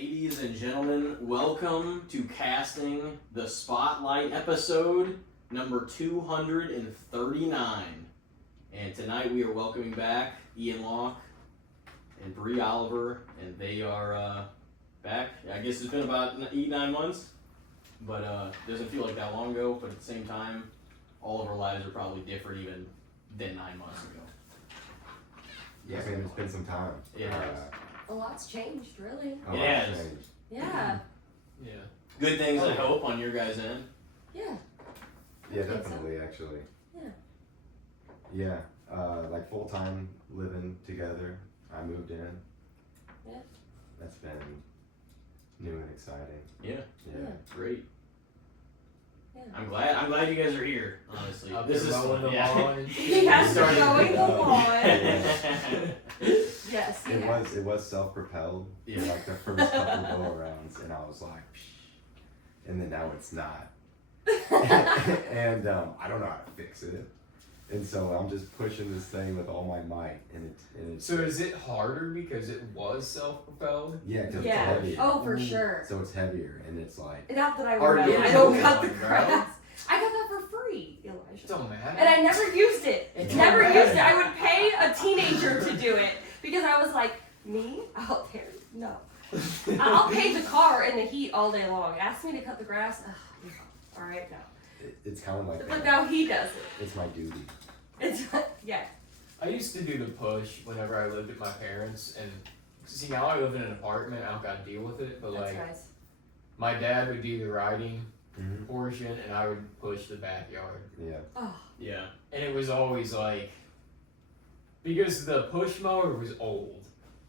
Ladies and gentlemen, welcome to Casting the Spotlight episode number 239. And tonight we are welcoming back Ian Lalk and Bri Oliver, and they are back. I guess it's been about 8-9 months, but doesn't feel like that long ago, but at the same time, all of our lives are probably different even than 9 months ago. Yeah, man, it's been some time. Yeah. A lot's changed, really. Yeah. Yeah. Yeah. Good things, I hope, on your guys' end. Yeah. Yeah, I think definitely, actually. Yeah. Yeah, like full-time living together. I moved in. Yeah. That's been new and exciting. Yeah. Yeah. Great. Yeah. I'm glad you guys are here, honestly. This is mowing the lawn. He has to Starting- mowing the lawn. Yeah. Yes, he It has. was self-propelled. Yeah. Like the first couple go-arounds, and I was like, psh. And then now it's not. And I don't know how to fix it. And so I'm just pushing this thing with all my might, and it's So is it harder because it was self-propelled? yeah, because Yeah. it's heavier. Oh, for sure. So it's heavier, and it's like Not that I Are remember. you I don't doing cut the it on the grass. I got that for free, It Elijah. don't matter. And I never used it. It Never don't used it. matter. I would pay a teenager to do it because I was like, me out there? No. I'll pay the car in the heat all day long. Ask me to cut the grass. Ugh, all right, no. it's kind of like But now he does it. it's my duty. It's yeah. I used to do the push whenever I lived at my parents, and see now I live in an apartment. I don't got to deal with it, but That's like nice. my dad would do the riding Mm-hmm. portion, and I would push the backyard. Yeah. Oh, Yeah. And it was always like, because the push mower was old.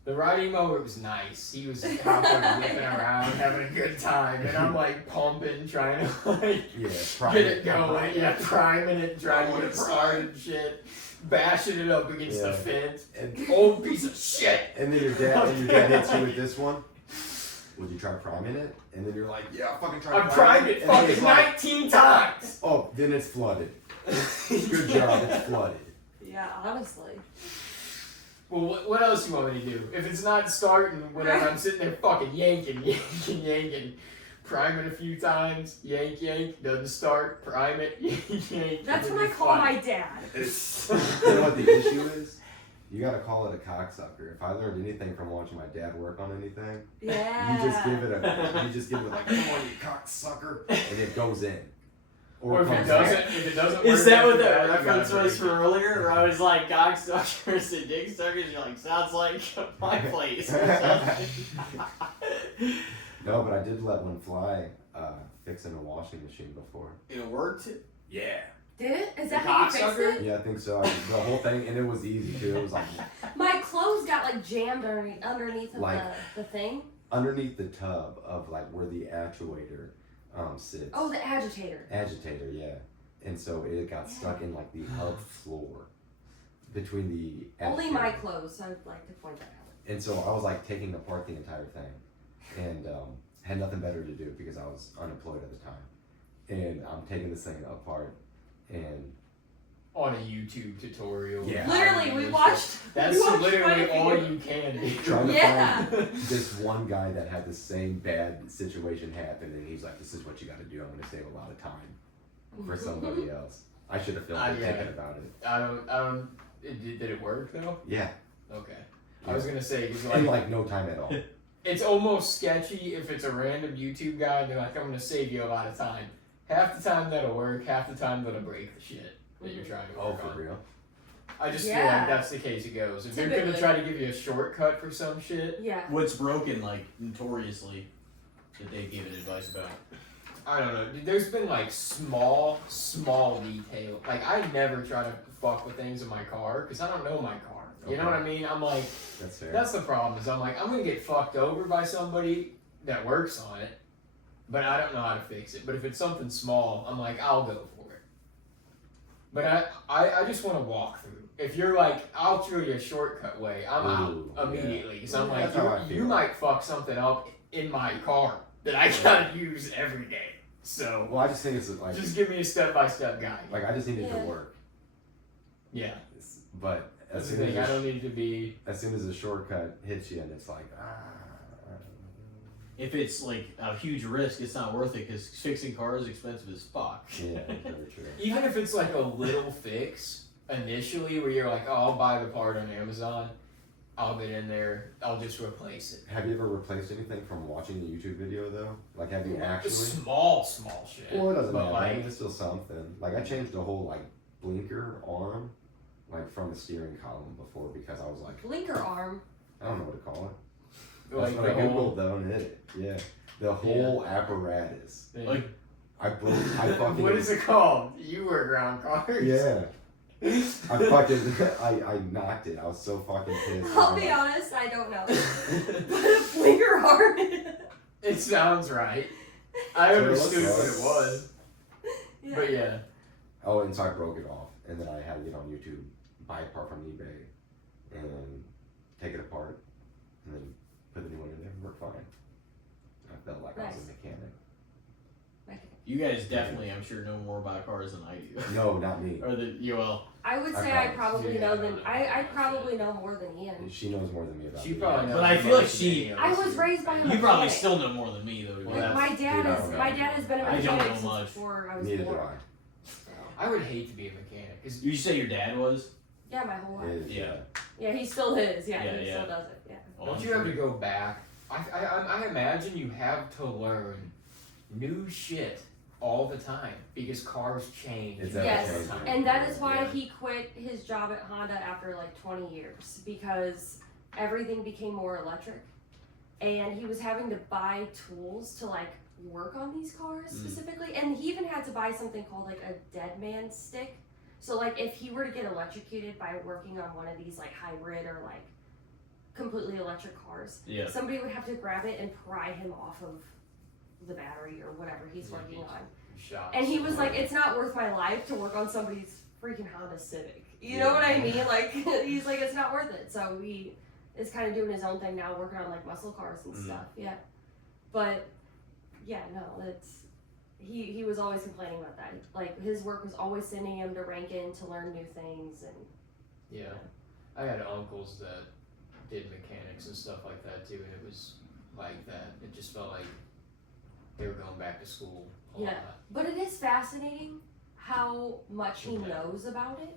The riding mower was nice. He was out there whipping around, having a good time, and I'm like pumping, trying to like Yeah. get it going, priming it, trying to get it started and shit, bashing it up against the Yeah. fence. And, Old piece of shit. and then your dad hits you with this one. Would you try priming it? And then you're like, yeah, fucking try. I primed it And then fucking it's like, 19 times. oh, then it's flooded. Good job, it's flooded. yeah, honestly. Well, what else you want me to do? If it's not starting, whenever I'm sitting there fucking yanking, priming a few times, yank, doesn't start, prime it, yank. That's and what I it's call fine. my dad. You know what the issue is? You gotta call it a cocksucker. If I learned anything from watching my dad work on anything, Yeah. you just give it like, come on, you cocksucker, and it goes in. Or if it comes doesn't, out. if it doesn't work. Is that what after the that, you reference gotta was break for it. earlier? Where I was like, cocksuckers and dick suckers? You're like, sounds like my place. Or something. No, but I did let one fly fixing a washing machine before. It worked? Yeah. Did it? Is The that how you fixed cocksucker? it? Yeah, I think so. The whole thing, and it was easy too. It was like My clothes got like jammed underneath of Like- the thing. underneath the tub of like where the actuator sits. Oh, the agitator. Agitator, yeah. And so it got stuck in like the hub floor between the Only agitator. my clothes, so I'd like to point that out. And so I was like taking apart the entire thing, and had nothing better to do because I was unemployed at the time. And I'm taking this thing apart, and On a YouTube tutorial. Yeah. Literally, we watched. That's we watched literally quite a all few. you can do. trying to Yeah. find this one guy that had the same bad situation happen, and he's like, "This is what you got to do. I'm going to save a lot of time for somebody else." I should have felt like yeah. thinking about it. I don't. Did it work though? Yeah, Okay. I was gonna say, cause in like, like no time at all. it's almost sketchy if it's a random YouTube guy and they're like, I'm gonna save you a lot of time. Half the time that'll work, half the time that'll break the shit that you're trying to Oh, work for on. real? I just feel Yeah. like that's the case it goes. If they're gonna Typically. try to give you a shortcut for some shit, Yeah. What's broken, like, notoriously, that they've given advice about? I don't know. Dude, there's been like small detail. Like I never try to fuck with things in my car because I don't know my car. You know Okay. what I mean? I'm like, That's fair. that's the problem. Is I'm like, I'm gonna get fucked over by somebody that works on it, but I don't know how to fix it. But if it's something small, I'm like, I'll go for it. But I just want to walk through. If you're like, I'll show you a shortcut way, I'm Ooh, out immediately. Because I'm like, That's how I you feel. might fuck something up in my car that I gotta use every day. So Well, I just think it's like just give me a step-by-step guide. like I just need it to Yeah. work. Yeah, But that's as the soon thing. I don't need it to be. as the shortcut hits you and it's like if it's like a huge risk, it's not worth it because fixing cars is expensive as fuck. Yeah, very true. Even if it's like a little fix initially, where you're like, oh, I'll buy the part on Amazon, I'll get in there, I'll just replace it. Have you ever replaced anything from watching the YouTube video though? Like, have you actually? Small shit. Well, it doesn't but matter. like, It's still something. Like, I changed the whole like blinker arm, like from the steering column before because I was like, Blinker arm. I don't know what to call it. like That's what I the whole, googled though, and it. Yeah, the whole apparatus. Like, I broke. I fucking. what is it called? You work around cars. Yeah. I fucking. I knocked it. I was so fucking pissed. I'll be honest, I don't know. But a blinker arm. It sounds right. I understood what it was. Yeah. But yeah. Oh, and so I broke it off, and then I had to get on YouTube, buy a part from eBay, and take it apart, and then put the new one in there and work fine. I felt like I was a mechanic. you guys definitely, I'm sure, know more about cars than I do. No, not me. Or the well, I would say I probably know than I probably know more than Ian. She knows more than me about She it. probably knows. But I feel more like than she- any of I us was do. raised by a you mechanic. probably still know more than me though. to be Well, honest. My dad Dude, I is don't my know. dad has been a I don't mechanic know since much. before I was Neither do born. I. So, I would hate to be a mechanic because You say your dad was? yeah, my whole life. It is, Yeah. Yeah, he still is. Yeah, Yeah, he yeah. still does it. Yeah. Oh, don't I'm you have sure. to go back? I imagine you have to learn new shit all the time because cars change. It's Yes, ever changing. And that is why Yeah. he quit his job at Honda after like 20 years because everything became more electric and he was having to buy tools to like work on these cars specifically, and he even had to buy something called like a dead man stick. So like if he were to get electrocuted by working on one of these like hybrid or like completely electric cars, Yeah. somebody would have to grab it and pry him off of the battery or whatever he's Yeah, working on. Shops. And he was like, it's not worth my life to work on somebody's freaking Honda Civic. You know what I mean? Like, he's like, it's not worth it. So he is kind of doing his own thing now, working on like muscle cars and stuff. Yeah. But yeah, no, it's, he was always complaining about that. Like, his work was always sending him to Rankin to learn new things. And Yeah, I had uncles that did mechanics and stuff like that too, and it was like that. It just felt like they were going back to school a Yeah. lot. But it is fascinating how much he knows about it.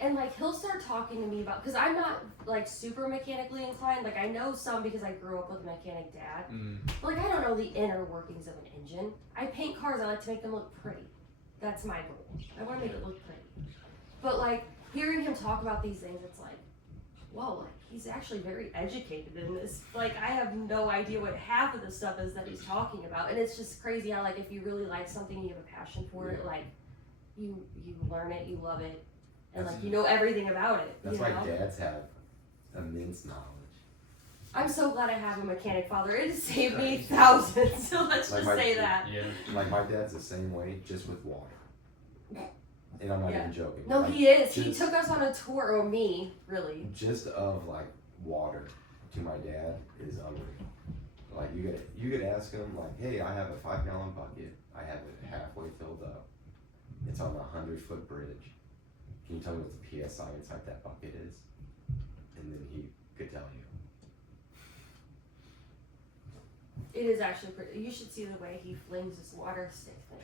And like he'll start talking to me about, because I'm not like super mechanically inclined. Like I know some because I grew up with a mechanic dad. But like I don't know the inner workings of an engine. I paint cars, I like to make them look pretty. That's my goal. I want to make it look pretty. But like hearing him talk about these things, it's like, whoa, like he's actually very educated in this. Like I have no idea what half of the stuff is that he's talking about. And it's just crazy how like if you really like something, you have a passion for it, like you learn it, you love it, and like you know everything about it. That's you why know? dads have immense knowledge. I'm so glad I have a mechanic father. It has saved me thousands. So let's Like just my- say that. Yeah. Like my dad's the same way, just with water. And I'm not Yeah. even joking. No, like, he is. He just- took us on a tour, or me, really. Just of like water to my dad is unreal. Like you could ask him like, hey, I have a 5-gallon bucket. I have it halfway filled up. It's on a 100-foot bridge. Can you tell me what the PSI inside that bucket is? And then he could tell you. It is actually pretty. You should see the way he flings this water stick thing.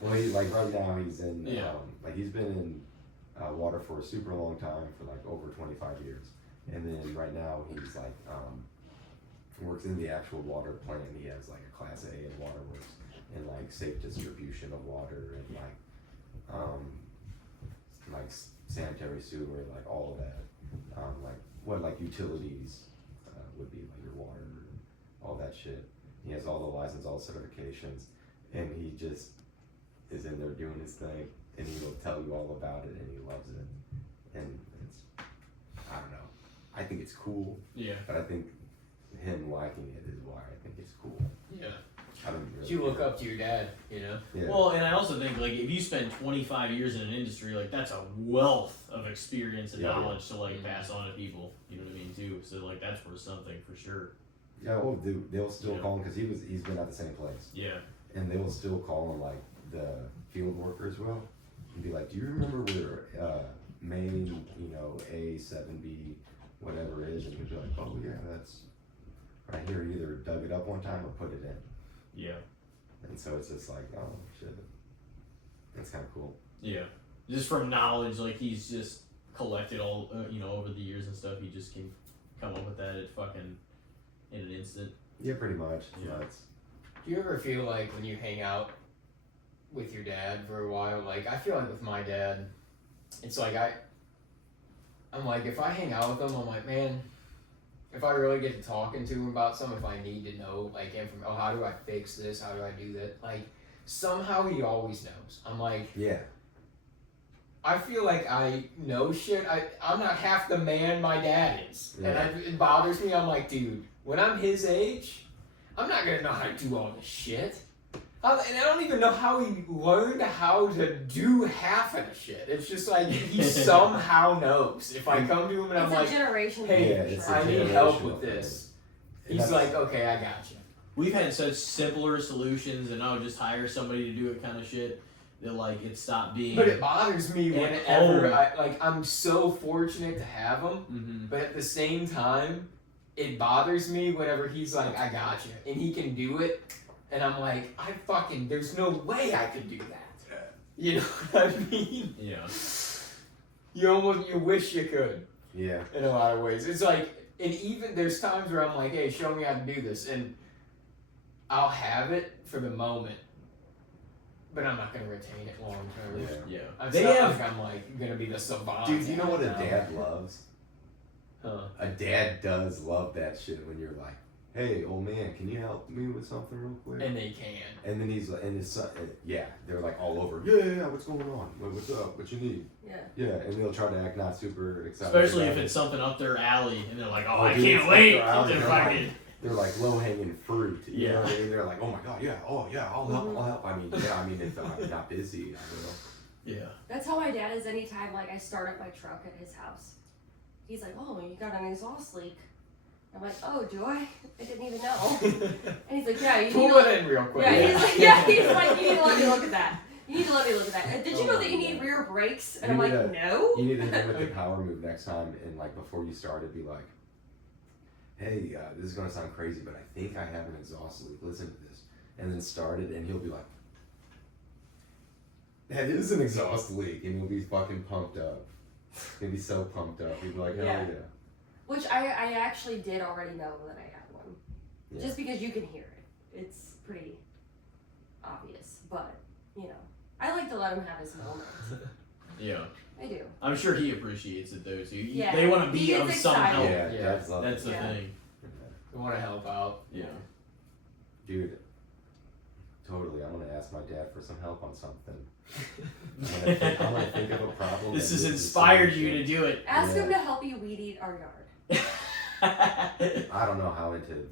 Well, he like right now he's in Yeah. like he's been in water for a super long time for like over 25 years, and then right now he's like works in the actual water plant. He has like a Class A in waterworks and like safe distribution of water and like sanitary sewer, like all of that, like utilities would be like your water, all that shit. He has all the license, all the certifications, and he just is in there doing his thing, and he will tell you all about it, and he loves it. And it's, I don't know, I think it's cool, Yeah. but I think him liking it is why I think it's cool. Yeah. I don't really. You look up to your dad, you know? Yeah. Well, and I also think like if you spend 25 years in an industry, like that's a wealth of experience and Yeah. knowledge to like pass on to people. You know what I mean too. So like that's worth something for sure. Yeah, well, they'll still Yeah. call him because he's been at the same place, Yeah. and they will still call him like the field workers will, and be like, do you remember where main A7B whatever is, and he'll be like, oh yeah, that's right here either dug it up one time or put it in. Yeah. And so it's just like, oh shit. That's kind of cool. Yeah. Just from knowledge, like he's just collected all, over the years and stuff. He just can come up with that at fucking in an instant. Yeah, pretty much. Yeah. Do you ever feel like when you hang out with your dad for a while, like I feel like with my dad, it's like I'm like, if I hang out with him, I'm like, man, if I really get to talking to him about something, if I need to know, like, how do I fix this? How do I do that? Like, somehow he always knows. I'm like, Yeah. I feel like I know shit. I'm not half the man my dad is. Yeah. And it bothers me. I'm like, dude, when I'm his age, I'm not going to know how to do all this shit. And I don't even know how he learned how to do half of the shit. It's just like he somehow knows. If I come to him and I'm like, generation hey, it's a I need help generational with this. thing. He's like, okay, I got you. We've had such simpler solutions, and just hire somebody to do it kind of shit. That like it stopped being. But it bothers me at whenever home. I'm so fortunate to have him, Mm-hmm. but at the same time, it bothers me whenever he's like, I got you, and he can do it, and I'm like, there's no way I could do that. You know what I mean? Yeah. You wish you could. Yeah. In a lot of ways. It's like, and even there's times where I'm like, hey, show me how to do this, and I'll have it for the moment, but I'm not going to retain it long term. Yeah. Yeah. I'm like going to be the savant. Dude, you know what a dad loves? Huh. A dad does love that shit when you're like, hey, old man, can you help me with something real quick? And they can. And then he's like, and his son, yeah, they're like all over. Yeah, what's going on? What's up? What you need? Yeah. Yeah, and they'll try to act not super excited. Especially about if it. it's something up their alley, and they're like, "Oh, Oh, I dude, it's can't up wait their alley, to they're fucking." They're like low hanging fruit. You Yeah. know what I mean? They're like, oh my god, yeah, I'll help, I'll help. I mean, if I'm not busy, I will. Yeah. That's how my dad is anytime like I start up my truck at his house. He's like, oh, you got an exhaust leak. I'm like, oh, do I? I didn't even know. And he's like, yeah, you need Pull to it in real quick. Yeah, he's like, you need to let me look at that. You need to let me look at that. And did you know that you need rear brakes? And I'm You like, need no. You need to hit him with the power move next time, and like before you start it, be like, hey, this is gonna sound crazy, but I think I have an exhaust leak. Listen to this, and then start it, and he'll be like, that is an exhaust leak, and he'll be fucking pumped up. He'll be so pumped up. He'll be like, hell Yeah. yeah. Which I actually did already know that I had one. Yeah. Just because you can hear it. It's pretty obvious. But, I like to let him have his moment. Yeah. I do. I'm sure he appreciates it though. So Yeah, they want to be he is of some help. excited. Yeah, dads love That's it. the Yeah. thing. I want to help out. Yeah. Dude, totally. I'm gonna ask my dad for some help on something. I'm gonna think of a problem. This that has needs a inspired you solution. to do it. Ask him Yeah. to help you weed eat our yard. I don't know how into it.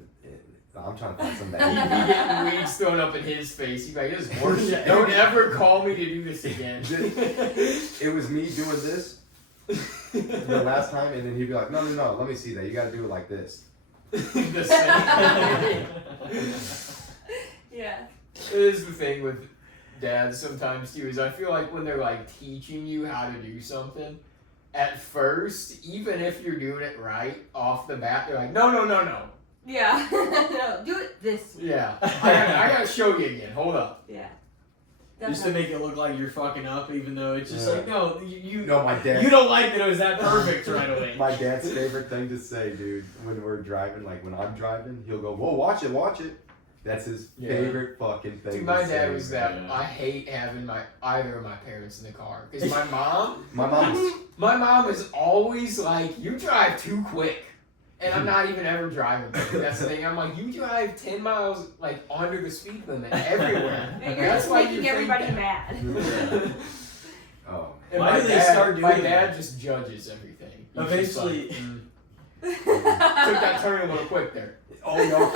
I'm trying to find some He bad. getting weeds thrown up in his face. He's like, this is horseshit. Don't ever call me to do this again. It was me doing this the last time, and then he'd be like, no, let me see that. You gotta do it like this. The same. Yeah. It is the thing with dads sometimes too, is I feel like when they're like teaching you how to do something, at first, even if you're doing it right off the bat, they're like, no. Yeah. No, do it this way. Yeah. I gotta show you again. Hold up. Yeah. Just to make it look like you're fucking up, even though it's just Yeah. like, no, you No, my dad. you don't like that it was that perfect right away. My dad's favorite thing to say, dude, when we're driving, like when I'm driving, he'll go, whoa, watch it. That's his Yeah. favorite fucking thing. Dude, to my say. dad was that. Yeah. I hate having either of my parents in the car because my mom My mom. is always like, you drive too quick. And I'm not even ever driving. That's the thing. I'm like, you drive 10 miles like under the speed limit everywhere. And you're That's just why making you think everybody that. mad. Oh. And Why my do they dad, start my doing dad that? just judges everything. He's Eventually- just like, took that turn a little quick there. Oh no,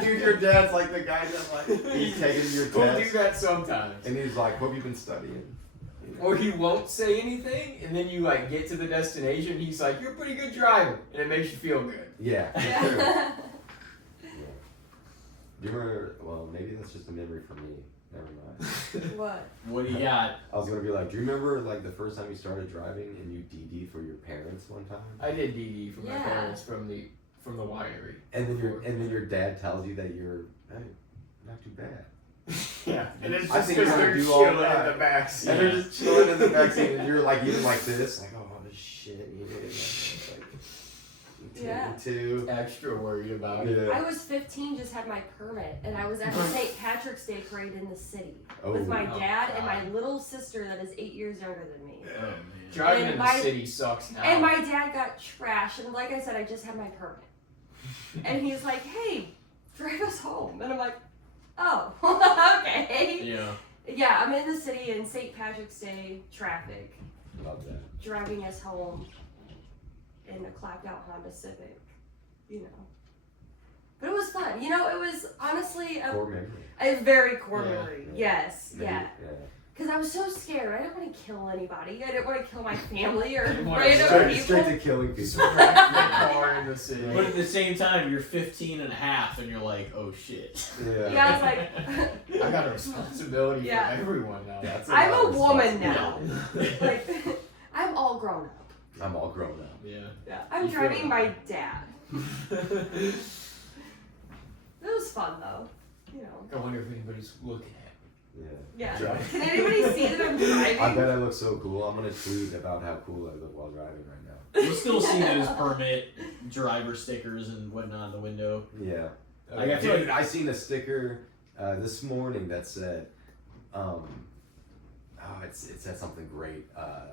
kidding. Dude, your dad's like the guy that like he's taking your He'll do test, that sometimes. and he's like, "What have you been studying?" You know? Or he won't say anything, and then you like get to the destination. He's like, "You're a pretty good driver," and it makes you feel good. Yeah. Yeah. Yeah. Do you remember? Well, maybe that's just a memory for me. Never mind. What? What do you got? I was gonna be like, do you remember like the first time you started driving and you DD for your parents one time? I did DD for my Yeah. parents from from the winery. And then your dad tells you that you're not too bad. Yeah, and it's I just think because you're they're gonna do all chilling that. in the backseat. And they're just chilling in the backseat, and you're like even like this, like, oh shit, you did. Like, Yeah. too. Extra worried about it. Yeah. I was 15, just had my permit, and I was at the St. Patrick's Day parade in the city Oh. with my Oh, dad and God. my little sister that is 8 years younger than me. Oh, man. Driving And in my- the city sucks now. And my dad got trashed, and like I said, I just had my permit. And he's like, hey, drive us home. And I'm like, oh, okay. Yeah. Yeah, I'm in the city in St. Patrick's Day traffic, Love that. driving us home in a clapped out Honda Civic, you know. But it was fun. You know, it was honestly Core memory. a very core Yeah. memory. Yes, Maybe- yeah. Because I was so scared. I didn't want to kill anybody. I didn't want to kill my family or You wanna random start people. Straight to killing Just people. wreck the car in the city. But at the same time, you're 15 and a half, and you're like, oh shit. Yeah. Yeah, I was like, I got a responsibility Yeah. for everyone now. That's I'm lot a of woman responsibility. now. Like, I'm all grown up. I'm all grown up. Yeah. Yeah, I'm You feel driving it. my dad. It was fun though. You know. I wonder if anybody's looking at Yeah. Yeah. Drive. Can anybody see that I'm I driving? bet I look so cool. I'm gonna tweet about how cool I look while driving right now. You'll still see those permit driver stickers and whatnot on the window. Yeah. Like, I feel Dude, I seen a sticker this morning that said, it said something great,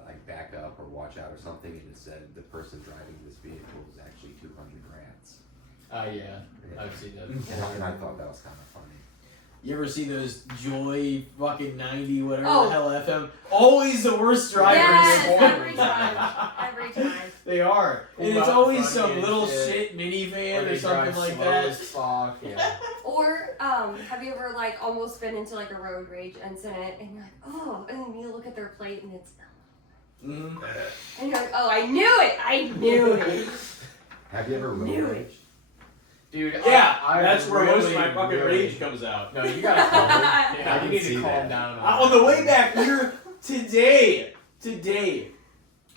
like back up or watch out or something, and it said the person driving this vehicle is actually 200 rats. yeah, I've seen that. And I thought that was kind of funny. You ever see those Joy fucking 90 whatever Oh. the hell FM? Always the worst drivers. Yes, ever. every time. Every time. They are. And Pull it's out always front some and little shit. shit minivan Or or they something drive like slow that. as fuck. Yeah. Or have you ever like almost been into like a road rage incident and you're like, oh, and then you look at their plate and it's Mhm. and you're like, oh, I knew it. I knew it. Have you ever road Knew it. raged? Dude, Yeah, I that's where most of my really, fucking really- rage comes out. No, you gotta calm I Yeah, can you need see to calm that. down. On the way back here today,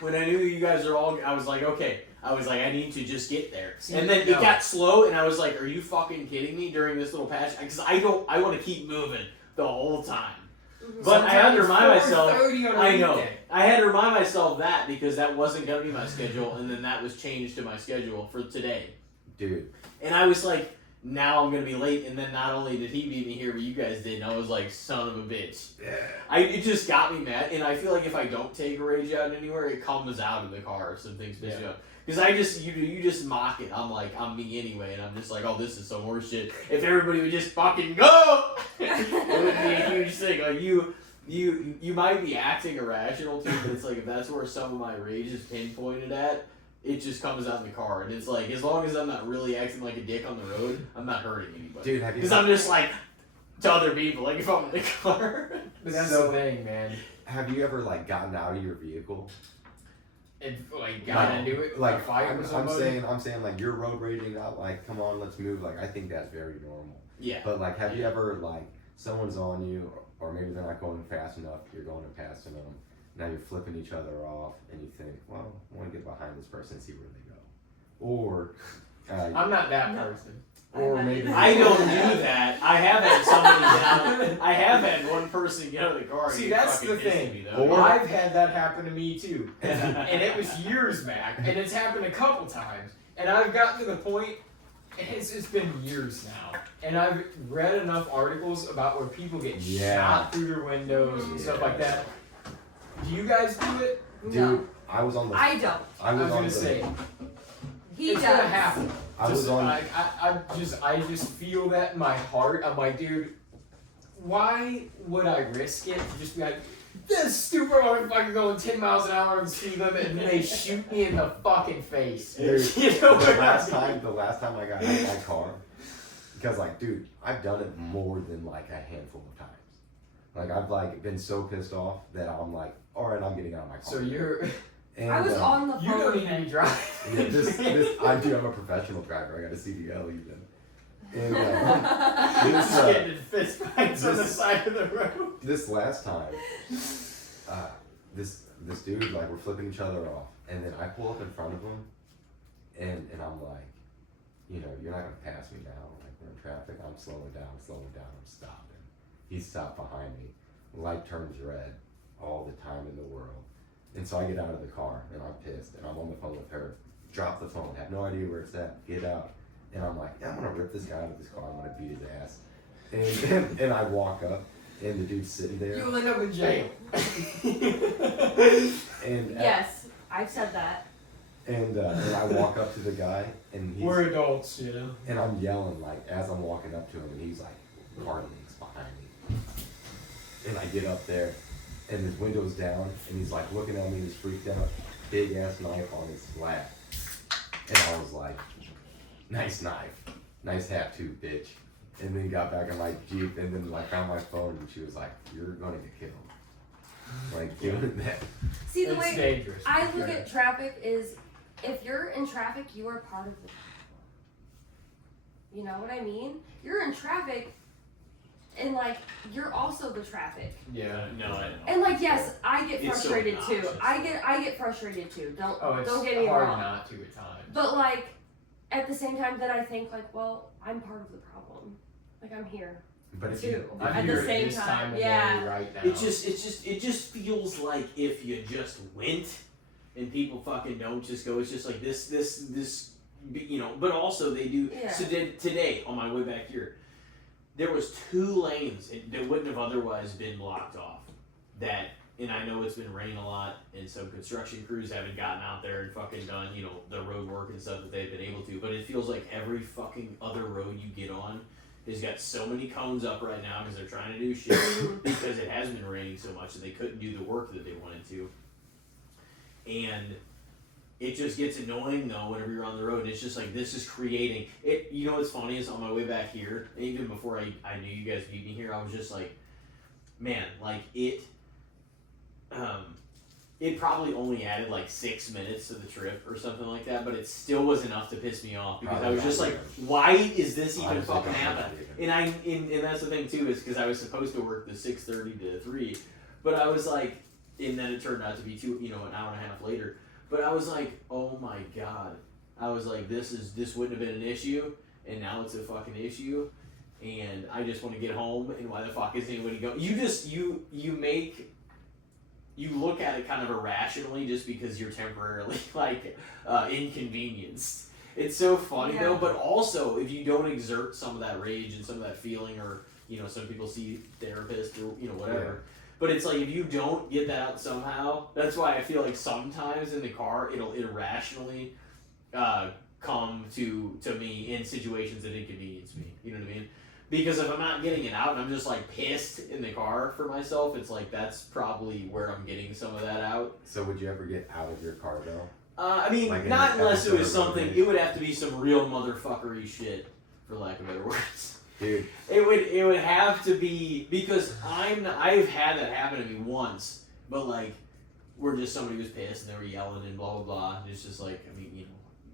when I knew you guys are all, I was like, okay. I was like, I need to just get there. See, And then no. it got slow, and I was like, are you fucking kidding me during this little patch? Because I want to keep moving the whole time. But I had to remind myself, 4:30 on a I know. weekend. I had to remind myself that because that wasn't going to be my schedule, and then that was changed to my schedule for today. Dude, And I was like, now I'm going to be late, and then not only did he beat me here, but you guys did, and I was like, son of a bitch. It just got me mad, and I feel like if I don't take a rage out anywhere, it comes out in the car if some things piss me Yeah. off. Because I just, you just mock it. I'm like, I'm me anyway, and I'm just like, oh, this is some horse shit. If everybody would just fucking go, it would be a huge thing. Like, you might be acting irrational too, but it's like, if that's where some of my rage is pinpointed at, it just comes out in the car. And it's like, as long as I'm not really acting like a dick on the road, I'm not hurting anybody. dude, have you Because I'm just like, to other people, like if I'm in the car. But that's So- the thing, man. have you ever like gotten out of your vehicle? And like got into it, Like a fight I'm, with I'm somebody. saying like you're road raging out, like come on, let's move. Like I think that's very normal. Yeah. But like, have you ever like someone's on you, or maybe they're not going fast enough, you're going past them, now you're flipping each other off, and you think, well, I want to get behind this person and see where they go. Or, I'm not that No. person. or maybe I don't do that. I have had somebody get out. I have had one person get out of the car. and See, get that's fucking the pissed thing. at me, though. Or- I've had that happen to me too, and it was years back, and it's happened a couple times, and I've gotten to the point. It's been years now, and I've read enough articles about where people get Yeah. shot through their windows and stuff like that. Do you guys do it? dude, No, I was on the. I don't. I was on gonna the, say He it's does. gonna happen. I was on. Like I just feel that in my heart. I'm like, dude, why would I risk it to just be like, this stupid motherfucker going 10 miles an hour on the speed limit, and then they shoot me in the fucking face? Dude, You know the what I last mean? time I got out of my car, because like, dude, I've done it more than like a handful of times. Like I've like been so pissed off that I'm like, all right, I'm getting out of my car. So you're And, I was on the phone. you don't with even him. drive. Yeah, I'm a professional driver. I got a CDL even. And Just this, getting in fist fights on the this- side of the road. this last time, this dude, like we're flipping each other off, and then I pull up in front of him, and I'm like, you know, you're not gonna pass me now. Like, we're in traffic. I'm slowing down, I'm stopping. He stopped behind me. The light turns red all the time in the world. And so I get out of the car and I'm pissed and I'm on the phone with her. Drop the phone, have no idea where it's at, get out. And I'm like, I'm gonna rip this guy out of this car, I'm gonna beat his ass. And I walk up and the dude's sitting there. You'll end up in jail. And Yes, I've said that. and I walk up to the guy and he's We're adults, you know. and I'm yelling like as I'm walking up to him and he's like car lengths behind me. And I get up there and his window's down and he's like looking at me and he's freaked out, big ass knife on his lap. And I was like, nice knife, nice hat too, bitch. And then got back in my Jeep and then like found my phone and she was like, you're gonna get killed. Like doing that. See, the It's way dangerous. I for look sure. at traffic is, if you're in traffic, you are part of the problem. You know what I mean? You're in traffic, and like you're also the traffic. Yeah. No, I know. And like, yes, I get It's so frustrated too. obnoxious. I get frustrated too. Oh, it's Don't get me hard wrong. not to at times. But like, at the same time, then I think like, well, I'm part of the problem. Like I'm here But if too. you I'm At here the same this time, of yeah. day right now. It just feels like if you just went and people fucking don't just go, it's just like this, you know, but also they do. Yeah. So today on my way back here, there was 2 lanes that wouldn't have otherwise been blocked off. And I know it's been raining a lot and some construction crews haven't gotten out there and fucking done, you know, the road work and stuff that they've been able to, but it feels like every fucking other road you get on has got so many cones up right now because they're trying to do shit because it has been raining so much that they couldn't do the work that they wanted to. And it just gets annoying though whenever you're on the road. It's just like this is creating it. You know what's funny is on my way back here, and even before I knew you guys beat me here, I was just like, man, like it probably only added like 6 minutes to the trip or something like that, but it still was enough to piss me off because I was just like, why is this even fucking happening? And that's the thing too, is because I was supposed to work the 6:30 to 3, but I was like, and then it turned out to be an hour and a half later. But I was like, oh my god, I was like, this wouldn't have been an issue, and now it's a fucking issue, and I just want to get home. And why the fuck is anybody going? You look at it kind of irrationally just because you're temporarily like inconvenienced. It's so funny though, but also if you don't exert some of that rage and some of that feeling, or some people see therapists or whatever. Yeah. But it's like if you don't get that out somehow, that's why I feel like sometimes in the car it'll irrationally come to me in situations that inconvenience me. You know what I mean? Because if I'm not getting it out and I'm just like pissed in the car for myself, it's like that's probably where I'm getting some of that out. So would you ever get out of your car though? I mean, Like not unless it was episode of something. Movie. It would have to be some real motherfuckery shit, for lack of better words. Dude, It would have to be because I've had that happen to me once, but like where just somebody was pissed and they were yelling and blah blah blah. And it's just like, I mean,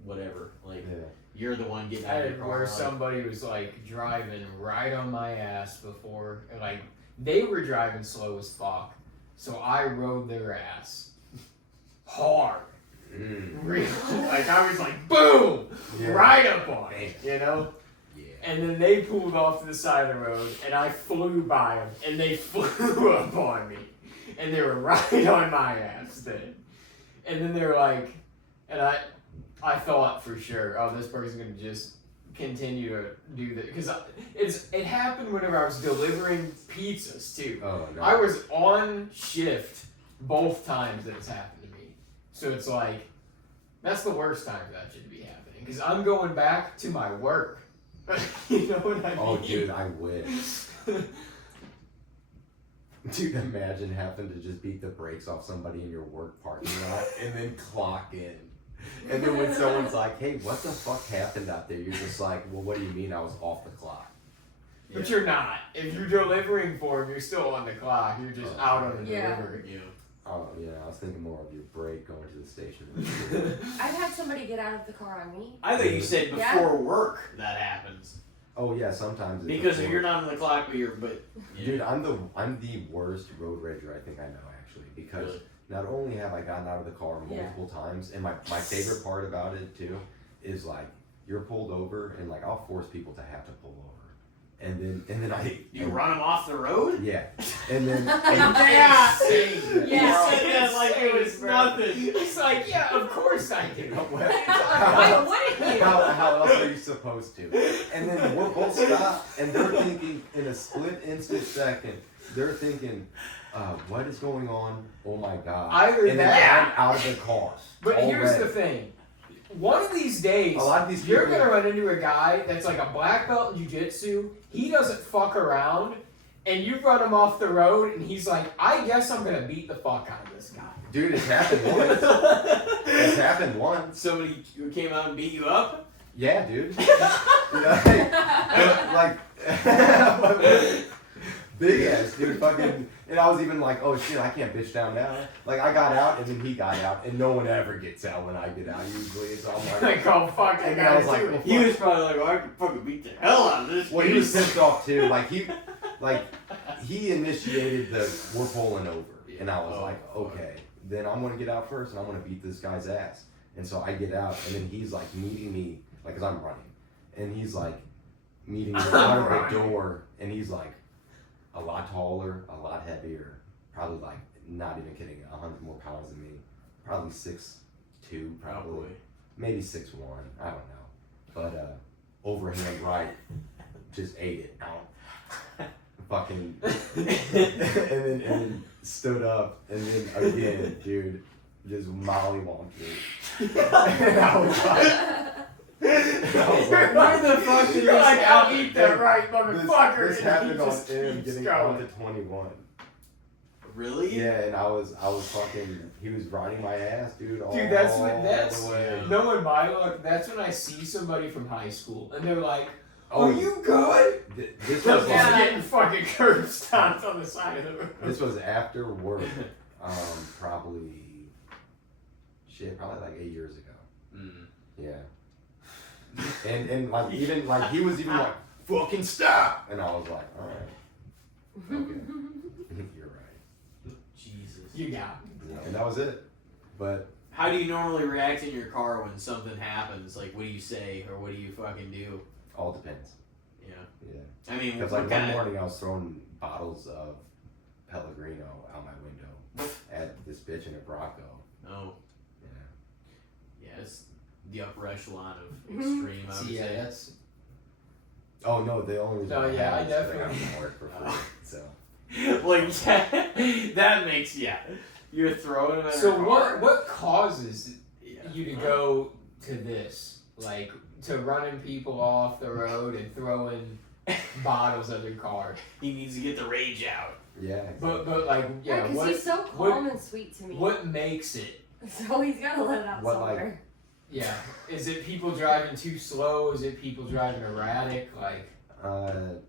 whatever. Like yeah. you're the one getting out of your car. Where like, somebody was like driving right on my ass before, and like they were driving slow as fuck, so I rode their ass hard. Really, like I was like boom, Yeah. right up on it, Yeah. And then they pulled off to the side of the road, and I flew by them, and they flew up on me, and they were right on my ass then. And then they were like, and I thought for sure, oh, this person's gonna just continue to do that, because it happened whenever I was delivering pizzas too. Oh no. I was on shift both times that it's happened to me, so it's like that's the worst time that should be happening, because I'm going back to my work. You know what I mean? Oh, dude, I wish. Dude, imagine having to just beat the brakes off somebody in your work parking lot and then clock in. And then when someone's like, hey, what the fuck happened out there? You're just like, well, what do you mean I was off the clock? But you're not. If you're delivering for them, you're still on the clock. You're just out on the Yeah. delivery. Yeah. Oh, yeah, I was thinking more of your break going to the station. I've had somebody get out of the car on me. I thought you said before Yeah. work that happens. Oh, yeah, sometimes it's Because if before. you're not on the clock, but yeah. Dude, I'm the worst road rager I think I know, actually, because Really? not only have I gotten out of the car multiple times, and my favorite part about it too is like you're pulled over, and like I'll force people to have to pull over, and then You run them off the road? yeah, and then Yeah. Insane. Yeah. You said that like it was Bro. nothing. It's like, yeah, of course I do. Why wouldn't you? how else are you supposed to? And then we're both stopped, and they're thinking in a split instant second, they're thinking, what is going on? Oh my god! Either and then that- I'm out of the car. But here's already. the thing. One of these days, A lot of these you're people- gonna run into a guy that's like a black belt in jiu-jitsu. He doesn't fuck around, and you run him off the road, and he's like, I guess I'm gonna beat the fuck out of this guy. Dude, it's happened once. It's happened once. Somebody who came out and beat you up? Yeah, dude. You know, like big ass dude, fucking. And I was even like, oh shit, I can't bitch down now. Like I got out, and then he got out, and no one ever gets out when I get out usually. So I'm like, Like, oh fuck, I And then I gotta was like, do well, it. He was probably like, well, I could fucking beat the hell out of this. well, he was beast. pissed off too. He initiated the we're pulling over, and I was Oh, like, okay, then I'm gonna get out first, and I'm gonna beat this guy's ass. And so I get out, and then he's like meeting me, like, cause I'm running, and he's like meeting me out of the door, and he's like a lot taller, a lot heavier, probably like not even kidding, 100 more pounds than me, probably 6'2", probably, maybe 6'1", I don't know, but overhand right, just ate it out. Fucking and then stood up, and then again, dude, just mollywomped me. And I was like, Why the fuck did You're this like, I'll happen? eat that right, motherfucker. This and happened he on just him keeps getting going. on to 21. Really? Yeah, and I was fucking. He was riding my ass, dude. Dude, that's the way. knowing my luck, that's when I see somebody from high school and they're like, Oh, are you good? This They're was just like, getting fucking curb stomped on the side of the road. this was after work. Probably like 8 years ago. Mm. Yeah. And like even like he was even like fucking stop, and I was like, all right, okay, you're right. Jesus. You got me. Yeah, and that was it. But How do you normally react in your car when something happens? Like, what do you say or what do you fucking do? all depends. Yeah. Yeah. I mean, Because what like one kind of... morning I was throwing bottles of Pellegrino out my window at this bitch in a Bronco. Oh, Yeah. yeah, it's the upper echelon of extreme, I would See, yeah, say. that's. Oh no, the only reason No, I yeah, had I it is 'cause definitely- got to work for free. So Like, yeah, that makes, yeah. You're throwing them at So her car. what causes Yeah. you to go to this? Like, to running people off the road and throwing bottles at their car. He needs to get the rage out. yeah. But like, yeah, because what he's so calm and sweet to me. what makes it? So he's gotta let it out What, like- somewhere. Yeah, is it people driving too slow? Is it people driving erratic? Like,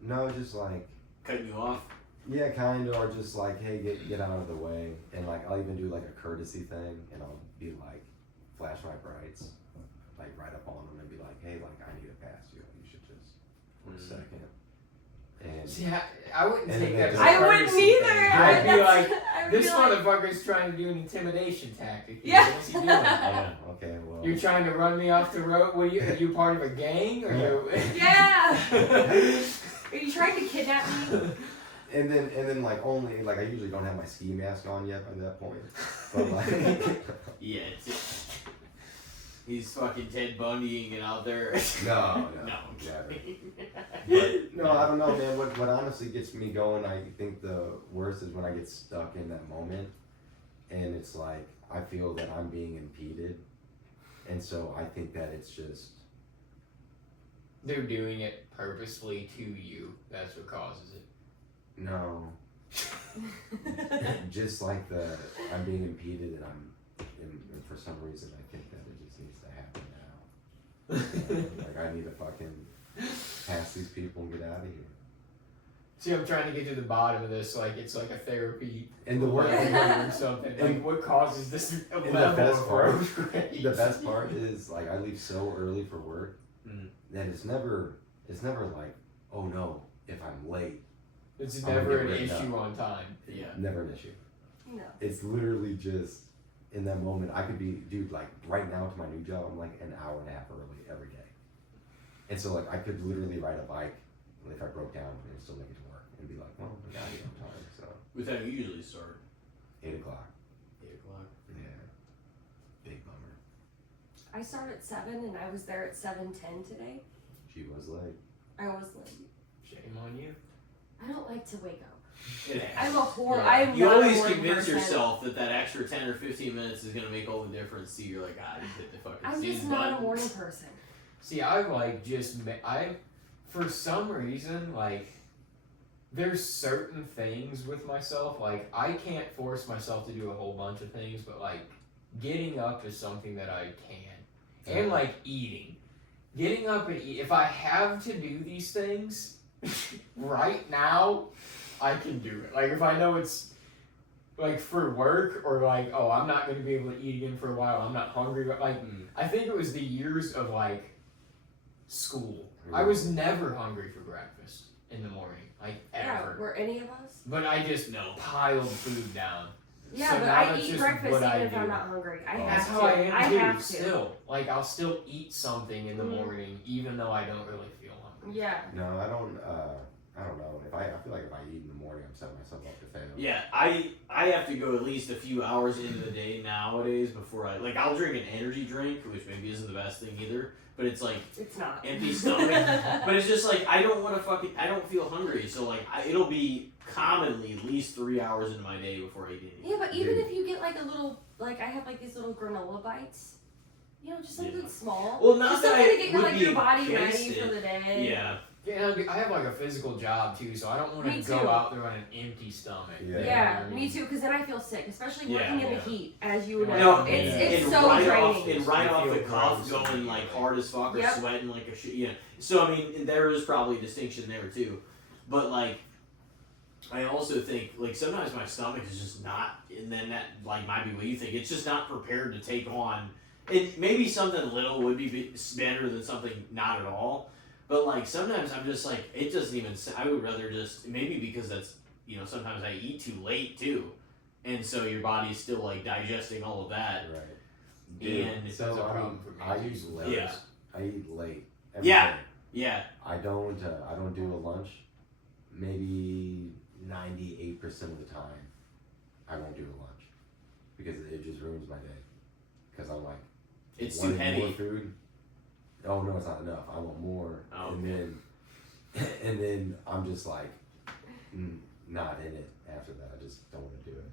No, just like Cutting you off. yeah, kind of, or just like hey, get out of the way, and like I'll even do like a courtesy thing, and I'll be like flash my brights, like right up on them, and be like hey, like I need to pass you. You should just for a second. And see, I wouldn't And take then that. they as a I wouldn't courtesy either. thing. I'd be like, I'd this be like, motherfucker's trying to do an intimidation tactic. Here. Yeah. What's he doing? oh, okay, well. You're trying to run me off the road? Are you part of a gang? Or you? Yeah. Are you trying to kidnap me? And then like only like I usually don't have my ski mask on yet by that point, but like Yeah, he's fucking Ted Bundying it out there. no, No, I'm never. kidding. But no, I don't know, man. What honestly gets me going, I think the worst is when I get stuck in that moment, and it's like I feel that I'm being impeded, and so I think that it's just They're doing it purposefully to you. That's what causes it. no, just like I'm being impeded, and and for some reason I think that it just needs to happen now. Like I need to fucking pass these people and get out of here. See, I'm trying to get to the bottom of this. Like, it's like a therapy And the worst, or something. Like, and- what causes this the level best of part- road rage? the best part is like I leave so early for work Mm. that it's never like, oh no, if I'm late, It's I'm gonna never get an written issue up. on time. Yeah. never an issue. No. It's literally just in that moment I could be, dude, like right now to my new job I'm like an hour and a half early every day. And so like I could literally ride a bike if I broke down and still make it to work and be like, well, I got here on time. So What time you usually start? 8 o'clock. 8 o'clock. Yeah. Big bummer. I start at 7 and I was there at 7:10 today. She was late. I was late. Shame on you. I don't like to wake up. It I'm a whore. Yeah. I am You not always a morning convince person. yourself that extra 10 or 15 minutes is gonna make all the difference. So you're like, just hit the fucking I'm snooze just not button. a morning person. See, I like just for some reason like there's certain things with myself like I can't force myself to do a whole bunch of things, but like getting up is something that I can, and like eating, getting up and eat. If I have to do these things right now, I can do it. Like if I know it's like for work or like I'm not going to be able to eat again for a while. I'm not hungry, but like I think it was the years of like school. I was never hungry for breakfast in the morning, like ever. Yeah, were any of us? But I just piled food down. Yeah, So but now I that's eat just breakfast what even I if I'm do. not hungry. I Well, have That's to. how I am I too. have to. Still, like I'll still eat something in the Mhm. morning, even though I don't really feel hungry. Yeah. No, I don't. I don't know. I feel like if I eat in the morning, I'm setting myself up to fail. Yeah, I have to go at least a few hours into the day nowadays before I'll drink an energy drink, which maybe isn't the best thing either, but it's like It's not. empty stomach. But it's just like I don't feel hungry, so like it'll be commonly at least 3 hours into my day before I eat anything. Yeah, but even Dude. if you get like a little, like I have like these little granola bites, you know, just something Yeah. small. Well, not just that something I to get your would like be your body against ready for it. the day. Yeah. Yeah, I have like a physical job too, so I don't want Me to go too. out there on an empty stomach. Yeah. Yeah, You know me too. Because then I feel sick, especially Yeah, working in yeah. the heat, as you know. No, it's and so right draining. off, right You off feel the cuff, gross going like immediately. hard as fuck or Yep. sweating like a shit. Yeah. So I mean, there is probably a distinction there too, but like, I also think like sometimes my stomach is just not, and then that like might be what you think. It's just not prepared to take on. It maybe something little would be better than something not at all. But like sometimes I'm just like it doesn't even. I would rather just maybe because that's sometimes I eat too late too, and so your body's still like digesting all of that. Right. And That's so a problem for me. I eat late. Yeah. I eat late. Every Yeah. day. Yeah. I don't do a lunch. Maybe 98% of the time, I won't do a lunch because it just ruins my day. Because I'm like, It's too wanting heavy. more food. Oh no, it's not enough. I want more. Oh, and then I'm just like, not in it after that. I just don't want to do it.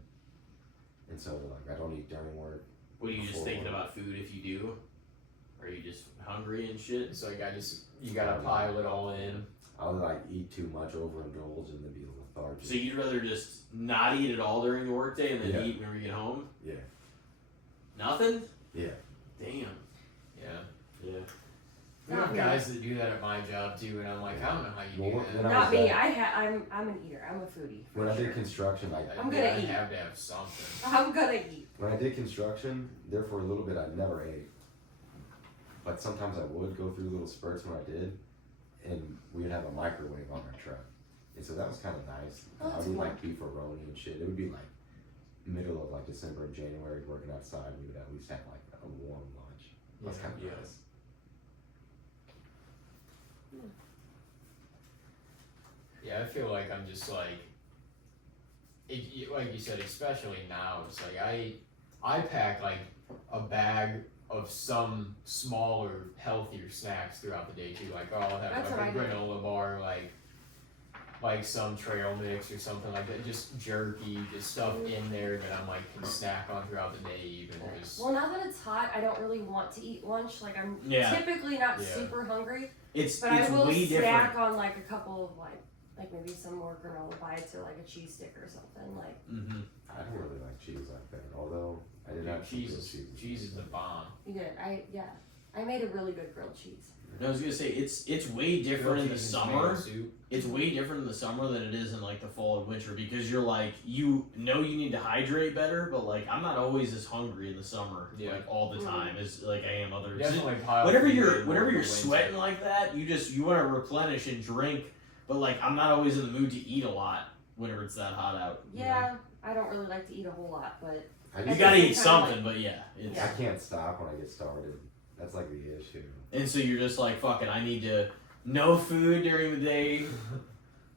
And so like I don't eat during work. What are you just Before thinking work. about food if you do? Are you just hungry and shit? It's like you gotta pile it all in. I'll like eat too much, overindulge, and then be lethargic. So you'd rather just not eat at all during the workday and then Yeah. eat when you get home? Yeah. Nothing? Yeah. Damn. Yeah. Yeah. We have guys that do that at my job too, and I'm like, I don't know how you Well, do when that. I Not was, me. I'm an eater. I'm a foodie. When I sure. did construction, I'm gonna I eat. have to have something. I'm gonna eat. when I did construction, there for a little bit I never ate. But sometimes I would go through little spurts when I did, and we'd have a microwave on our truck. And so that was kind of nice. Oh, I that's would cool. like beefaroni and shit. It would be like middle of like December, January, working outside. We would at least have like a warm lunch. That's kind of Yeah. nice. Yeah, I feel like I'm just like, like you said, especially now, it's like I pack like a bag of some smaller, healthier snacks throughout the day too. Like, I'll have That's like what a I do. granola bar, like some trail mix or something like that. Just jerky, just stuff in there that I'm like can snack on throughout the day even. Just, Well, now that it's hot, I don't really want to eat lunch. Like I'm Yeah. typically not Yeah. super hungry, It's but I will way different. snack on like a couple of like maybe some more granola bites or like a cheese stick or something. Like Mm-hmm. I don't really like cheese like that. Although I did dude, have some cheese grilled is cheese. cheese is the bomb. you did. I made a really good grilled cheese. I was gonna say it's way different in the Grilled cheese and tomato summer. soup. It's way different in the summer than it is in like the fall and winter because you're like you know you need to hydrate better, but like I'm not always as hungry in the summer Yeah. like all the time as like I am other. Definitely pile Whenever food you're in whenever over you're the winter. sweating like that, you want to replenish and drink, but like I'm not always in the mood to eat a lot whenever it's that hot out. you know? Yeah, I don't really like to eat a whole lot, but I You just- gotta At the eat same time, something, but yeah, it's I can't stop when I get started. That's like the issue. And so you're just like, fucking, I need to no food during the day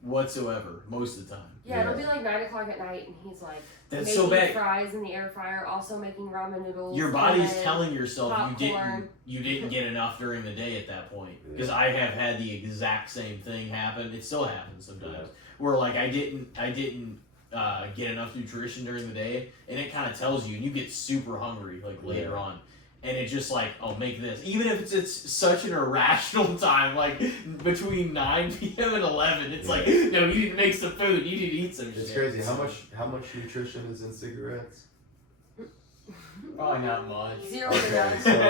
whatsoever most of the time. Yeah, it'll be like 9 o'clock at night, and he's like That's making so bad. fries in the air fryer, also making ramen noodles. Your body's and telling yourself popcorn. you didn't get enough during the day at that point. Yeah. Because I have had the exact same thing happen. It still happens sometimes. Yeah. Where like I didn't get enough nutrition during the day, and it kind of tells you, and you get super hungry like later Yeah. on. And it's just like, oh, make this. Even if it's such an irrational time, like between 9 p.m. and 11, it's like, no, you need to make some food. You need to eat some It's shit. crazy. How much nutrition is in cigarettes? Probably not much. 0 Okay, to so 9.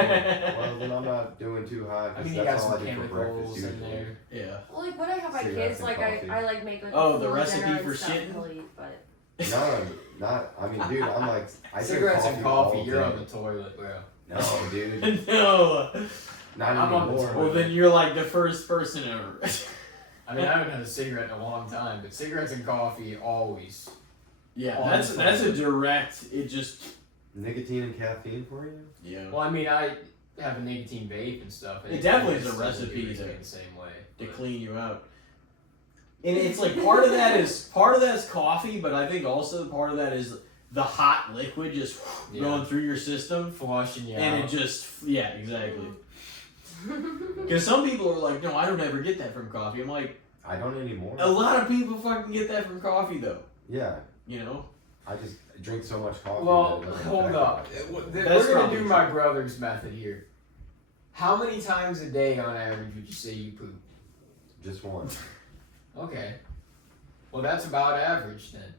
well then I'm not doing too high I because mean, you got that's all some I do for breakfast chemicals in usually. there. Yeah. Well, like when I have my Cigarettes kids, and like coffee. I like make like Oh, the full recipe dinner for and stuff shitting? he'll eat, but No, not. I mean, dude, I'm like I drink Cigarettes and coffee, all you're day. on the toilet, bro. No, dude, No. not I'm on the anymore. Well, then you're like the first person ever. I mean, I haven't had a cigarette in a long time, but cigarettes and coffee always. Yeah, On that's the a toilet. direct. It just. Nicotine and caffeine for you? Yeah. Well, I mean, I have a nicotine vape and stuff. And It definitely is a still recipe irritates me to- the same way. To but- clean you out. And it's like part of that's coffee, but I think also part of that is the hot liquid just Yeah. going through your system, Flushing you and out. it just exactly. Because some people are like, no, I don't ever get that from coffee. I'm like, I don't anymore. a lot of people fucking get that from coffee though. Yeah, You know. I just drink so much coffee. Well, that it doesn't hold affect up. me. We're That's gonna probably do true. my brother's method here. How many times a day on average would you say you poop? Just one. Okay. Well, that's about average then.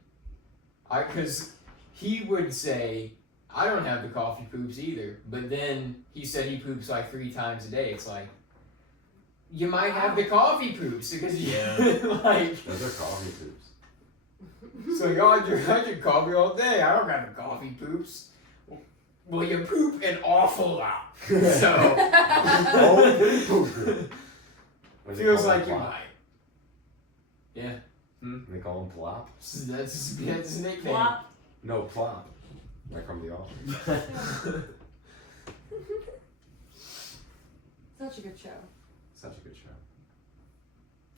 Because he would say, I don't have the coffee poops either. But then he said he poops like 3 times a day. It's like, you might have the coffee poops because you like. Those are coffee soups. So I drink coffee all day. I don't have the coffee poops. Well, you poop an awful lot. So What do they feels call like them, you plop? might. Yeah, They call them plop? that's his nickname. Plop. No, plop. Like from the office. Such a good show. Such a good show.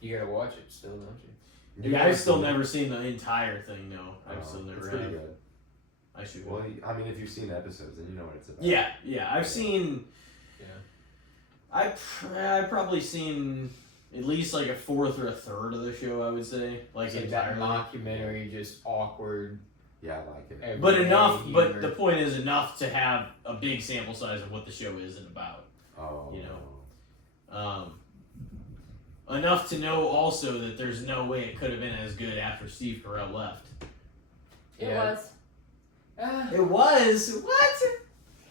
You gotta watch it still, don't you? Yeah, I've still never seen the entire thing. No, I've still It's never pretty have. good. I should. Well, I mean, if you've seen episodes, then you know what it's about. Yeah, I've seen. Yeah. I've probably seen at least like a fourth or a third of the show. I would say, like It's like that entirely. mockumentary, just awkward. Yeah, I like it. But everyday enough. But humor. the point is enough to have a big sample size of what the show is and about. Oh. You Enough to know also that there's no way it could have been as good after Steve Carell left. It Yeah. was. It was what?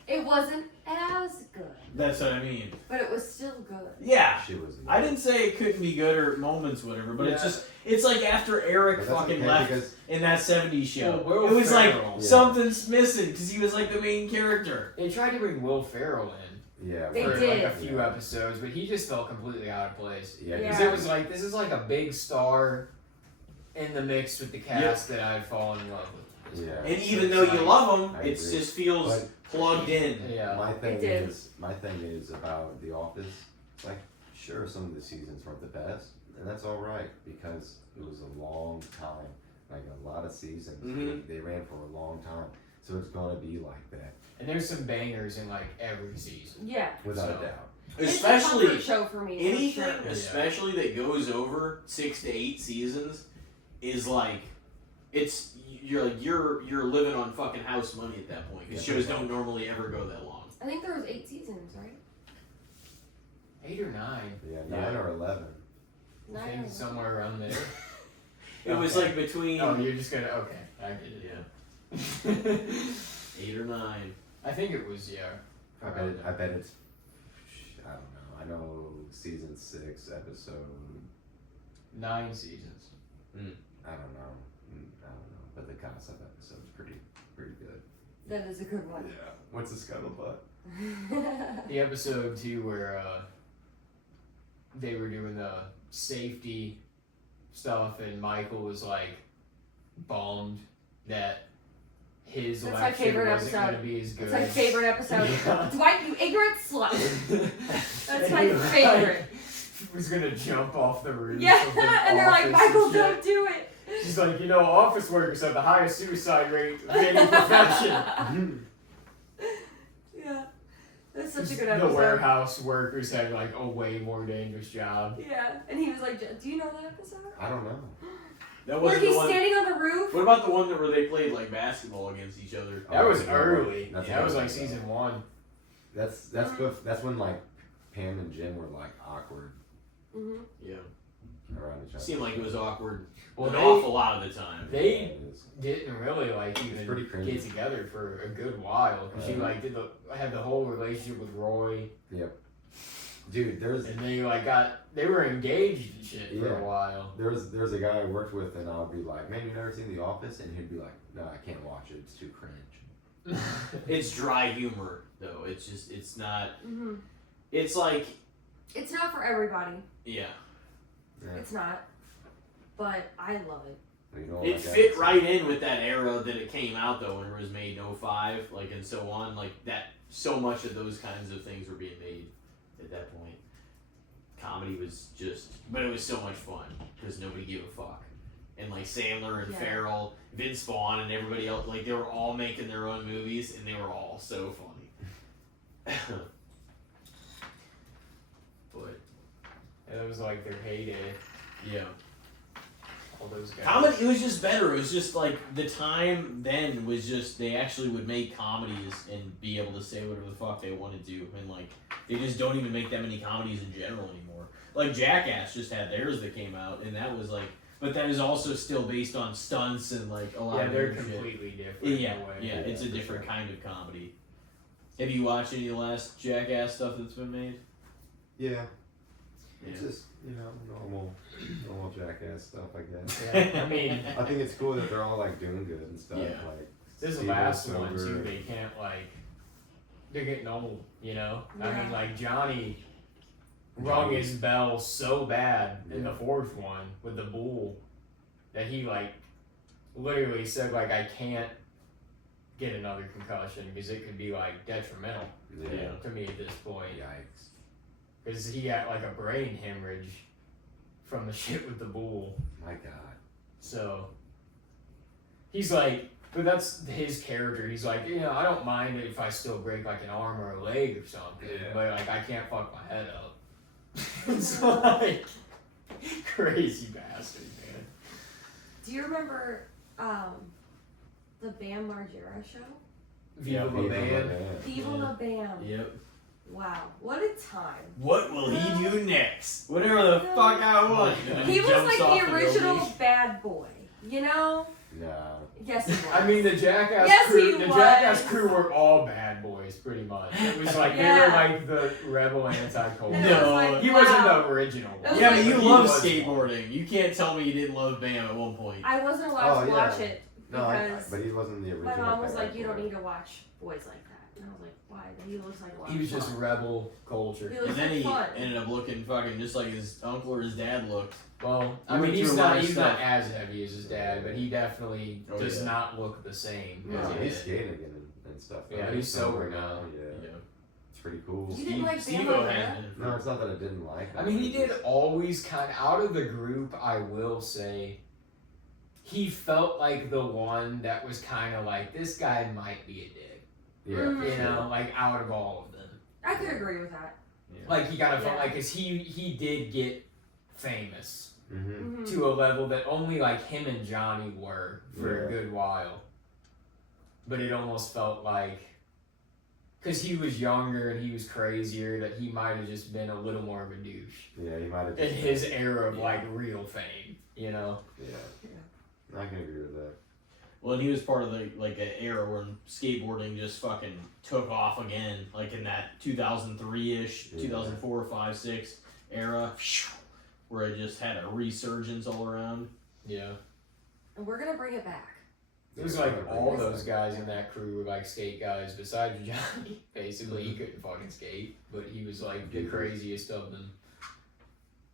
It wasn't as good, That's what I mean. but it was still good. Yeah. She was. I didn't say it couldn't be good or moments, whatever, but it's Yeah. just, it's like after Eric But that's fucking okay left because in that 70s show. Well, Will it was like Ferrell. Yeah. something's missing because he was like the main character. They tried to bring Will Ferrell in yeah, They for did. like a few episodes, but he just felt completely out of place. Yeah, Yeah. Because it was like, this is like a big star in the mix with the cast that I'd fallen in love with. Yeah. And So even it's though you like- love him, I it agree. just feels But- plugged in. Yeah. My thing did. is about The Office. Like, sure, some of the seasons weren't the best, and that's all right because it was a long time, like a lot of seasons. Mhm. They ran for a long time, so it's gonna be like that And there's some bangers in like every season. Yeah. without So- a doubt. It's a Especially comfort show for me. for anything, sure. especially that goes over 6 to 8 seasons, is like, it's you're living on fucking house money at that point. Because Yeah. shows don't normally ever go that long. I think there was 8 seasons, right? 8 or 9. Yeah, Yeah. 9 or 11. I 9 think or somewhere around there. It was Okay. like between Oh, you're just gonna, okay. I get it. Yeah. 8 or 9. I think it was, yeah. I bet it's. I don't know. I know season 6 episode. 9 seasons. I don't know. I don't know. But the concept episode's pretty good. That is a good one. Yeah. What's the scuttlebutt? The episode too where they were doing the safety stuff and Michael was like bummed that his That's my lecture favorite wasn't going to episode. be as good. It's my favorite episode. Yeah. Dwight, you ignorant slut. That's And my he, favorite. Was going to jump off the roof. Yeah, of the and they're like, office Michael, and shit. don't do it. She's like, you know, office workers have the highest suicide rate of any profession. Yeah, that's such a good The episode. warehouse workers had like a way more dangerous job. Yeah, and he was like, do you know that episode? I don't know. That Where wasn't the he's one. standing on the roof? What about the one where they played like basketball against each other? That was Oh, early. that's That was another like one. season 1. That's when like Pam and Jim were like awkward Mm-hmm. Yeah, around each other. seemed like it was awkward Well, an they awful lot of the time. they It is. didn't really like It's pretty even cringy. get together for a good while because she like had the whole relationship with Roy, Dude, and they were engaged and shit for Yeah. a while. there's a guy I worked with, and I'll be like, "Man, you never seen The Office?" And he'd be like, "No, I can't watch it. It's too cringe." It's dry humor though. It's just it's not. Mm-hmm. It's like It's not for everybody. yeah. Yeah. It's not. But I love it. You know, It like fit that. right in with that era that it came out though, when it was made in 05, like and so on. Like that, so much of those kinds of things were being made at that point. Comedy was just, but it was so much fun because nobody gave a fuck. And like Sandler and Yeah. Farrell, Vince Vaughn, and everybody else, like they were all making their own movies, and they were all so funny. But It was like their heyday. yeah. All those guys. Comedy, it was just better. It was just like the time then was just they actually would make comedies and be able to say whatever the fuck they wanted to, and like they just don't even make that many comedies in general anymore. Like Jackass just had theirs that came out, and that was like, but that is also still based on stunts and like a lot Yeah, of they're weird shit. completely different. Yeah, in a way. yeah, it's a for different sure. kind of comedy. Have you watched any of the last Jackass stuff that's been made? Yeah, Yeah. it's just normal Jackass stuff, I guess. Yeah, I mean, I think it's cool that they're all like doing good and stuff. Yeah. Like this Steve last is one sober. too, they can't like, they're getting old, you know? I Yeah. mean, like Johnny rung his bell so bad in the 4th one with the bull that he like literally said like, I can't get another concussion because it could be like detrimental Yeah. to me at this point. Yikes. Because he had like a brain hemorrhage from the shit with the bull. My God. So he's like, but that's his character. He's like, I don't mind it if I still break like an arm or a leg or something, Yeah. but like I can't fuck my head up. It's like crazy bastard, man. Do you remember the Bam Margera show? Viva Yeah, la band. Viva Yeah. La Bam. Yep. Wow, what a time. What will he do next? Whatever the No. fuck I want. He was jumps like off the the original building. bad boy, you know? No. Yes, he was. I mean, the Jackass Yes, crew. he The was. Jackass crew were all bad boys, pretty much. It was like they Yeah. were like the rebel anti-culture. And it No, was like, He wow. wasn't the original one. Yeah, but you He love was skateboarding. You can't tell me you didn't love Bam at one point. I wasn't allowed Oh, to yeah. watch it No, because but he wasn't the original. my mom was bad like, you don't boy. need to watch boys like that. And I was like, why? He looks like a lot He was of just fun. rebel culture. He looks And then like he fun. ended up looking fucking just like his uncle or his dad looked. Well, I He mean, went he's through a lot not of he's not stuff. as heavy as his dad, but he definitely Oh, does yeah. not look the same. Yeah, as he he's did. skating again and stuff. Yeah, though. he's sober now. Yeah, it's pretty cool. You didn't like Bam Steve-O Margera? has been. No, it's not that I didn't like him. I mean, he it's did just- always kind of out of the group. I will say, he felt like the one that was kind of like this guy might be a dick. Yeah, Mm. for You sure. know, like out of all of them, I could agree with that. like he kind of felt Yeah. like, cause he did get famous Mm-hmm. Mhm. to a level that only like him and Johnny were for Yeah. a good while. But it almost felt like, because he was younger and he was crazier, that he might have just been a little more of a douche Yeah, he might have. in just his era of Yeah. like real fame, you know? Yeah. I can agree with that. Well, and he was part of the like an era when skateboarding just fucking took off again, like in that 2003-ish, Yeah. 2004, 5, 6 era, where it just had a resurgence all around. Yeah. And we're gonna bring it back. It was like all those guys in that crew were like skate guys besides Johnny. Basically, he couldn't fucking skate, but he was like the craziest of them.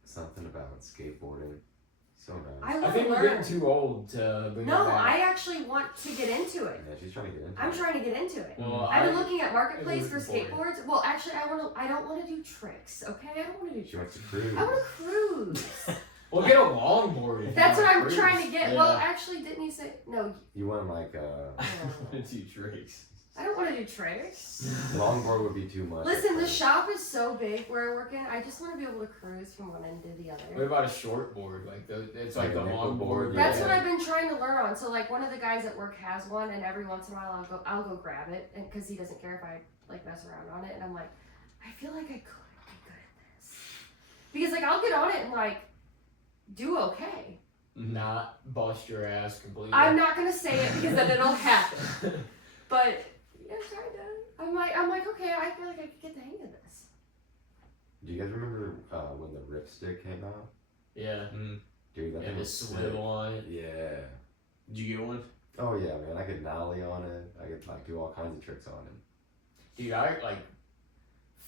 Something about skateboarding. So nice. I I want think to we're learn. getting too old to bring No, it back. I actually want to get into it. Yeah, she's trying to get into I'm it. trying to get into it. Well, I've been looking at Marketplace for looking forward. skateboards. Well, actually, I don't want to do tricks. Okay, I don't want to do She tricks. wants to cruise. I want to cruise. We'll get a longboard. if you That's what want I'm cruise. trying to get. Yeah. Well, actually, didn't you say no? You want like It's you tricks. I don't want to do tricks. longboard would be too much. Listen, I the think. shop is so big where I work in. I just want to be able to cruise from one end to the What other. about a short board? Like it's like Like the a nickel long board, board. That's yeah. what I've been trying to learn on. So like one of the guys at work has one, and every once in a while I'll go grab it, and because he doesn't care if I like mess around on it, and I'm like, I feel like I could be good at this because like I'll get on it and like do okay. Not bust your ass completely. I'm not gonna say it because then it'll happen. But yeah, kinda. I'm like, okay, I feel like I could get the hang of this. Do you guys remember when the ripstick came out? Yeah. Dude, that thing And the was sick. swivel on it. Yeah. Did you get one? Oh yeah, man. I could nollie on it. I could like do all kinds of tricks on it. Dude, I like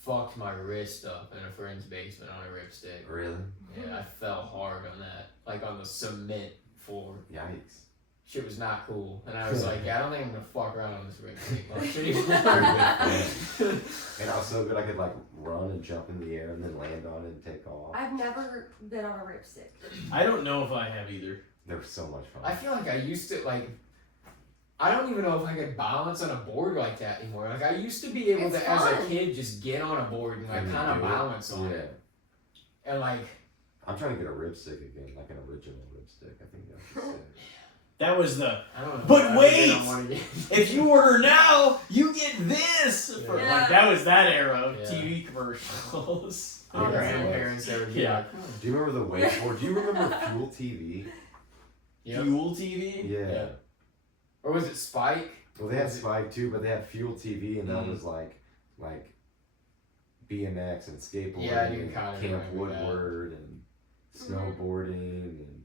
fucked my wrist up in a friend's basement on a ripstick. Really? Yeah, I fell hard on that. Like on the cement floor. Yikes. Shit was not cool. And I was like, I don't think I'm gonna fuck around on this ripstick much anymore. And I was so good I could like run and jump in the air and then land on it and take off. I've never been on a ripstick. I don't know if I have either. They were so much fun. I feel like I used to like I don't even know if I could balance on a board like that anymore. Like I used to be able It's to as a fun. kid just get on a board and like And kind of do it. balance on Yeah. it. And like I'm trying to get a ripstick again, like an original ripstick. I think that's sick. That was the. I don't know. But I wait! don't wanna get- If you order now, you get this. For, Yeah. Like that was that era of Yeah. TV commercials. My Honestly. grandparents they would be Yeah. like, Do you remember the wakeboard? Do you remember Fuel TV? Yep. Fuel TV. Yeah. Yeah. Or was it Spike? Well, they had Spike too, but they had Fuel TV, and that Mhm. was like BMX and skateboarding, Yeah, I do and kinda Camp remember that. Woodward, and snowboarding, and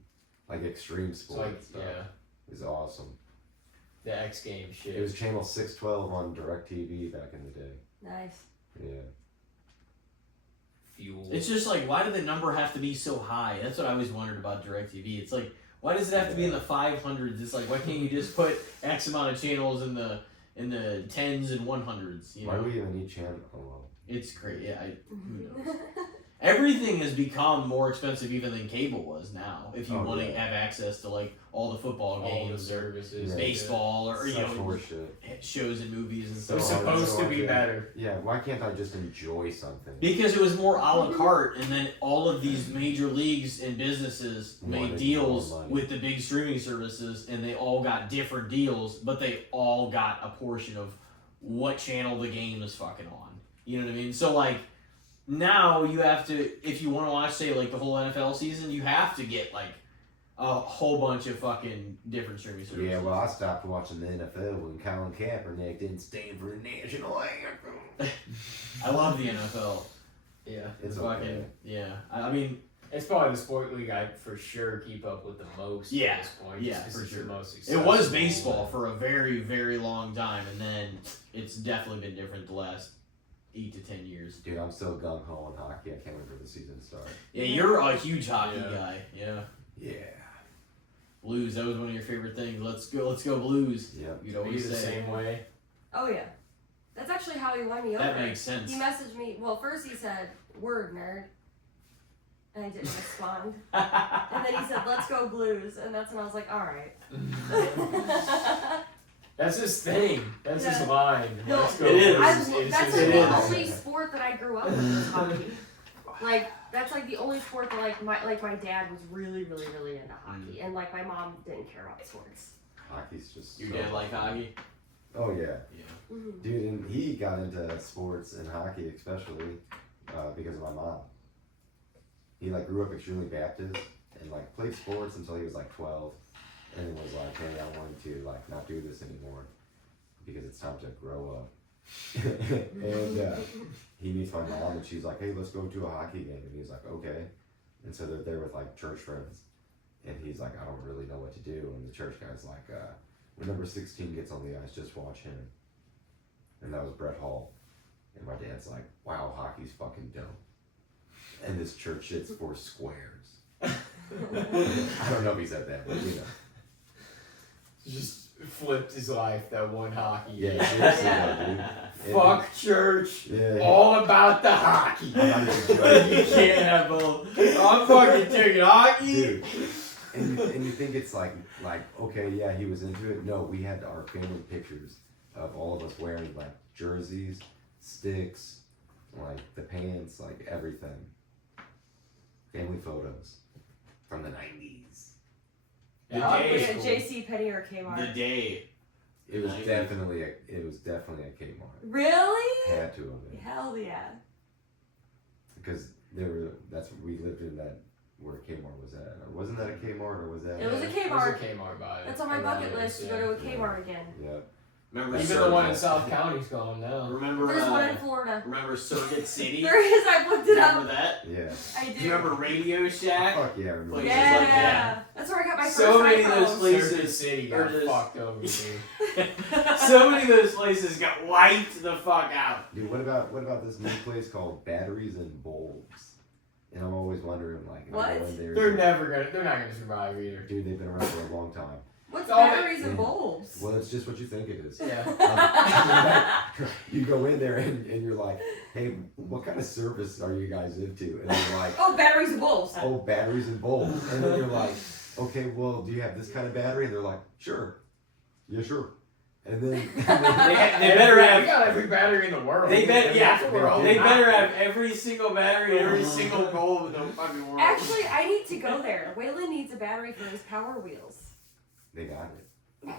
like extreme It's sport like and stuff. yeah, It was awesome. the X Games shit. It was channel 612 on DirecTV back in the day. Nice. Yeah. Fuel. It's just like, why did the number have to be so high? That's what I always wondered about DirecTV. It's like, why does it have to be in the 500s? It's like, why can't you just put X amount of channels in the 10s and 100s? You Why know, do we even need channel? Oh, well. it's great. Yeah, who knows? Everything has become more expensive even than cable was now. If you Oh, want to yeah. have access to like all the football all the games or services, Yeah. baseball or you Such know horseshit. shows and movies and It stuff. was So supposed to be yeah. better. Yeah, why can't I just enjoy something? Because it was more a la carte, and then all of these major leagues and businesses made Wanted deals more money. with the big streaming services, and they all got different deals, but they all got a portion of what channel the game is fucking on. You know what I mean? So like now you have to, if you want to watch, say like the whole NFL season, you have to get like a whole bunch of fucking different streaming services. Yeah, well, I stopped watching the NFL when Colin Kaepernick didn't stand for the national anthem. I love the NFL. Yeah. It's fucking okay. yeah. I mean. It's probably the sport league I for sure keep up with the most Yeah, at this point. yeah, just 'cause for it's sure. The most It successful. was baseball for a very, very long time, and then it's definitely been different the last 8 to 10 years. Dude, I'm so gung ho on hockey. I can't wait for the season to start. Yeah, you're a huge hockey Yeah. guy. Yeah, Yeah. Blues. That was one of your favorite things. Let's go Blues. Yep. You'd Are you always the say. same way? Oh yeah. That's actually how he won me over. That makes sense. He messaged me. Well, first he said, "Word nerd," and I didn't respond. And then he said, "Let's go Blues," and that's when I was like, "All right." That's his thing. That's his Yeah. line. No, Let's go it is. Blues. that's It's like his it the is. only sport that I grew up with was hockey. Like that's like the only sport that my dad was really into hockey, and like my mom didn't care about sports. Hockey's just. Your so dad like fun. hockey? Oh, yeah. Yeah. Mm-hmm. Dude, and he got into sports and hockey especially because of my mom. He like grew up extremely Baptist and like played sports until he was like 12, and then was like, "Hey, I want to like not do this anymore because it's time to grow up." And he meets my mom, and she's like, "Hey, let's go to a hockey game," and he's like, "Okay." And so they're there with like church friends, and he's like, "I don't really know what to do," and the church guy's like, "When number 16 gets on the ice, just watch him." And that was Brett Hall. And my dad's like, "Wow, hockey's fucking dope." And this church shit's for squares. I don't know if he said that, but you know. Just flipped his life that one hockey. Yeah, game. seriously, Yeah. though, dude. Fuck church. Yeah. All about the hockey. I'm not even You joking. can't have both. I'm fucking taking hockey. Dude. And you think it's like okay, yeah, he was into it. No, we had our family pictures of all of us wearing like jerseys, sticks, like the pants, like everything. Family photos from the 90s. The Yeah, day- We Hey, had cool. JC Penney or Kmart. The day. It was 90s. definitely a Kmart. Really? Had to have been. Hell yeah. Because we lived in that where Kmart was at. Or wasn't that a Kmart or was that? It was a It Kmart. was a Kmart by That's on my around bucket us, list to yeah. go to a Kmart again. Yeah. Remember Even Circuit. the one in South County's gone now. Remember There's one in Florida. remember Circuit City? There is, I looked it Remember up. that? Yeah. I Do you remember Radio Shack? Fuck yeah, I remember. Places Yeah. like that. That's where I got my So first many of those iPhone. places- Circuit City are got just- fucked over, dude. So many of those places got wiped the fuck out. Dude, what about this new place called Batteries and Bulbs? And I'm always wondering, like, if I go What? in there, They're not gonna survive either. dude, they've been around for a long time. What's Oh, batteries and yeah. bulbs? Well, it's just what you think it is. Yeah. You go in there and you're like, hey, what kind of service are you guys into? And they're like, Oh, batteries and bulbs. oh, batteries and bulbs. And then you're like, okay, well, do you have this kind of battery? And they're like, sure. Yeah, sure. And then, They better We have. got every battery in the world. They bet. That's Yeah. what we're all They about. better have every single battery, every single bulb in the fucking world. Actually, I need to go there. Waylon needs a battery for his Power Wheels. they got it.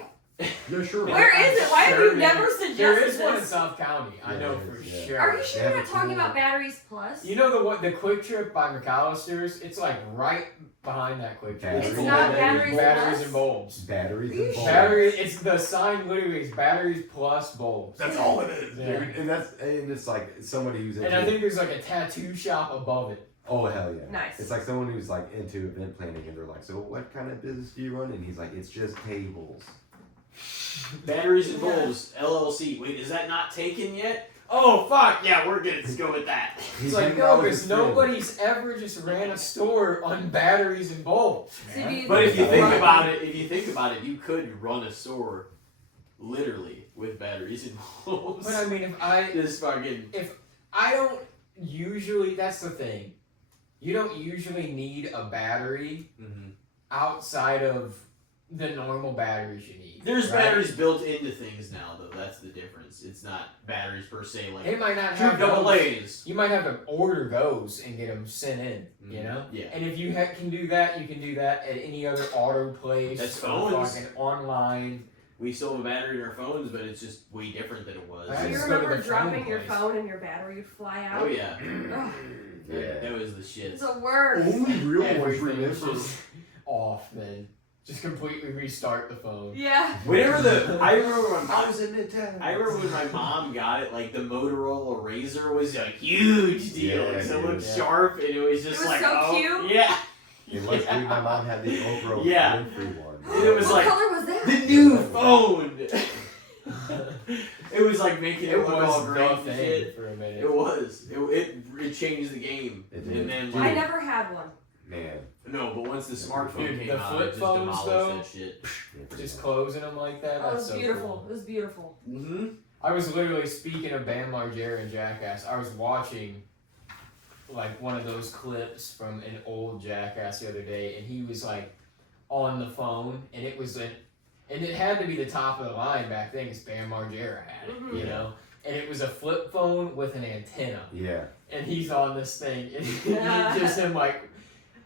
Yeah, sure. Where is it? Why have Sure, you never suggested There is one in this? South County. I Yeah, know there for is, yeah. sure. Are you sure They you're have not a talking cool- about Batteries Plus? You know the Quick Trip by McAllister's? It's like right behind that Quick Trip. It's not Batteries and Batteries Plus? and bulbs. Batteries Are you and sure? bulbs. Battery. It's the sign literally is batteries plus bulbs. That's all it is, Yeah. dude. And it's like somebody who's into And I think there's like a tattoo shop above it. oh hell yeah. Nice. It's like someone who's like into event planning and they're like, so what kind of business do you run? And he's like, it's just tables. Batteries and bulbs, LLC. Wait, is that not taken yet? Oh fuck! Yeah, we're good. Let's go with that. He's It's like hanging out no, with because his friend. nobody's ever just ran a store on batteries and bulbs. So man. do you- But if you think Right. about it, you could run a store, literally with batteries and bulbs. But I mean, if I Just fucking. I don't usually. That's the thing. You don't usually need a battery outside of the normal batteries you need. There's right? batteries built into things now, though. That's the difference. It's not batteries per se. Like They might not true have double those. A's. You might have to order those and get them sent in. You know. Yeah. And if you can do that, you can do that at any other auto place. That's or phones. fucking online. We still have a battery in our phones, but it's just way different than it was. I Do you just go to remember the phone dropping your place. phone and your battery would fly out? Oh yeah. Ugh, Yeah. That was the shit. it's the worst. Only real ones Everything remember. is just off, man. Just completely restart the phone. Yeah. Whenever I remember when I was in Midtown. I remember when my mom got it, like the Motorola Razor was a huge deal. Yeah, Because it looked dude. sharp and it was just was like, so oh, cute. yeah. It was, dude, my mom had the Oprah Yeah. Winfrey one. And it was What like, color was that? the new phone. It was like making it, It look all was great the and thing shit. for a minute. It was. It changed the game. It did. And then Dude. I like, never had one. Man. no, but once the smartphone Dude, came the out, flip it just phones, demolished though, that shit. Just closing them like that. Oh, it That's was so beautiful. cool. It was beautiful. Mm-hmm. I was literally speaking of Bam Margera and Jackass. I was watching like one of those clips from an old Jackass the other day, and he was like on the phone, and it was and it had to be the top of the line back then, because Bam Margera had it, Mhm. you know. And it was a flip phone with an antenna, Yeah. and he's on this thing, and Yeah. just him like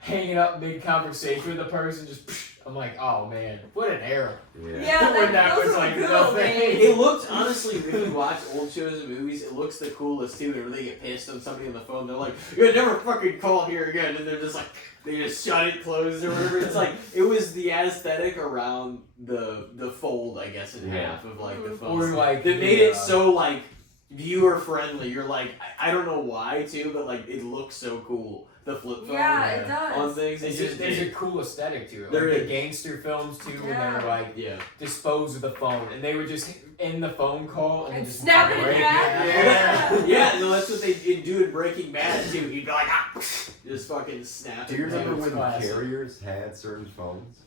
hanging up mid conversation with the person, just. I'm like, oh man, what an era! Yeah. Yeah, When that those was were like good the old thing. days. It looked, honestly, if you watch old shows and movies, it looks the coolest too. Whenever they get pissed on somebody on the phone, they're like, "You'll never fucking call here again," and they're just like, they just shut it, closed, or whatever. It's like it was the aesthetic around the fold, I guess, in Yeah. half of like the Mhm. phone. Or like That made it so like viewer friendly. You're like, I don't know why too, but like it looks so cool. The flip phone Yeah, it on does. things. It It's just just, there's a did. cool aesthetic to it. There Like the is. gangster films too, when they Yeah. were like Yeah. dispose of the phone, and they would just end the phone call and, And just snap it break back. Yeah. Yeah, no, that's what they did do in Breaking Bad too. He'd be like, ah, just Just fucking snap. Do you remember It's when classic. carriers had certain phones,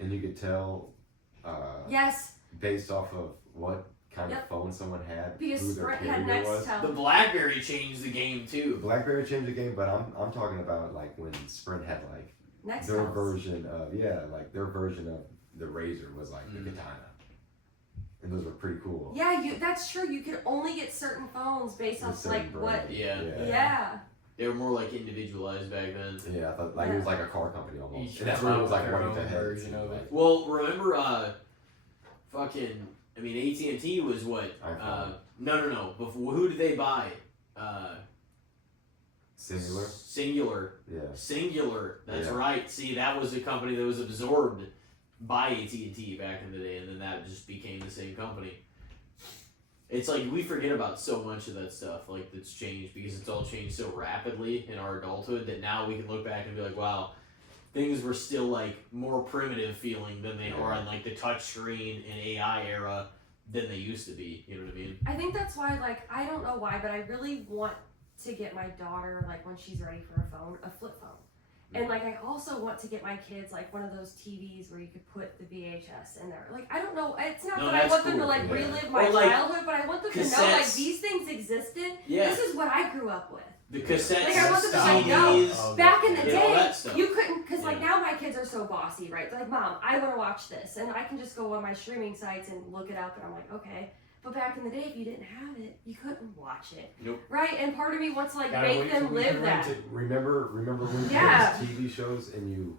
and you could tell Yes, based off of what kind Yep. of phone someone had, because who their Sprint had carrier was? The Nextel. BlackBerry changed the game too. BlackBerry changed the game, but I'm talking about like when Sprint had like their Nextel. version of their version of the Razor was like the Katana, and those were pretty cool. Yeah, that's true. You could only get certain phones based With off certain like what. brand. Yeah. Yeah. They were more like individualized back then. Yeah, I thought like it was like a car company almost. Each And that's where it was like their running own to head. version of it. Well, remember, AT&T was what? iPhone. No. Before, who did they buy? Singular. Singular. Yeah. Singular. That's Yeah. right. See, that was a company that was absorbed by AT&T back in the day, and then that just became the same company. It's like we forget about so much of that stuff, like that's changed because it's all changed so rapidly in our adulthood that now we can look back and be like, wow, things were still like more primitive feeling than they are in like the touch screen and AI era than they used to be. You know what I mean? I think that's why, like, I don't know why, but I really want to get my daughter, like, when she's ready for a phone, a flip phone. And, like, I also want to get my kids, like, one of those TVs where you could put the VHS in there. Like, I don't know. It's not No, that I that's want them to, cool. like, Yeah. relive my Or, like, childhood, but I want them to know, like, cassettes. these things existed. Yeah. This is what I grew up with. The cassettes, Like, I want them to Style. like, no. CDs. Back in the and all day, that stuff. you couldn't, because, like, Yeah. now my kids are so bossy, right? They're like, Mom, I want to watch this. And I can just go on my streaming sites and look it up, and I'm like, okay. But back in the day, if you didn't have it, you couldn't watch it. Nope. Right? And part of me wants to, like, Gotta make wait till them we live can that. rent it. Remember when Yeah. there was TV shows and you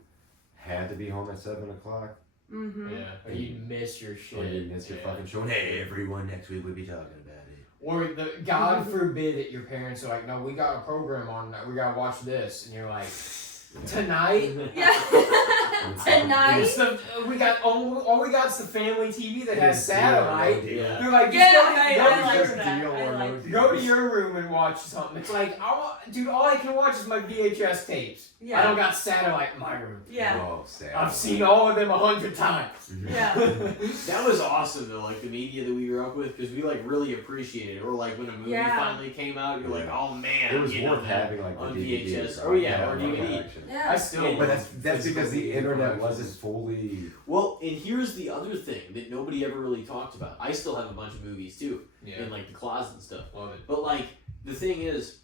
had to be home at 7:00, Mm-hmm. Yeah, or you'd miss your shit. or you miss your Yeah. fucking show, and everyone next week would be talking about it. Or God forbid that your parents are like, no, we got a program on that. We gotta watch this, and you're like, tonight. Yeah. Tonight. It's the, we got all we got is the family TV that has satellite. Yeah. They're like, just Yeah, go, I go, like to that. deal I or like no that. deal. go to your room and watch something. It's like, dude, all I can watch is my VHS tapes. Yeah. I don't got satellite in my room. Yeah. Oh, sad. I've seen all of them 100 times. Mhm. Yeah. That was awesome though, like the media that we grew up with, because we like really appreciated it. Or like when a movie Yeah. finally came out, you're like, Yeah. oh man, It was I'm getting worth on that having like the on DVD. VHS. right? Oh yeah, Yeah, or no DVD. connection. Yeah. I still. But that's because the internet collections. wasn't fully. Well, and here's the other thing that nobody ever really talked about. I still have a bunch of movies too, Yeah. in like the closet and stuff. Love it. But like the thing is,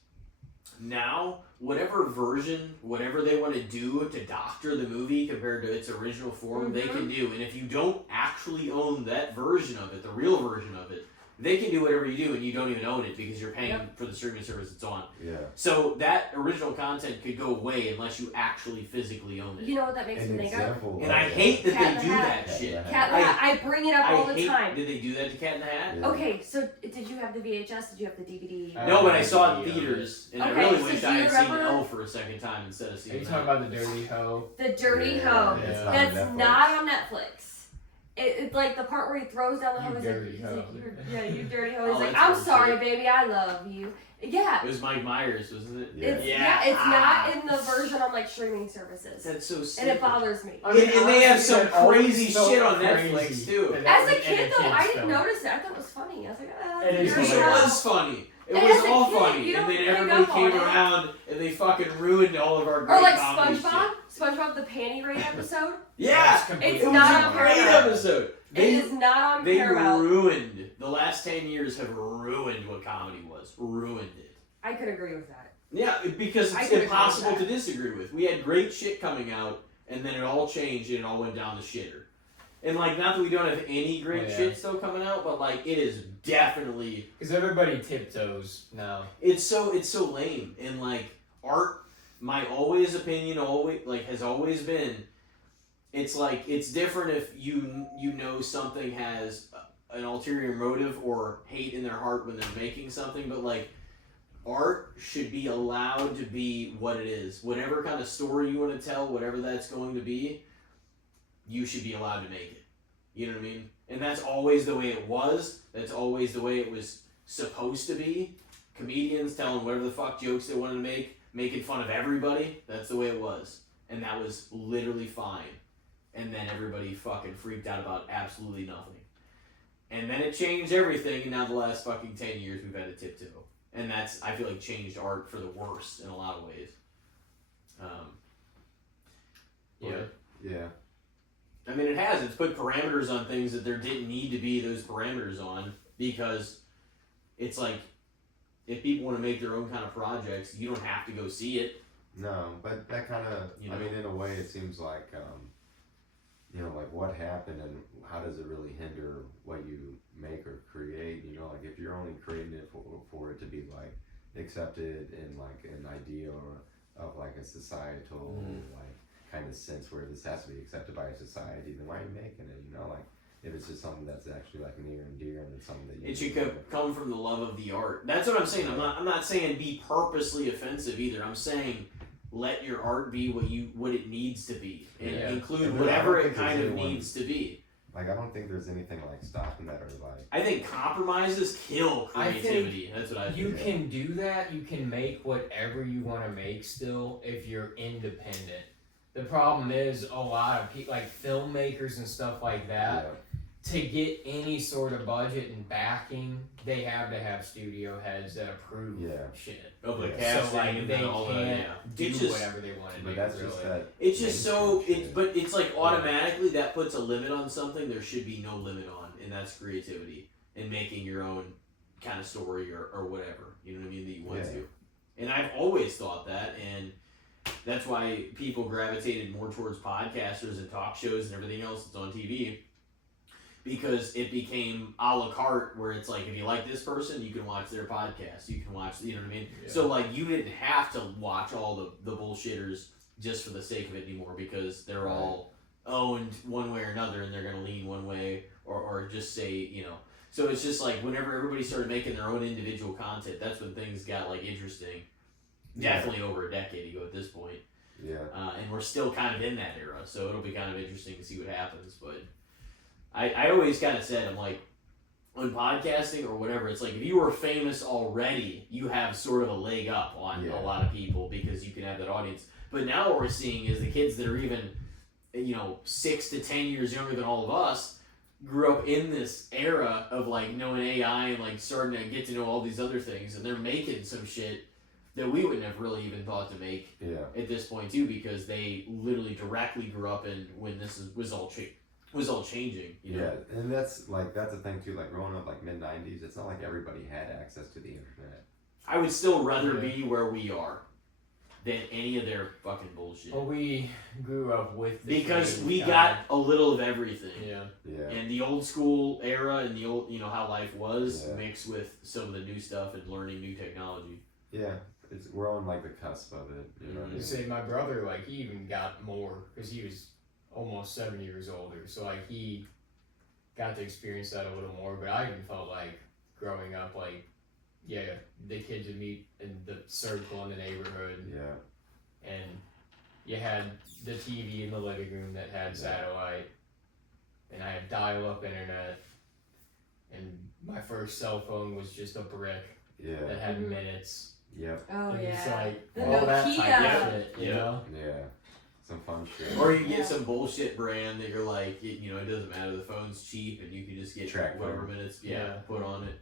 now whatever version, whatever they want to do to doctor the movie compared to its original form, they can do. And if you don't actually own that version of it, the real version of it, they can do whatever you do, and you don't even own it because you're paying for the streaming service it's on. Yeah. So that original content could go away unless you actually physically own it. You know what that makes An me think of? example. And I of hate that Cat in they the do Hat. that Cat in shit. the Hat. Cat in the Hat. I bring it up all the hate, time. Did they do that to Cat in the Hat? Yeah. Okay, so did you have the VHS? Did you have the DVD? Uh, No, but I saw it in Yeah. theaters, and I Okay, really so wish do I you had seen remember- L for a second time instead of Are seeing you that. talking about the Dirty Hoe? The Dirty Yeah, Hoe. it's Yeah. not That's on Netflix. not on Netflix. It's like the part where he throws down the You hoe. He's dirty like, hoe. yeah, you dirty hoe. Oh, He's like, that's I'm what sorry, it baby, I love you. Yeah. It was Mike Myers, wasn't it? Yeah. It's, Yeah. it's Ah. not in the version on like streaming services. That's so And stupid. it bothers me. I mean, And they have honestly, some that always crazy felt shit on crazy Netflix, too. that that As a was in kid though, I didn't film. notice it. I thought it was funny. I was like, ah, It is Dirty Because it hilarious. Hoe. was funny. It And was as a all kid, funny. you And don't then pick everybody up on came it. around and they fucking ruined all of our great Or like comedy SpongeBob. shit. SpongeBob the Panty Raid episode. Yeah! That's completely It's It was not a on great Paramount. episode. It is not on They Paramount. ruined. The last 10 years have ruined what comedy was. Ruined it. I could agree with that. Yeah, because I it's could agree impossible with to that. disagree with. We had great shit coming out, and then it all changed and it all went down the shitter. And like, not that we don't have any great Oh, yeah. shit still coming out, but like, it is definitely Because everybody tiptoes now. it's so lame. And like, art, my always opinion has always been, it's like it's different if you know something has an ulterior motive or hate in their heart when they're making something, but like, art should be allowed to be what it is. Whatever kind of story you want to tell, whatever that's going to be, you should be allowed to make it. You know what I mean? And that's always the way it was. That's always the way it was supposed to be. Comedians telling whatever the fuck jokes they wanted to make, making fun of everybody. That's the way it was. And that was literally fine. And then everybody fucking freaked out about absolutely nothing. And then it changed everything, and now the last fucking 10 years we've had a tiptoe. And that's, I feel like, changed art for the worse in a lot of ways. Yeah. Yeah. I mean, it has. It's put parameters on things that there didn't need to be those parameters on, because it's like, if people want to make their own kind of projects, you don't have to go see it. No, but that kind of, You know? I mean, in a way, it seems like, you know, like what happened and how does it really hinder what you make or create? You know, like if you're only creating it for it to be like accepted in like an ideal or of like a societal like kind of sense where this has to be accepted by a society, then why are you making it? You know, like if it's just something that's actually like near and dear and it's something that you It should come from the love of the art. That's what I'm saying. I'm not saying be purposely offensive either. I'm saying let your art be what it needs to be, and include And whatever I don't it think kind there's of anyone- needs to be. Like I don't think there's anything like stopping that or like. I think compromises kill creativity. That's what I think. You can do that. You can make whatever you want to make still if you're independent. The problem is a lot of people, like filmmakers and stuff like that, to get any sort of budget and backing, they have to have studio heads that approve shit. Of the Yeah. casting So like and they all can't that. do It's just, whatever they want to do. But that's really. just that. it's just so. mainstream It's shit. but it's like automatically that puts a limit on something there should be no limit on, and that's creativity and making your own kind of story or whatever. You know what I mean, that you want to. And I've always thought that, and that's why people gravitated more towards podcasters and talk shows and everything else that's on TV. Because it became a la carte, where it's like, if you like this person, you can watch their podcast. You can watch, you know what I mean? Yeah. So, like, you didn't have to watch all the bullshitters just for the sake of it anymore, because they're all owned one way or another, and they're going to lean one way or just say, you know. So it's just like, whenever everybody started making their own individual content, that's when things got, like, interesting. Definitely over a decade ago at this point. Yeah. And we're still kind of in that era, so it'll be kind of interesting to see what happens, but... I always kind of said, I'm like, on podcasting or whatever, it's like if you were famous already, you have sort of a leg up on a lot of people because you can have that audience. But now what we're seeing is the kids that are even, 6 to 10 years younger than all of us grew up in this era of like knowing AI and like starting to get to know all these other things, and they're making some shit that we wouldn't have really even thought to make at this point too, because they literally directly grew up in when this was all changing, you know? Yeah, and that's the thing too, like growing up like mid-90s, it's not like everybody had access to the internet. I would still rather be where we are than any of their fucking bullshit. Well, we grew up with the Because same we kind got a little of everything. Yeah. And the old school era and the old, how life was mixed with some of the new stuff and learning new technology. Yeah, we're on like the cusp of it, you know what I You mean? say my brother, like, he even got more, because he was almost 7 years older, so like he got to experience that a little more. But I even felt like growing up, like, the kids would meet in the circle in the neighborhood, and you had the TV in the living room that had satellite, and I had dial-up internet, and my first cell phone was just a brick that had minutes. Yep. Oh, and it's yeah. like The all that type Nokia. of shit, you know? Yeah. Some fun shit. Or you get some bullshit brand that you're like, it doesn't matter, the phone's cheap and you can just get Track whatever phone. minutes put on it.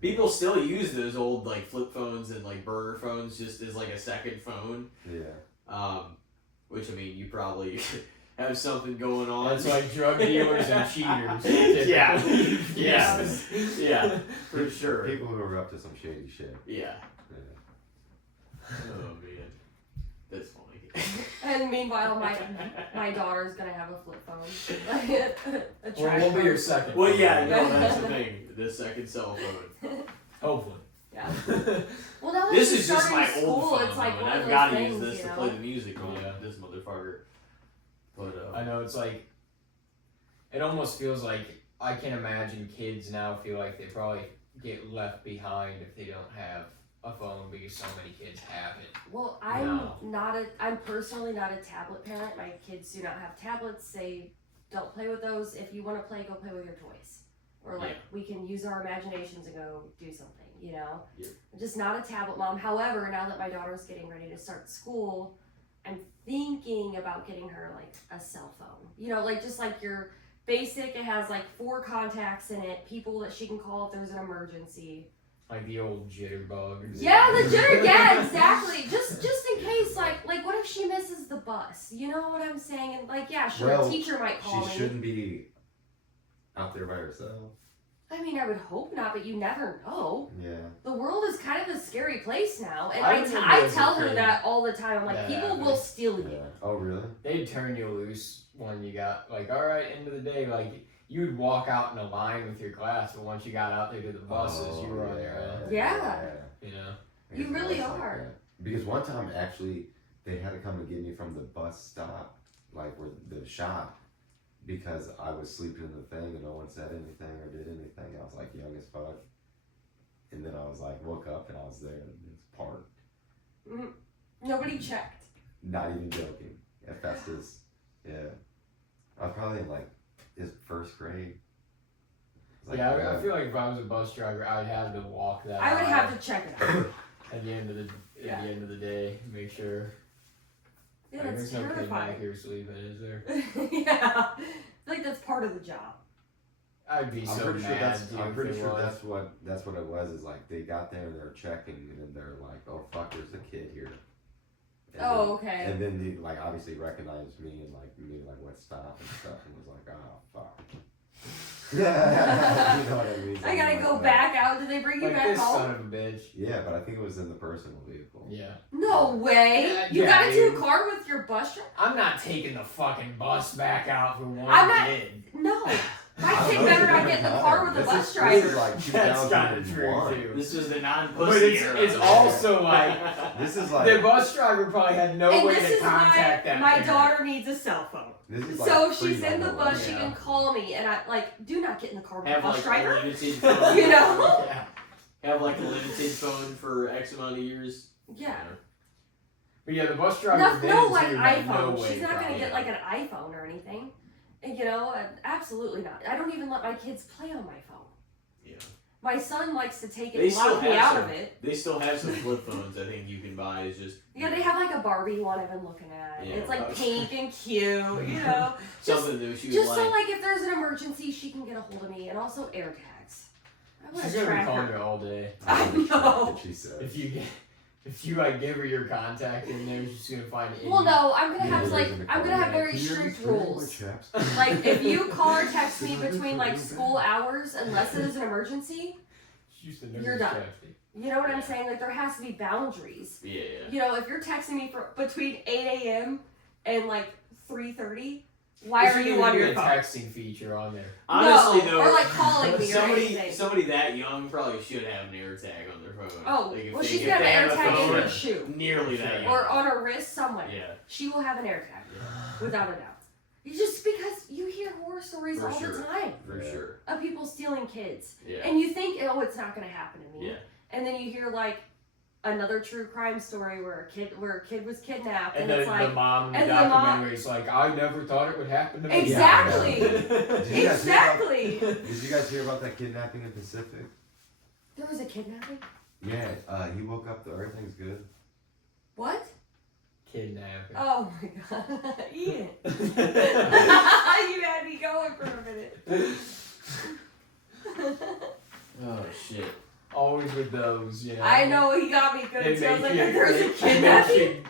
People still use those old like flip phones and like burner phones just as like a second phone. Yeah. Which I mean, you probably have something going on. That's like drug dealers and cheaters. Yeah, for sure. People who are up to some shady shit. Yeah. Yeah. Oh man, that's funny. And meanwhile, my daughter's gonna have a flip phone. Like a Well, track we'll be phone. your second. Well, yeah, no, that's the thing. The second cell phone. Hopefully. Yeah. Well, now that This she's is just my starting old school, phone, it's like though, one and of I've those got to things, use this you to know? play the music on Yeah. this motherfucker. But I know, it's like, it almost feels like I can imagine kids now feel like they probably get left behind if they don't have a phone, because so many kids have it. Well, No. I'm personally not a tablet parent. My kids do not have tablets. They don't play with those. If you want to play, go play with your toys. Or like we can use our imaginations and go do something, you know? Yeah. I'm just not a tablet mom. However, now that my daughter's getting ready to start school, I'm thinking about getting her like a cell phone. You know, like just like your basic, it has like 4 contacts in it, people that she can call if there's an emergency. Like the old jitterbug. Yeah, the jitter. Yeah, exactly. Just in case, like what if she misses the bus? You know what I'm saying? And like, yeah, sure, Well, a teacher might call She me. shouldn't be out there by herself. I mean, I would hope not, but you never know. Yeah. The world is kind of a scary place now, and I I remember as a tell her kid that all the time. I'm like, that people happened. will steal you. Yeah. Oh, really? They'd turn you loose when you got, like, alright, end of the day, like, you would walk out in a line with your class, but once you got out there to the buses, you were on your own. Yeah. You know? I You guess it really was like are. that. Because one time, actually, they had to come and get me from the bus stop, like where the shop, because I was sleeping in the thing and no one said anything or did anything. I was like young as fuck. And then I was like, woke up and I was there and it's parked. Nobody checked. Not even joking. At Festus. Yeah. I was probably in like first grade. It's like, Yeah, I feel like if I was a bus driver, I'd have to walk that I would aisle have to check it out. at the end of the day, make sure. Yeah, Like, that's there's no kid back terrifying. here sleeping, is there? Yeah, like that's part of the job. I'd be I'm so pretty sure mad, that's dude, I'm if pretty it sure was. that's what it was, is like they got there and they're checking and then they're like, oh fuck, there's a kid here. And Oh, then, okay. And then they like obviously recognized me and like me like what stop and stuff and was like, oh fuck. You know what I mean? I gotta Something go like back out. Did they bring you Like back this home? son of a bitch. that. Yeah, but I think it was in the personal vehicle. Yeah. No way. Yeah, You yeah, got into dude. a car with your bus driver? I'm not taking the fucking bus back out for one I'm not- kid. No. My I kid don't know better if not you get in the ever car had with it. a bus This is driver. like That's kind of 2001. true, too. This was the But non-pussy era. it's also like, This is the like bus driver probably had no And way this to is contact why that my parent. daughter needs a cell phone. this is like So if she's in the pre-9/11. bus, she Yeah. can call me, and I like do not get in the car with a Have bus like driver. a limited phone. You know? Yeah. Have like a limited phone for X amount of years. Yeah. But yeah, the bus driver No, then no, like too had iPhone. no way She's not gonna probably. get like an iPhone or anything. And, you know, absolutely not. I don't even let my kids play on my phone. Yeah. My son likes to take it They and still lock me have out some. of it. They still have some flip phones I think you can buy. It's just Yeah, they have like a Barbie one I've been looking at. Yeah. It's like pink and cute, you know. something that she would Just like. so like if there's an emergency, she can get a hold of me, and also AirTags. I want She's to gonna be track calling her. you all day. I know. She said. If you like give her your contact in there, she's gonna find any. Well, no, I'm gonna Yeah, have like they're gonna I'm call gonna you have back. very Can you strict understand my rules. chaps? Like if you call or text me between like school hours, unless it is an emergency, She used to You're done. you know what I'm saying? Like there has to be boundaries. Yeah. You know, if you're texting me for between 8 a.m. and like 3:30, why are you on your a phone? texting feature on there? Honestly, no, though, or like calling me or anything. somebody that young probably should have an AirTag on their phone. Oh, Like, if well, they- she's if got they an have a AirTag in phone her shoe nearly that young. or on her wrist somewhere. Yeah, She will have an AirTag, without a doubt. It's just because you hear horror stories For all sure. the time for Yeah. sure. of people stealing kids, Yeah. and you think, oh, it's not going to happen to me. Yeah. And then you hear like another true crime story where a kid was kidnapped, And and then it's like the mom in the and the mom- documentary's like, I never thought it would happen to me. Exactly. Did you guys hear about- Exactly. Did you guys hear about that kidnapping in Pacific? There was a kidnapping. Yeah, he woke up. Everything's good. What? Kidnapping. Oh my god, Ian! You had me going for a minute. Oh shit. Always with those, you know. I know he got me good. It So I was makes like, you- there's a it kidnapping.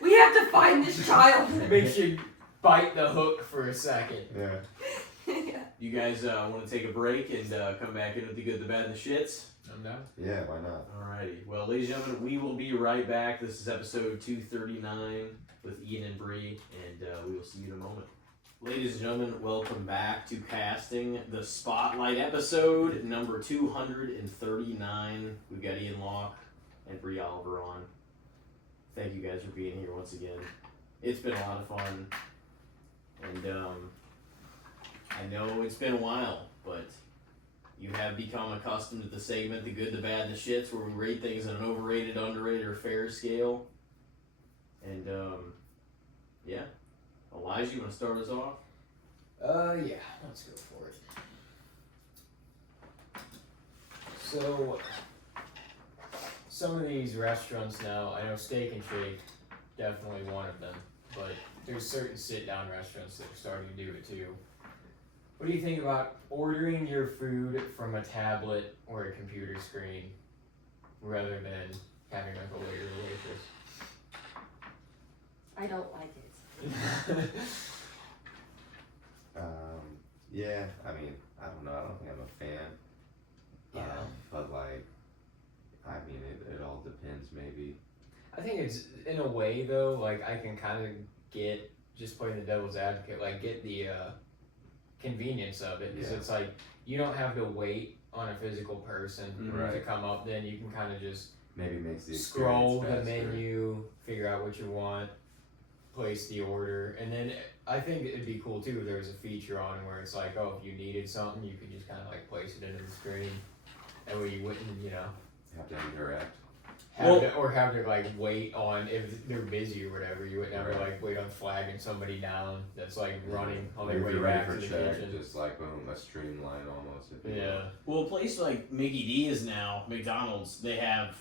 We have to find this child. makes you bite the hook for a second. Yeah. You guys want to take a break and come back in with the good, the bad, and the shits? I'm down. Yeah, why not? Alrighty. Well, ladies and gentlemen, we will be right back. This is episode 239 with Ian and Bri, and we will see you in a moment. Ladies and gentlemen, welcome back to Casting the Spotlight episode number 239. We've got Ian Lalk and Bri Oliver on. Thank you guys for being here once again. It's been a lot of fun, and I know it's been a while, but you have become accustomed to the segment, the good, the bad, and the shits, where we rate things on an overrated, underrated, or fair scale. And, yeah. Elijah, you want to start us off? Yeah, let's go for it. So, some of these restaurants now, I know Steak and Shake, definitely one of them, but there's certain sit-down restaurants that are starting to do it too. What do you think about ordering your food from a tablet or a computer screen rather than having like a waiter or waitress. I don't like it. Yeah, I mean, I don't know. I don't think I'm a fan. Yeah. But like, I mean, it all depends. Maybe. I think it's in a way though, like I can kind of get just playing the devil's advocate, like get the convenience of it, because it's like you don't have to wait on a physical person to come up. Then you can kind of just maybe makes the scroll the faster. menu, figure out what you want, place the order, and then I think it'd be cool too if there was a feature on where it's like, oh, if you needed something, you could just kind of like place it into the screen, and where you wouldn't, You have to interact. have to like wait on if they're busy or whatever. You wouldn't have to like wait on flagging somebody down that's like running on their If way you're back ready to for the check, kitchen. just like boom, a streamline almost. If you Yeah. Well, a place like Mickey D's now, McDonald's, they have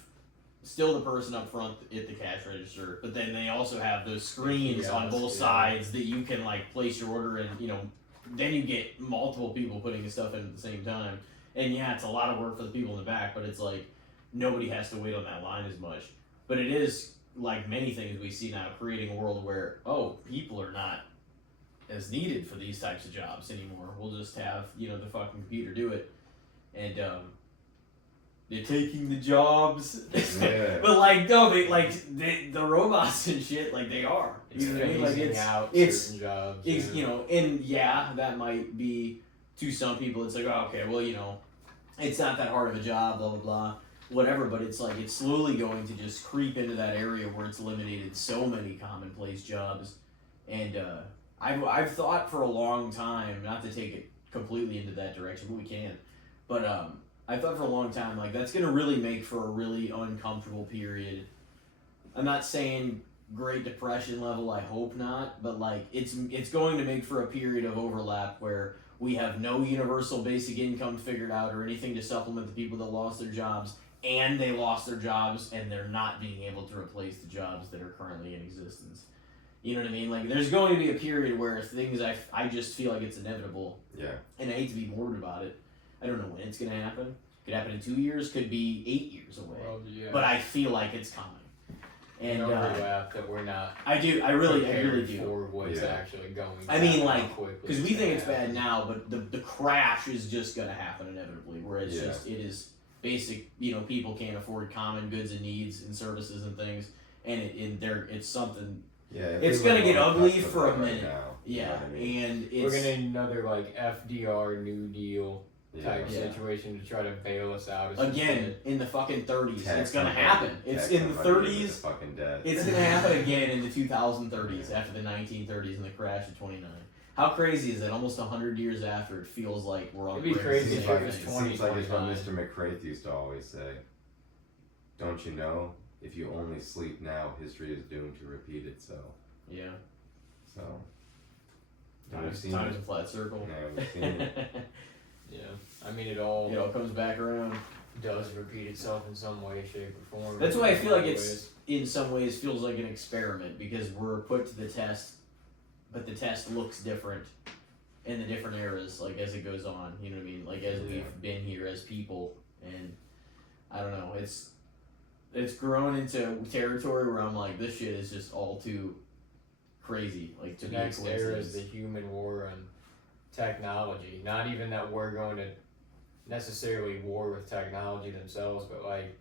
still the person up front at the cash register, but then they also have those screens on both sides that you can like place your order and then you get multiple people putting the stuff in at the same time. And yeah, it's a lot of work for the people in the back, but it's like nobody has to wait on that line as much. But it is, like many things we see now, creating a world where, people are not as needed for these types of jobs anymore. We'll just have, the fucking computer do it. And, they're taking the jobs. Yeah. But, like, no, the robots and shit, like, they are. It's You know what I mean? Like, phasing out it's certain jobs. and that might be, to some people, it's like, oh, okay, well, it's not that hard of a job, blah, blah, blah. Whatever, but it's like it's slowly going to just creep into that area where it's eliminated so many commonplace jobs, and I've thought for a long time, not to take it completely into that direction, but we can, but I thought for a long time like that's gonna really make for a really uncomfortable period. I'm not saying Great Depression level, I hope not, but like it's going to make for a period of overlap where we have no universal basic income figured out or anything to supplement the people that lost their jobs. And they lost their jobs, and they're not being able to replace the jobs that are currently in existence. You know what I mean? Like, there's going to be a period where things I just feel like it's inevitable. Yeah. And I hate to be morbid about it. I don't know when it's going to happen. Could happen in 2 years, could be 8 years away. Well, yeah. But I feel like it's coming. And overlap that we're not. I really prepared do. For what's Yeah. actually going. I mean, down, like, how quickly because we think gonna it's bad happen. now, but the crash is just going to happen inevitably. Where it's just it is basic. People can't afford common goods and needs and services and things, and it's something. Yeah. It's people gonna get are ugly custom for a right minute. now, you know Yeah, what I mean? and We're it's gonna need another like FDR New Deal type Yeah. situation to try to bail us out. again in the fucking 30s. Tax it's gonna somebody- happen. It's tax in the somebody into 30s. fucking debt. It's gonna happen again in the 2030s after the 1930s and the crash of '29. How crazy is that? Almost 100 years after, it feels like we're on. It'd be the crazy Seems if like, it was it seems like it's what 2029. Mr. McCraith used to always say. Don't you know? If you only sleep now, history is doomed to repeat itself. Yeah. So. Have you seen Time's it? a flat circle. Yeah, we've seen it. Yeah, I mean it all It all comes back around. does repeat itself in some way, shape, or form. That's why I feel like In it's in some ways feels like an experiment because we're put to the test, but the test looks different in the different eras, like as it goes on. You know what I mean? Like as we've been here as people, and I don't know, it's grown into territory where I'm like, this shit is just all too crazy, like to the be a next era coincidence. is the human war on technology. Not even that we're going to necessarily war with technology themselves, but like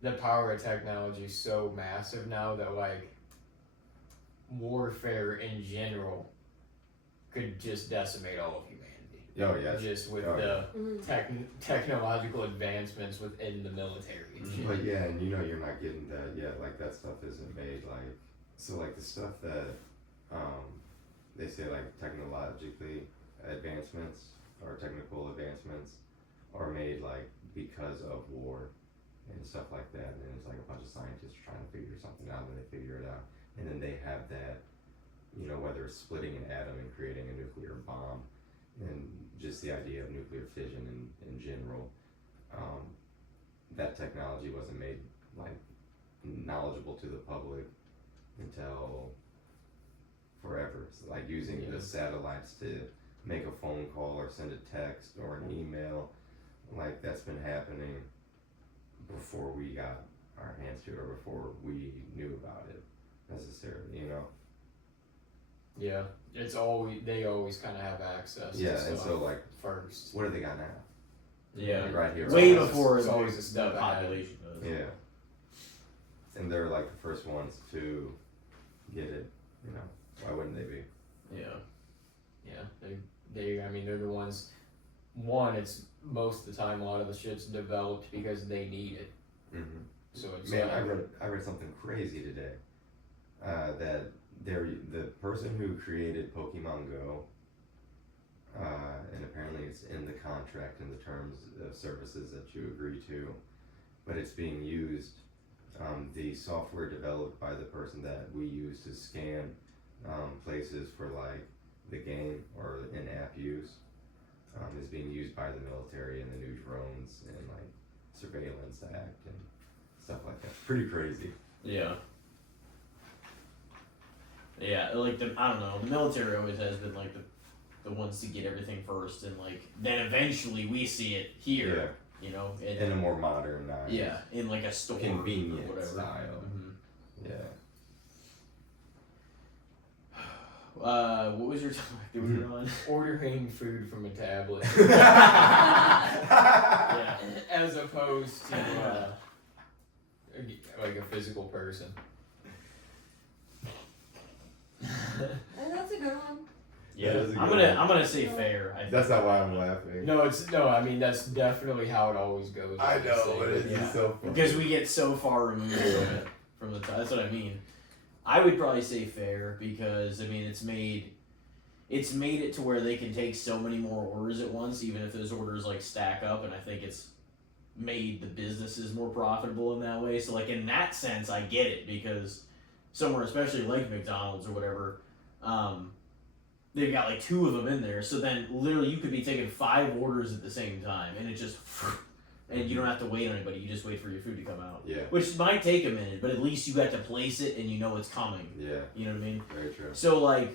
the power of technology is so massive now that like warfare in general could just decimate all of humanity. Oh, yes. Just with Oh, the technological advancements within the military and shit. But yeah, and you're not getting that yet. Like that stuff isn't made like so. Like the stuff that they say like technologically advancements or technical advancements are made like because of war and stuff like that. And it's like a bunch of scientists trying to figure something out, and they figure it out, and then they have that, whether it's splitting an atom and creating a nuclear bomb, and just the idea of nuclear fission in general. That technology wasn't made like knowledgeable to the public until forever. So like using the satellites to make a phone call or send a text or an email, like that's been happening before we got our hands to it, or before we knew about it necessarily, you know. Yeah, it's always they always kind of have access. Yeah, to and stuff so like, first. what do they got now? Yeah. Like, right here. Way right? before it's always a the step ahead. population does. Yeah. And they're like the first ones to get it, you know. Why wouldn't they be? Yeah. Yeah, they I mean they're the ones. One, it's most of the time a lot of the shit's developed because they need it. Mm-hmm. So it's Man, like, I read something crazy today. That the person who created Pokemon Go, and apparently it's in the contract in the terms of services that you agree to, but it's being used. The software developed by the person that we use to scan places for like the game or in-app use is being used by the military and the new drones and like surveillance act and stuff like that. Pretty crazy. Yeah. Yeah, like I don't know, the military always has been like the ones to get everything first, and like then eventually we see it here, you know, In a more modernized, yeah, in like a store convenient or whatever. style. Mhm. Yeah. What was your topic that we were on? ordering food from a tablet. Yeah. As opposed to like a physical person. And that's a good one. Yeah, That is a I'm good gonna say fair. I think. That's not why I'm laughing. No, I mean that's definitely how it always goes. I know, but it's Yeah. just so funny. Because we get so far removed from the time. That's what I mean. I would probably say fair because I mean it's made it to where they can take so many more orders at once, even if those orders like stack up, and I think it's made the businesses more profitable in that way. So like in that sense, I get it because somewhere, especially like McDonald's or whatever, they've got like 2 of them in there. So then literally you could be taking 5 orders at the same time, and it just and you don't have to wait on anybody. You just wait for your food to come out. Yeah. Which might take a minute, but at least you got to place it and you know it's coming. Yeah. You know what I mean? Very true. So like,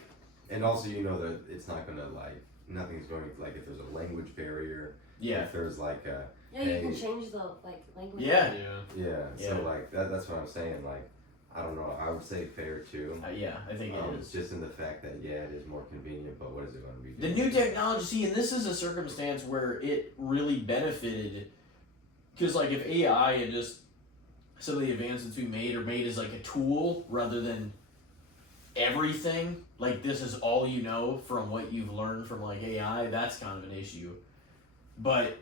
And also, you know that it's not gonna like nothing's going like if there's a language barrier. yeah, If there's like a Yeah, you can Hey. change the like language. Yeah. yeah. Yeah. So like that's what I'm saying. Like I don't know. I would say fair too. yeah, I think it is. Just in the fact that it is more convenient, but what is it going to be? The new technology, see, and this is a circumstance where it really benefited, because like if AI and just some of the advancements we made are made as like a tool rather than everything, like this is all you know from what you've learned from like AI, that's kind of an issue. But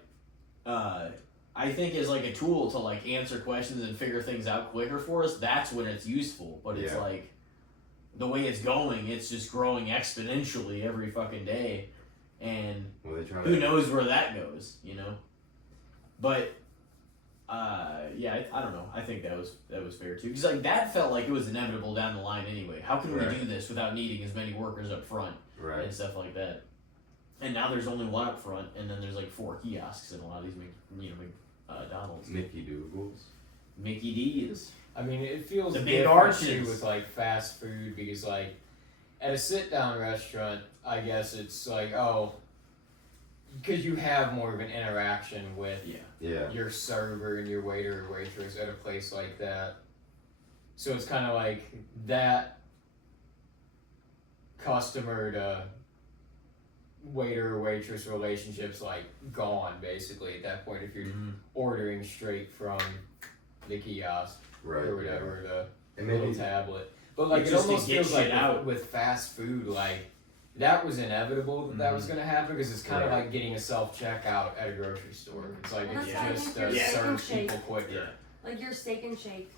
I think as like a tool to like answer questions and figure things out quicker for us, that's when it's useful. But it's Yeah. like the way it's going, it's just growing exponentially every fucking day, and Well, they try who to- knows where that goes, you know? But yeah, I don't know. I think that was fair too, because like that felt like it was inevitable down the line anyway. How can we Right. do this without needing as many workers up front Right. and stuff like that? And now there's only one up front, and then there's like 4 kiosks in a lot of these, McDonald's. Mickey Dougals. Mickey D's. I mean, it feels The big different arches. too with like fast food because like at a sit-down restaurant, I guess it's like because you have more of an interaction with Yeah. your server and your waiter or waitress at a place like that. So it's kind of like that customer to waiter or waitress relationship's like gone basically at that point if you're ordering straight from the kiosk Right. or whatever the And little maybe tablet. But like It's it just to almost get feels like shit out. with fast food, like that was inevitable that was gonna happen because it's kind of Right. like getting a self checkout at a grocery store. It's like Well, it's that's why I just think your steak serve and shake- people quicker. Like your steak and shake,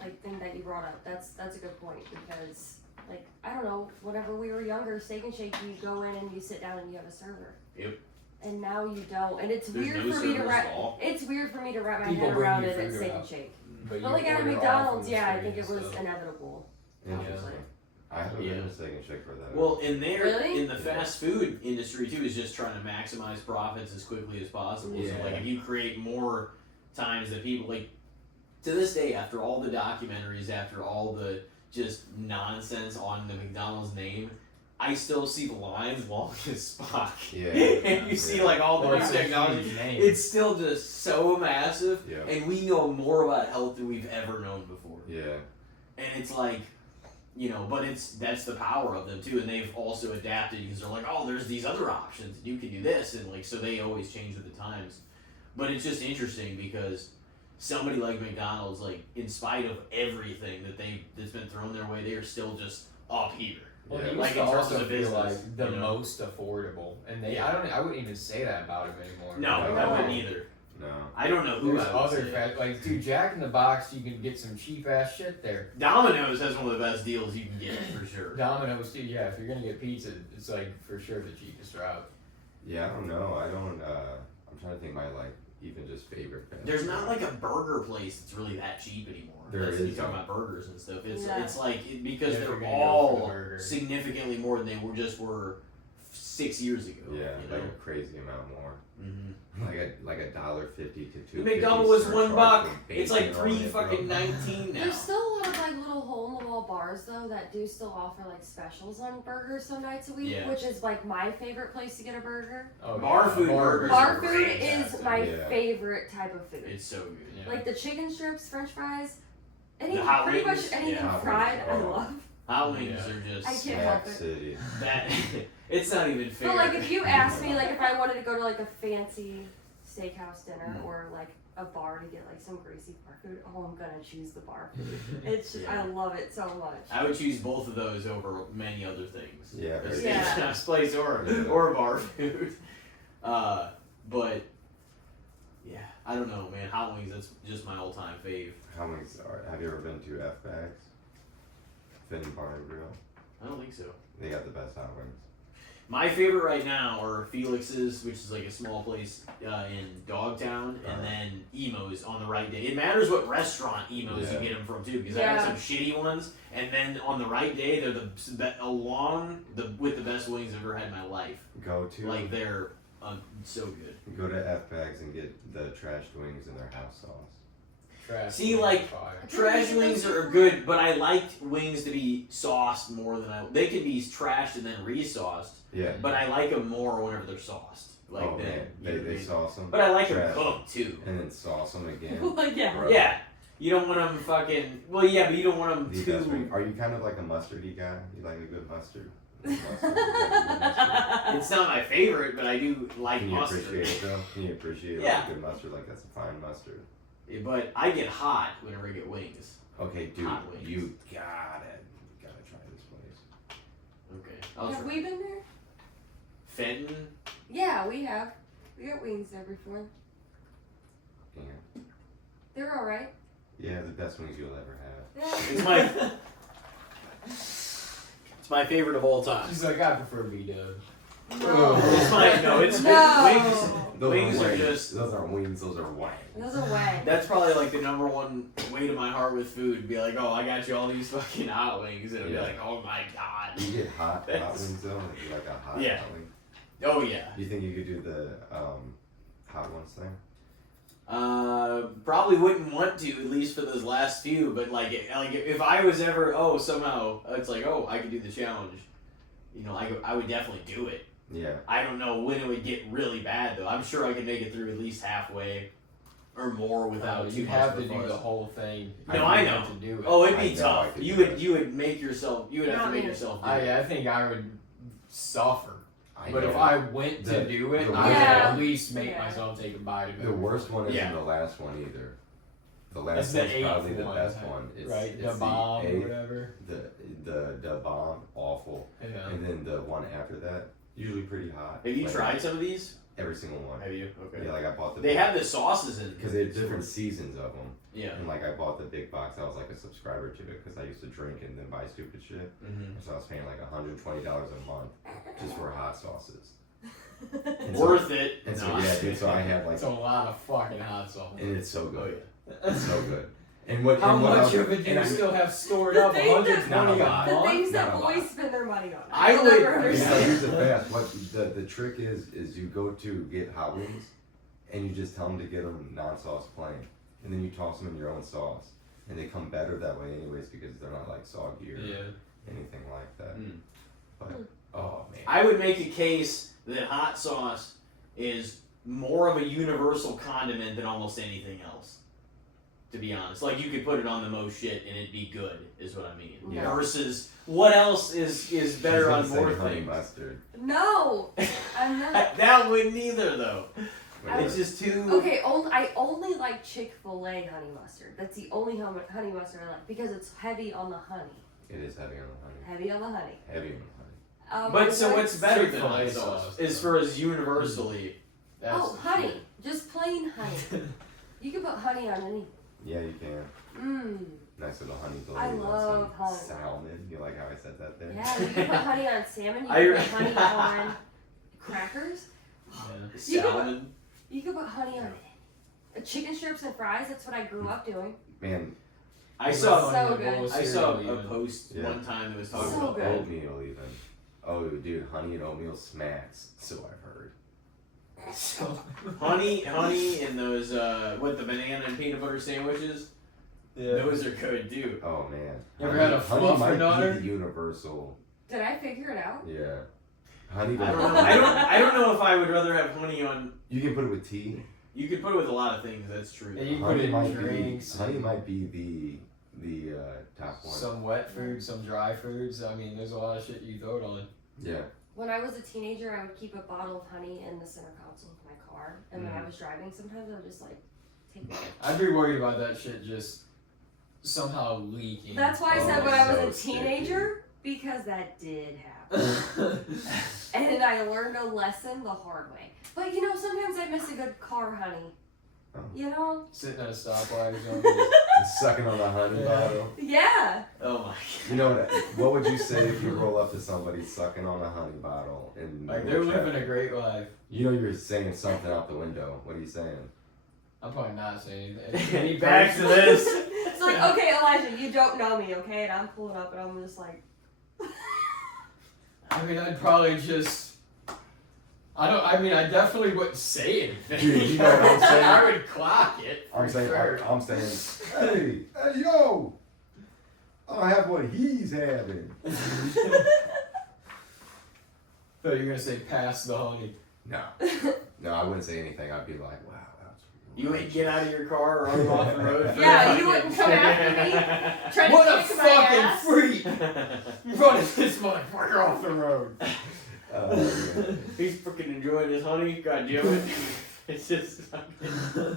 like thing that you brought up. That's a good point because like I don't know, whenever we were younger, steak and shake, you go in and you sit down and you have a server. Yep. And now you don't, and it's There's weird no for me to servers wrap. at all. It's weird for me to wrap my People head bring around you it at food steak around. and shake. But But like at a order all McDonald's, from the yeah, I screen think it and was stuff. inevitable. Interesting. I haven't been to Steak and Shake for that. Well, in there, Really? in the fast food industry too, is just trying to maximize profits as quickly as possible. So Yeah. like, if you create more times that people like, to this day, after all the documentaries, after all the just nonsense on the McDonald's name, I still see the lines long as Spock. Yeah. And you see like all the Or new it's a technology. huge name. It's still just so massive, Yeah. and we know more about health than we've ever known before. Yeah. And it's like, but that's the power of them too, and they've also adapted because they're like, oh, there's these other options, you can do this, and like so they always change with the times. But it's just interesting because somebody like McDonald's, like in spite of everything that's been thrown their way, they are still just up here. Well, Yeah. he Like, used to in terms also of feel business, like the you know? most affordable, and they Yeah. I wouldn't even say that about him anymore. No, I wouldn't either. No. I don't know who There's I would other say. like dude, Jack in the Box, you can get some cheap ass shit there. Domino's has one of the best deals you can get for sure. Domino's too, yeah. If you're gonna get pizza, it's like for sure the cheapest route. Yeah, I don't know. I don't. I'm trying to think my like even just favorite. fast There's food. not like a burger place that's really that cheap anymore. There That's, is, you talking yeah. about burgers and stuff. It's Yeah. it's like because Yeah, if you're they're gonna go for the all burger. significantly more than they were 6 years ago. Yeah, you like know? a crazy amount more. Mm-hmm. Like $1.50 to $2.50. The McDouble was $1. surcharge with It's like bacon on it, bro. $3.19 now. There's still a lot of like little hole in the wall bars though that do still offer like specials on burgers some nights a week, Yeah. which is like my favorite place to get a burger. Oh, Bar yeah, food burgers Bar are food fantastic. is my Yeah. favorite type of food. It's so good. Yeah. Like the chicken strips, French fries, The hot pretty wings? much anything Yeah, hot fried, wings. I love. Hot wings Yeah. are just I can't Snack help it. City. that. It's not even fair. But like if you asked me like if I wanted to go to like a fancy steakhouse dinner Mm. or like a bar to get like some greasy bar food, oh I'm gonna choose the bar food. It's just Yeah. I love it so much. I would choose both of those over many other things. Yeah, A very Yeah. steakhouse place or bar food. But yeah, I don't know, man. Hot wings, that's just my all-time fave. How many have you ever been to F-Bags? Finn Bar and Grill. I don't think so. They got the best hot wings. My favorite right now are Felix's, which is like a small place in Dogtown, and then Emo's on the right day. It matters what restaurant Emo's Yeah. you get them from too, because I got some shitty ones, and then on the right day they're with the best wings I've ever had in my life. Go to Like they're so good. go to F-Bags and get the trashed wings in their house sauce. Trash See, wings like, are fire. Trash wings are good, but I liked wings to be sauced more than they can be trashed and then re-sauced, Yeah. but I like them more whenever they're sauced. Like oh then, man, you know they what I mean? sauce them. But I like them Trash. cooked too. And then sauce them again. Like yeah. Bro. Yeah, you don't want them fucking. Well, yeah, but you don't want them The best wing. too. Are you kind of like a mustardy guy? You like a good mustard? Mustard, you like a good mustard? It's not my favorite, but I do like Can you mustard. appreciate it though? Can you appreciate Yeah. like good mustard? Like that's a fine mustard. But I get hot whenever I get wings. Okay, dude, Hot wings. you gotta try this place. Okay, I'll Have try. we been there? Fenton. Yeah, we have. We got wings there before. Yeah, They're alright. yeah, the best wings you'll ever have. Yeah. It's my. It's my favorite of all time. She's like, I prefer B-Dub. It's my no. It's No. Those Wings are wings. just- Those aren't wings. Those are wangs. Those are wang. That's probably like the number one weight of my heart with food. Be like, oh, I got you all these fucking hot wings, and it'll Yeah. be like, oh my god. You get hot That's- wings though. If you like a hot Yeah. hot wing. Oh yeah. Do you think you could do the hot ones thing? Probably wouldn't want to, at least for those last few. But like if I was ever, somehow it's like, I could do the challenge. You know, I would definitely do it. Yeah. I don't know when it would get really bad though. I'm sure I could make it through at least halfway, or more without too You much have of to a do fuss. the whole thing. No, I You know. have to do it. Oh, it'd I be know I tough. could You do would it. you would make yourself. You would have to Not make me. yourself. Do I it. think I would suffer. I But know. if I went The- to do it, the I would Yeah. at least make Yeah. myself take a bite of it. The worst one isn't Yeah. the last one either. The That's last the one's eighth probably the one, best one. It's, right? it's The bomb the or eighth, whatever. the bomb, awful. Yeah. And then the one after that, usually pretty hot. Have you Like, tried some of these? every single one? Have you? Okay. Yeah, like I bought the. They have the sauces in. because they have different seasons of them. Yeah. And like I bought the big box. I was like a subscriber to it because I used to drink and then buy stupid shit. Mm-hmm. And so I was paying like $120 a month just for hot sauces. And so- Worth it. And so No. yeah, dude. So I have like, It's a lot of fucking hot sauce. and it's so Oh good. yeah. It's so good. And what? How and what much else- of it do and you I- still have stored The up? thing that- 120 a Not a The lot. month? things that Not a lot. boys spend their money on. I I'll would- never Yeah, understand. here's the best. What the trick is you go to get hot wings, and you just tell them to get them non-sauce plain, and then you toss them in your own sauce, and they come better that way anyways because they're not like soggy or Yeah. anything like that. Mm. But Oh man. I would make a case that hot sauce is more of a universal condiment than almost anything else. To be honest, like you could put it on the most shit and it'd be good, is what I mean. Yeah. Versus what else is better She's on gonna more say honey things? mustard. No, I'm not. That wouldn't either though. But It's just too. Okay, I only like Chick-fil-A honey mustard. That's the only honey mustard I like because it's heavy on the honey. It is heavy on the honey. Heavy on the honey. Heavy on the honey. But so what's better than Chick-fil-A hot sauce? sauce, As though. far as universally. That's Oh, the honey. shit. Just plain honey. You can put honey on anything. Yeah, you can. Mmm. Nice little honey I glazed on love some honey. salmon. You like how I said that there? Yeah, you can put honey on salmon. You I- can put honey on crackers. Yeah. Salmon. You can put honey on chicken strips and fries. That's what I grew up doing. Man, I saw. So Honey in a bowl good. of I saw cereal a even. post Yeah. one time that was talking So about good. oatmeal even. Oh, dude, honey and oatmeal smacks. So I've heard. So, honey, and those the banana and peanut butter sandwiches. yeah. Those are good too. Oh man. You ever had a honey fluff might or not? be the universal. Did I figure it out? Yeah. Honey. I don't know. I don't know if I would rather have honey on. You can put it with tea. You could put it with a lot of things. That's true. Yeah, you put Honey it in might drinks. be. Honey might be the top one. Some wet food, some dry foods. I mean, there's a lot of shit you throw it on. Yeah. When I was a teenager, I would keep a bottle of honey in the center console of my car, and when I was driving, sometimes I would just like take it. I'd be worried about that shit just somehow leaking. That's why I said Oh, when I was so a sticky. teenager, because that did happen. And I learned a lesson the hard way. But you know, sometimes I miss a good car honey. Oh. You know? Sitting at a stoplight or something. And sucking on the honey Yeah. bottle. Yeah. Oh my. You know what would you say if you roll up to somebody sucking on a honey bottle and Like, they're living a great life. You know you're saying something out the window. What are you saying? I'm probably not saying anything. Back to this. It's like, okay, Elijah, you don't know me, okay? And I'm pulling up and I'm just like, I mean, I'd probably just. I definitely wouldn't say anything. Dude, you know what I'm saying? I would clock it. I'm for saying, sure. I'm saying, hey, yo, I have what he's having. So you're gonna say pass the honey. No, no, I wouldn't say anything. I'd be like, wow, that's. You ain't get out of your car or run off the road. For Yeah, fucking- you wouldn't come after try What to a kick my fucking ass. freak! Running this motherfucker off the road. Man. He's freaking enjoying his honey. God damn it. It's just fucking.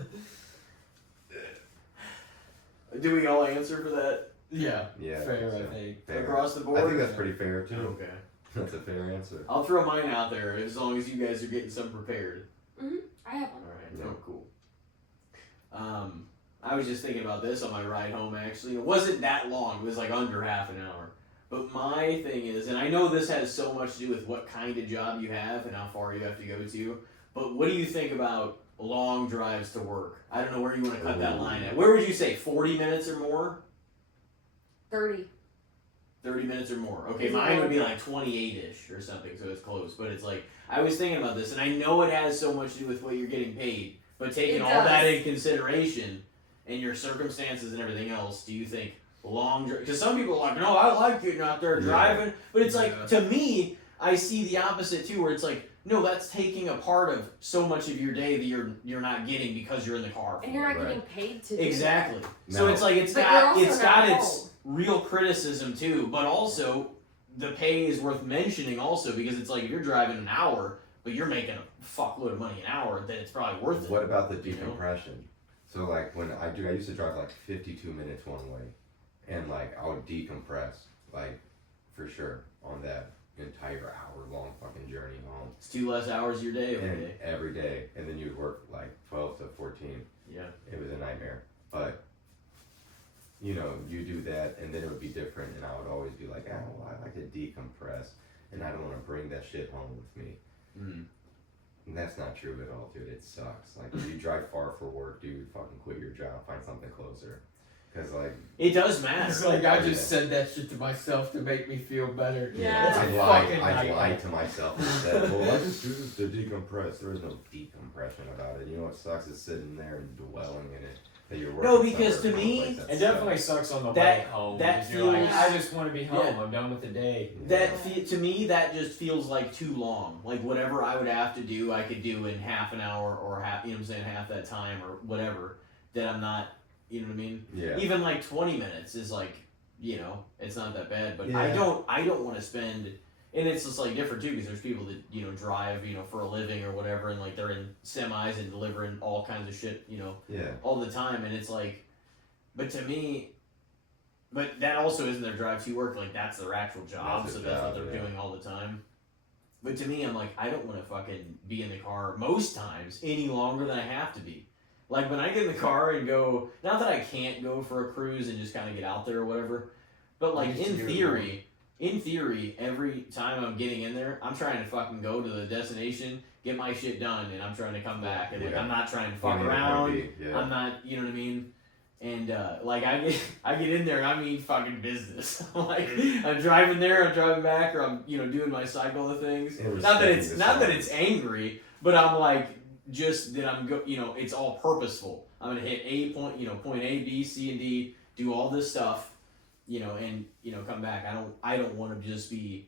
Do we all answer for that Yeah, Yeah, fair, so. I think. Fair. across the board? I think that's pretty fair too. Okay. That's a fair answer. I'll throw mine out there as long as you guys are getting some prepared. I have one. Alright, Yeah. oh cool. I was just thinking about this on my ride home actually. It wasn't that long, it was like under half an hour. But my thing is, and I know this has so much to do with what kind of job you have and how far you have to go to, but what do you think about long drives to work? I don't know where you want to cut that line at. Where would you say, 40 minutes or more? 30. 30 minutes or more. Okay, Is it mine would be more? like 28-ish or something, so it's close. But it's like, I was thinking about this, and I know it has so much to do with what you're getting paid, but taking It all does. that in consideration and your circumstances and everything else, do you think long drive? Because some people are like, no, I like getting out there Yeah. driving, but it's like, Yeah. to me, I see the opposite too, where it's like, no, that's taking a part of so much of your day that you're not getting because you're in the car. And you're not Right. getting paid to do Exactly. So No. it's like it's But got you're also it's not got home. its real criticism too, but also the pay is worth mentioning also because it's like if you're driving an hour but you're making a fuckload of money an hour, then it's probably worth it. What about the You know? decompression? So like when I used to drive like 52 minutes one way, and like I would decompress like for sure on that entire hour long fucking journey home. It's 2 less hours of your day every And day. every day, and then you'd work like 12 to 14. Yeah. It was a nightmare, but you know, you do that, and then it would be different, and I would always be like, oh, well, I like to decompress, and I don't want to bring that shit home with me. Mm. And that's not true at all, dude. It sucks. Like, if you drive far for work, dude, fucking quit your job, find something closer. Because, like, It does matter. It's like I just said that shit to myself to make me feel better. Yeah. It's a I fucking lied nightmare. to myself and said, well, I just do this to decompress. There is no decompression about it. You know what sucks is sitting there and dwelling in it that you're No, working because somewhere to from a me, place that's It definitely sucks on the That- way home. that because you're like, feels- I just want to be home. I'm done with the day. To me, that just feels like too long. Like whatever I would have to do, I could do in half an hour or half, you know what I'm saying, half that time or whatever. That I'm not, you know what I mean? Yeah. Even like 20 minutes is like, you know, it's not that bad. But Yeah. I don't want to spend, and it's just like different too because there's people that, you know, drive, you know, for a living or whatever, and like they're in semis and delivering all kinds of shit, you know, Yeah. all the time, and it's like, but to me, but that also isn't their drive to work. Like that's their actual job, That's so their that's what job, they're yeah. doing all the time. But to me, I'm like, I don't want to fucking be in the car most times any longer than I have to be. Like when I get in the car and go, not that I can't go for a cruise and just kind of get out there or whatever, but like You just in do it theory, every time I'm getting in there, I'm trying to fucking go to the destination, get my shit done, and I'm trying to come back, and like Yeah. I'm not trying to fuck Point A to point around. B, yeah. I'm not, you know what I mean? And like I get in there and I mean fucking business. Like I'm driving there, I'm driving back, or I'm, you know, doing my cycle of things. And Not that respecting it's the not that signs. it's angry, but I'm like just that I'm you know, it's all purposeful. I'm gonna hit point A, B, C, and D, do all this stuff, you know, and you know, come back. I don't want to just be.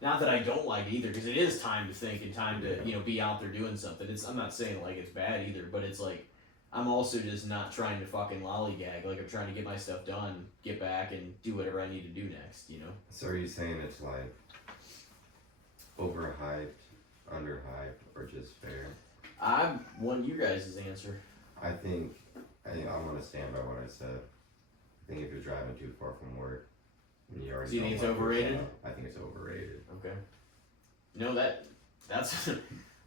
Not that I don't like it either, because it is time to think and time to, you know, be out there doing something. I'm not saying like it's bad either, but it's like I'm also just not trying to fucking lollygag. Like I'm trying to get my stuff done, get back, and do whatever I need to do next. You know. So are you saying it's like overhyped, underhyped, or just fair? I want you guys' answer. I think I'm gonna stand by what I said. I think if you're driving too far from work, and you already So you don't think it's like your overrated? job, I think it's overrated. Okay. No, that's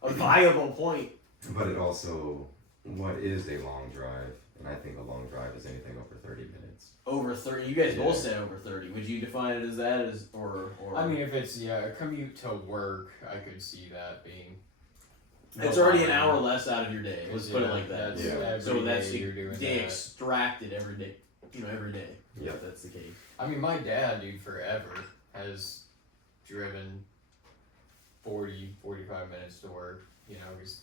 a viable point. But it also, what is a long drive? And I think a long drive is anything over 30 minutes. Over 30. You guys both Yeah. said over 30. Would you define it as that as or? I mean, if it's a commute to work, I could see that being. it's already an hour less out of your day. Let's put it like that. That's Yeah. every So that's day you're doing they that. extracted every day. You know, every day. Yeah. If that's the case. I mean, my dad, dude, forever has driven 45 minutes to work, you know, because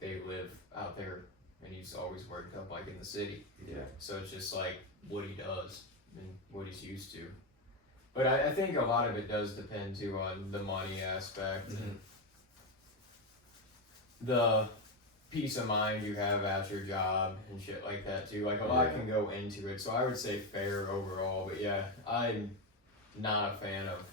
they live out there and he's always worked up like in the city. Yeah. So it's just like what he does and what he's used to. But I think a lot of it does depend too on the money aspect and the peace of mind you have at your job and shit like that too. Like a lot Yeah. can go into it. So I would say fair overall. But yeah, I'm not a fan of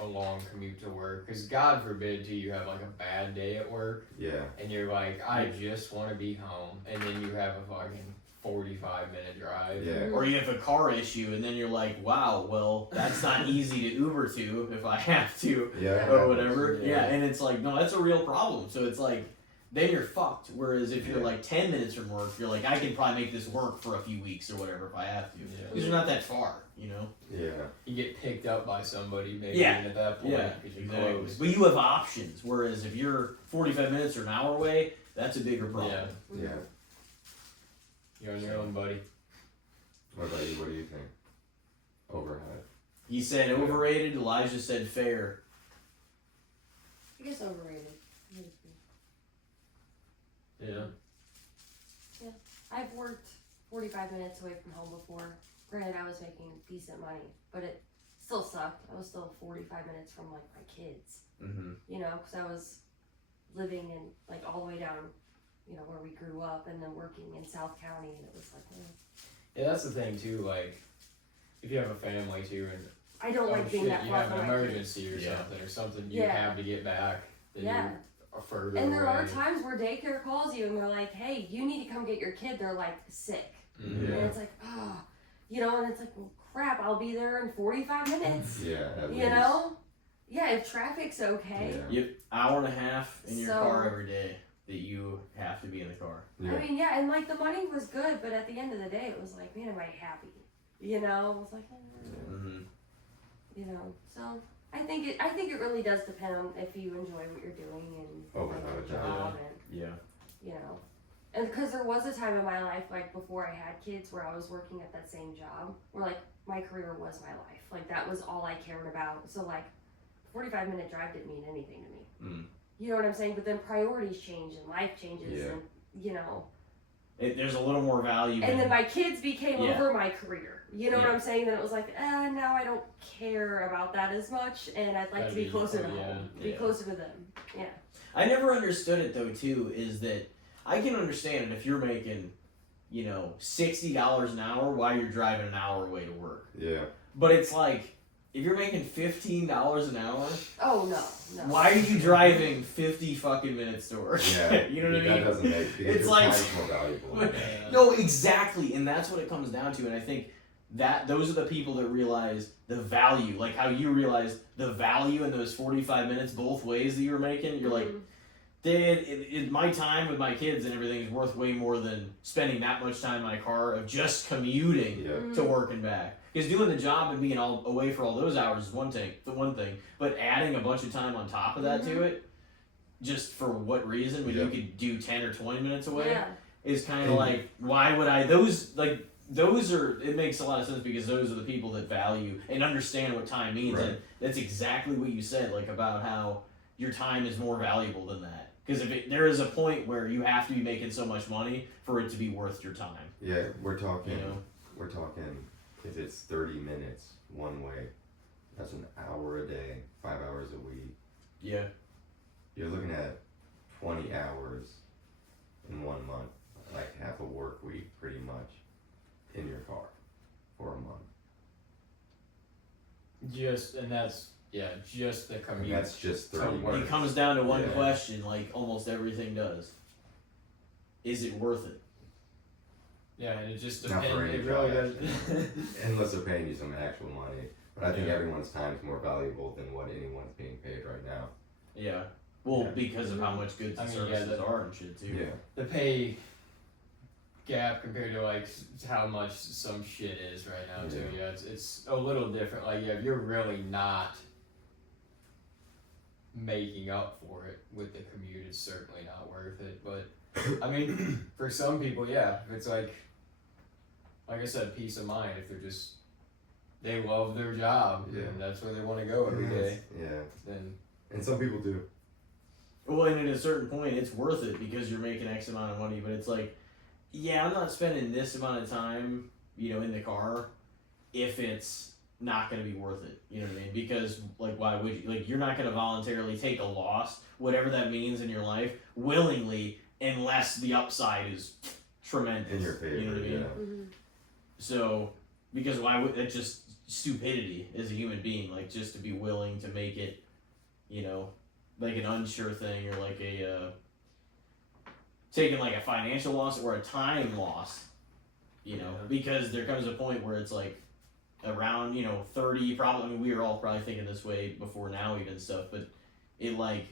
a long commute to work because God forbid too you have like a bad day at work Yeah. and you're like I just want to be home and then you have a fucking 45-minute drive. Yeah. Or you have a car issue, and then you're like, wow, well, that's not easy to Uber to if I have to, Yeah. or whatever. Yeah. Yeah, and it's like, no, that's a real problem. So it's like, then you're fucked. Whereas if you're Yeah. like 10 minutes from work, you're like, I can probably make this work for a few weeks or whatever if I have to. Yeah. Because you're not that far, you know? Yeah. You get picked up by somebody maybe Yeah. at that point because you're exactly. close. But you have options. Whereas if you're 45 minutes or an hour away, that's a bigger problem. Yeah. Yeah. You're on your own, buddy. What about you? What do you think? Overhyped. He said overrated. Elijah said fair. I guess overrated. Yeah. I've worked 45 minutes away from home before. Granted, I was making decent money, but it still sucked. I was still 45 minutes from like my kids, Mm-hmm. you know, because I was living in like all the way down, you know, where we grew up, and then working in South County, and it was like, Yeah, that's the thing too. Like, if you have a family too, and I don't like being shit, that you far have from an my kids. emergency or Yeah. something, or something you Yeah. have to get back, then Yeah. you're further And there away. are times where daycare calls you and they're like, hey, you need to come get your kid. They're like sick. Mhm. Yeah. And it's like, oh, you know, and it's like, well, crap, I'll be there in 45 minutes. Yeah. At You least. know? Yeah, if traffic's okay. Yeah. Yep, hour and a half in your So- car every day that you have to be in the car. Yeah. I mean, yeah, and like the money was good, but at the end of the day, it was like, man, am I happy? You know? It was like, Mm-hmm. you know, so I think it really does depend on if you enjoy what you're doing and Over like, the your job. job and, Yeah. you know. And because there was a time in my life, like before I had kids, where I was working at that same job, where like my career was my life. Like that was all I cared about. So like, 45-minute drive didn't mean anything to me. Mm. You know what I'm saying? But then priorities change and life changes, Yeah. and you know, there's a little more value. And then my kids became Yeah. over my career. You know Yeah. what I'm saying? Then it was like, now I don't care about that as much, and I'd like to be closer to home, be closer to them. Yeah. I never understood it though too, is that I can understand it if you're making, $60 an hour while you're driving an hour away to work. Yeah. But it's like, if you're making $15 an hour, Oh no. why are you driving 50 fucking minutes to work? Yeah. You know what I mean? That doesn't make because It's your like- time's more valuable. No, exactly, and that's what it comes down to. And I think that those are the people that realize the value, like how you realize the value in those 45 minutes both ways that you were making. You're like, Mhm. Dad, my time with my kids and everything is worth way more than spending that much time in my car of just commuting Yeah. to work and back. Because doing the job and being all away for all those hours is one thing, but adding a bunch of time on top of that to it, just for what reason? When you could do 10 or 20 minutes away, Yeah. is kind of like, why would I? Those are. It makes a lot of sense because those are the people that value and understand what time means, Right. and that's exactly what you said, like about how your time is more valuable than that. Because there is a point where you have to be making so much money for it to be worth your time. Yeah, we're talking. You know? We're talking. If it's 30 minutes one way, that's an hour a day, 5 hours a week. Yeah. You're looking at 20 hours in 1 month, like half a work week, pretty much, in your car for a month. Just the And commute. that's just 30 Don't work. minutes. It comes down to one Yeah. question, like almost everything does. Is it worth it? Yeah, and it just Not for depends. any It really job, does. Unless they're paying you some actual money. But I think Yeah. everyone's time is more valuable than what anyone's being paid right now. Yeah. Well, Yeah. because of how much goods and I mean, yeah, services the- are and shit too. Yeah. The pay gap compared to like how much some shit is right now too. Yeah. Yeah, it's a little different. Like if you're really not making up for it with the commute, it's certainly not worth it. But I mean, for some people, yeah, if it's like I said, peace of mind. If they're just they love their job Yeah. and that's where they want to go every day, Yeah. then And some people do. Well, and at a certain point, it's worth it because you're making X amount of money. But it's like, yeah, I'm not spending this amount of time, in the car, if it's not going to be worth it. You know what I mean? Because like, why would you? Like, you're not going to voluntarily take a loss, whatever that means in your life, willingly, unless the upside is tremendous. In your favor, You know what I mean? yeah. Mhm. So, because why would that's just stupidity as a human being, like just to be willing to make it, like an unsure thing or like taking like a financial loss or a time loss, Yeah. because there comes a point where it's like around, 30, probably, I mean, we were all probably thinking this way before now even stuff, but it like,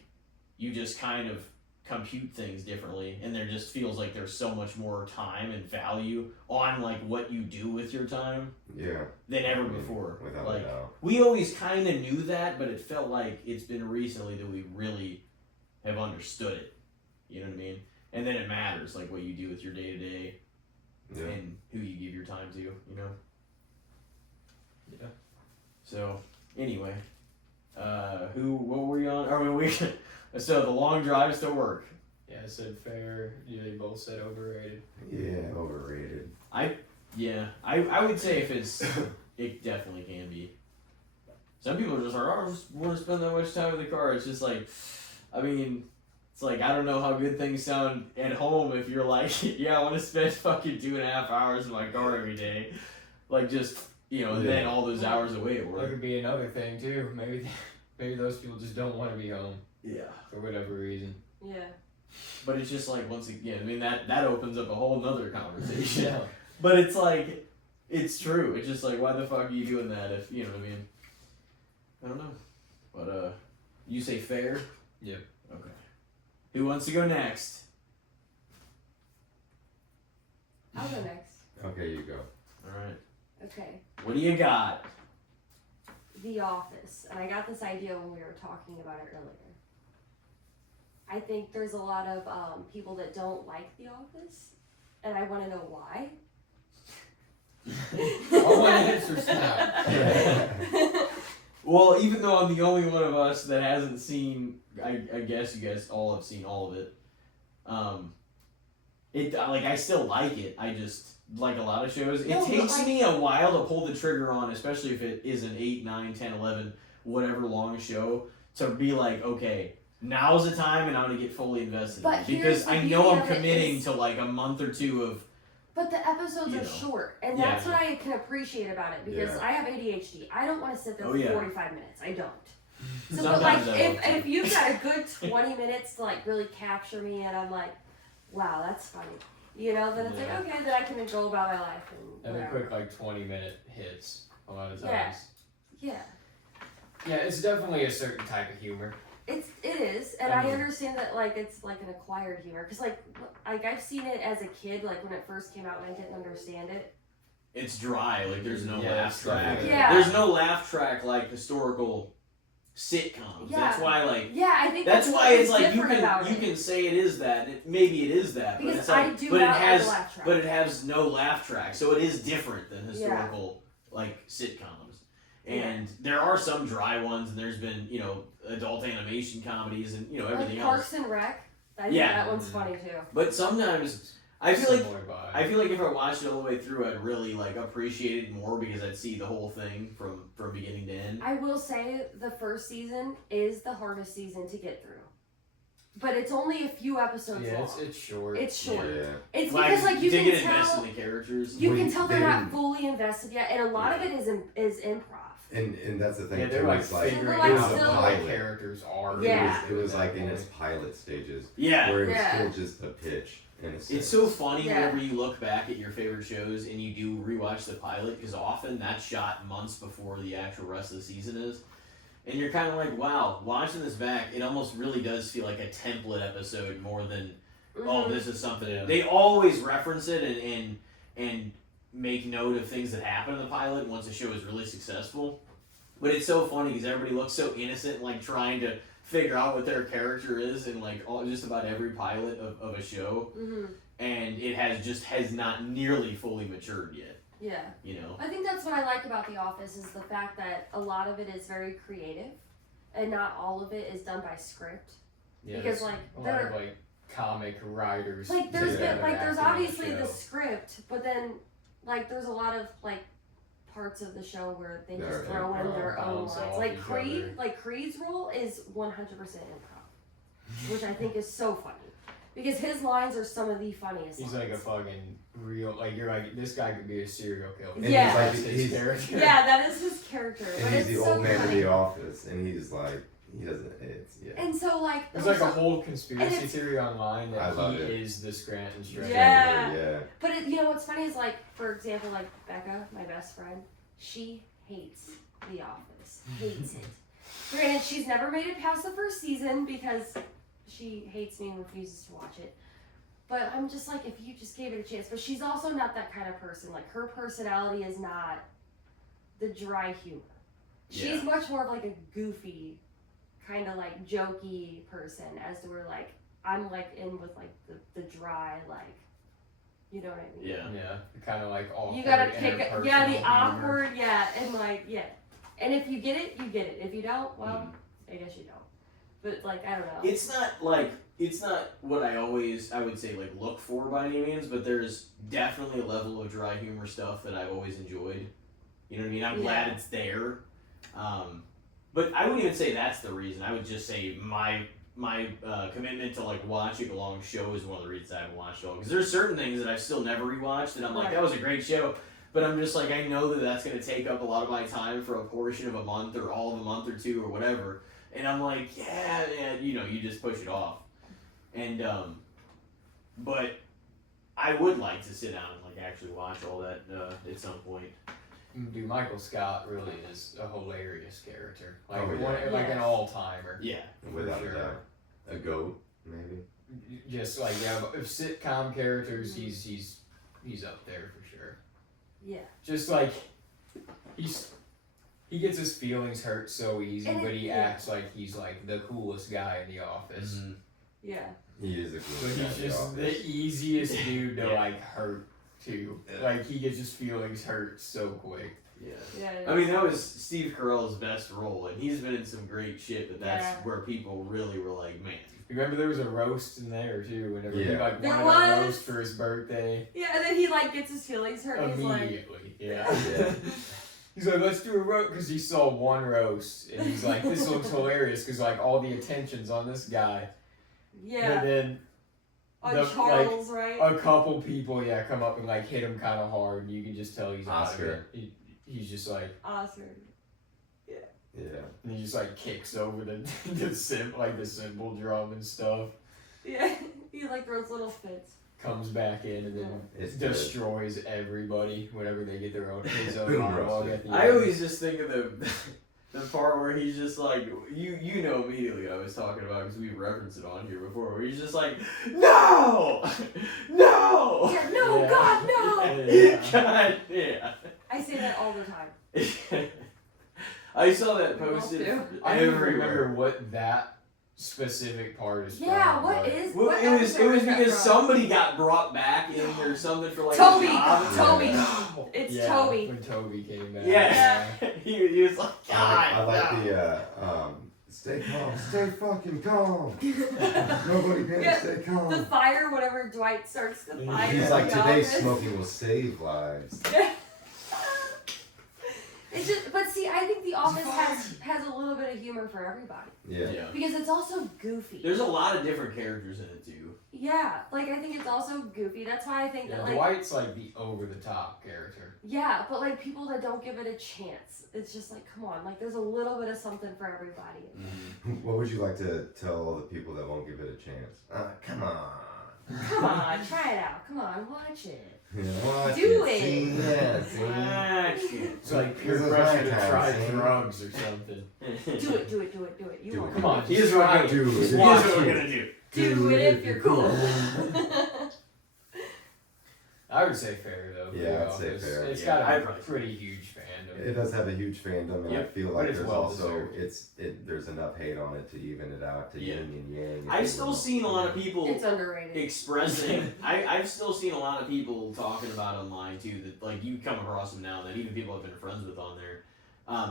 you just kind of compute things differently and there just feels like there's so much more time and value on like what you do with your time Yeah. than ever I mean, before. Without Like, a doubt. we always kind of knew that, but it felt like it's been recently that we really have understood it. You know what I mean? And then it matters, like what you do with your day to day Yeah. and who you give your time to. yeah. So anyway, what were you on? Or we so the long drives to work. Yeah, I said fair. Yeah, they both said overrated. Yeah, overrated. Yeah, I would say if it's it definitely can be. Some people are just like, I just want to spend that much time in the car. It's just like, I mean, it's like, I don't know how good things sound at home if you're like, yeah, I want to spend fucking 2.5 hours in my car every day. Like, just, and then all those hours away at That work. could be another thing too. Maybe those people just don't want to be home Yeah. for whatever reason. Yeah. But it's just like, once again, I mean, that opens up a whole nother conversation. Yeah. But it's like, it's true. It's just like, why the fuck are you doing that if, you know what I mean? I don't know. But, you say fair? Yep. Okay. Who wants to go next? I'll go next. Okay, you go. Alright. Okay. What do you got? The Office, and I got this idea when we were talking about it earlier. I think there's a lot of people that don't like The Office, and I want to know why. All my answers now. Well, even though I'm the only one of us that hasn't seen, I guess you guys all have seen all of it. I still like it. I just, like a lot of shows, it No, but, takes like- me a while to pull the trigger on, especially if it is an 8, 9, 10, 11, whatever long show, to be like, okay, now's the time and I'm going to get fully invested in But it. here's Because the I beauty know I'm of it committing is- to like a month or two of, But the episodes You are know. short, and Yeah. that's what I can appreciate about it because Yeah. I have ADHD. I don't want to sit there Oh, for yeah. 45 minutes. I don't. So, but Sometimes like, I love if to. you've got a good 20 minutes to like really capture me, and I'm like, wow, that's funny, you know, then it's Yeah. like, okay, then I can go about my life and And the whatever. quick like 20-minute hits a lot of times. Yeah. Yeah. Yeah, it's definitely a certain type of humor. It is, and I understand that like it's like an acquired humor because like I've seen it as a kid, like when it first came out, and I didn't understand it. it's dry. Like there's no Yeah, laugh it's track. definitely- Yeah. There's no laugh track like historical sitcoms. Yeah. That's why like. Yeah, I think That's why it's like you different about can it. say it is that. Maybe it is that, but Because it's like, I do but not it has, like a laugh track. but it has no laugh track, so it is different than historical like sitcoms. And there are some dry ones, and there's been adult animation comedies and everything like else. Parks and Rec. I think Yeah. that one's funny too. But sometimes I feel like Similar vibe. if I watched it all the way through, I'd really like appreciate it more because I'd see the whole thing from beginning to end. I will say the first season is the hardest season to get through. But it's only a few episodes Yeah, long. it's short. It's short. Yeah. It's because like you to can get tell invested in the characters. you Well, can tell they're they not didn't- fully invested yet, and a lot of it is improv. And that's the thing Yeah, they're too. like It's like figuring like out still- what the pilot. characters are. Yeah. It was at like that in its point. pilot stages Yeah. where it was Yeah. still just a pitch. In a It's sense. so funny Yeah. whenever you look back at your favorite shows and you do rewatch the pilot because often that's shot months before the actual rest of the season is. And you're kind of like, wow, watching this back, it almost really does feel like a template episode more than, oh, Mhm. this is something. Yeah. They always reference it and make note of things that happen in the pilot once the show is really successful. But it's so funny because everybody looks so innocent, like trying to figure out what their character is in like just about every pilot of a show. Mhm. And it has not nearly fully matured yet, Yeah. I I think that's what I like about The Office is the fact that a lot of it is very creative, and not all of it is done by script. Yeah, because, there's like, a lot there- of like comic writers. Like there's Yeah. been like there's acting on obviously show. the script, but then like there's a lot of like parts of the show where they That just are throw in their improv, own bounce lines. off Like each Creed, other. like Creed's role is 100% improv, which I think is so funny because his lines are some of the funniest. He's lines. like a fucking real. Like you're like this guy could be a serial killer. And Yeah. he's like That's his he's character. Yeah, that is his character, and but he's it's the so old man funny. of the office, and he's like he doesn't. It's yeah. And so like There's like a also- whole conspiracy it's- theory online I that love he it. is the Scranton Shredder. Yeah. Yeah. But you know what's funny is like, for example, like Becca, my best friend, she hates The Office, hates it. Granted, she's never made it past the first season because she hates me and refuses to watch it. But I'm just like, if you just gave it a chance. But she's also not that kind of person. Like her personality is not the dry humor. She's much more of like a goofy, kind of like jokey person, as to where like I'm like in with like the dry like. You know what I mean? Yeah. Yeah, kind of like awkward. You gotta pick it. Yeah, the interpersonal humor. awkward. Yeah, and like yeah, and if you get it, you get it. If you don't, well, I guess you don't. But like I don't know. It's not what I would say like look for by any means, but there's definitely a level of dry humor stuff that I've always enjoyed. You know what I mean? I'm glad it's there. But I wouldn't even say that's the reason. I would just say my commitment to like watching a long show is one of the reasons I haven't watched it all. Because there's certain things that I've still never rewatched, and I'm like, Right. that was a great show. But I'm just like, I know that that's going to take up a lot of my time for a portion of a month or all of a month or two or whatever. And I'm like, yeah, you just push it off. And, but I would like to sit down and like actually watch all that at some point. Dude, Michael Scott really is a hilarious character. Like Oh, yeah. like an Yes. all timer. Yeah. Without sure. a doubt. A goat, maybe. Just like but if sitcom characters, he's up there for sure. yeah. Just like he gets his feelings hurt so easy, And but he yeah. acts like he's like the coolest guy in the office. Mhm. Yeah. He is a cool But guy he's in the just office. the easiest dude to Yeah. like hurt too. Yeah. Like he gets his feelings hurt so quick. Yeah. Yeah. I mean, that was Steve Carell's best role, and he's been in some great shit, but that's Yeah. where people really were like, man, Remember there was a roast in there too. Whenever he Yeah. like There wanted a was. roast for his birthday, Yeah, and then he like gets his feelings hurt. And he's like, immediately, yeah. Yeah. He's like, let's do a roast because he saw one roast and he's like, this looks hilarious because like all the attention's on this guy. yeah, And then on the, Charles, right? a couple people, come up and like hit him kind of hard, and you can just tell he's out of Oscar. it. He's just like, Oscar. Yeah. and he just like kicks over the the cymbal drum and stuff. Yeah, he like throws little fits. Comes back in and then It's good. destroys everybody whenever they get their own his own Boom monologue roasted. at the I end. always just think of the part where he's just like, you know immediately what I was talking about because we've referenced it on here before, where he's just like, no, no, Yeah, no, Yeah. God, no. Yeah. God, yeah. I say that all the time. I saw that We all posted do. I don't even everywhere. remember what that specific part is Yeah, from. what but- is? Well, what it was episode is that because from? somebody got brought back in or something for like Toby, a job. Toby. No. It's yeah, Toby. when Toby came back. Yeah, he was like, God, I like no. the stay calm, stay fucking calm. Nobody can Yeah, stay calm. The fire, whenever Dwight starts the He's fire. He's in like, the today's office. smoking will save lives. It's just, but see, I think The Office has a little bit of humor for everybody Yeah. Yeah. because it's also goofy. There's a lot of different characters in it too. Yeah, like I think it's also goofy. That's why I think Yeah, that like Dwight's like the over the top character. yeah, but like people that don't give it a chance, it's just like come on, like there's a little bit of something for everybody. What would you like to tell all the people that won't give it a chance? Come on. Come on, try it out. Come on, watch it. Watch Do it. it. See, yeah, see. Watch it. It's like peer This is pressure my to time, try see? drugs or something. Do it, do it, do it, do it. You Do won't. it. Come on, Here's just what try I'm it. Do it. Here's Watch what we're it. gonna do. Do it if you're cool. I would say fair though. for Yeah, The I'd say Office. fair. It's Yeah, got I'd a probably say pretty huge fandom. It does have a huge fandom, and I Yep, feel but like it's there's well also deserved. there's enough hate on it to even it out to Yeah. yin and yang. I've still seen a lot of people It's underrated. expressing. I've still seen a lot of people talking about online too. That like you come across them now that even people I've been friends with on there.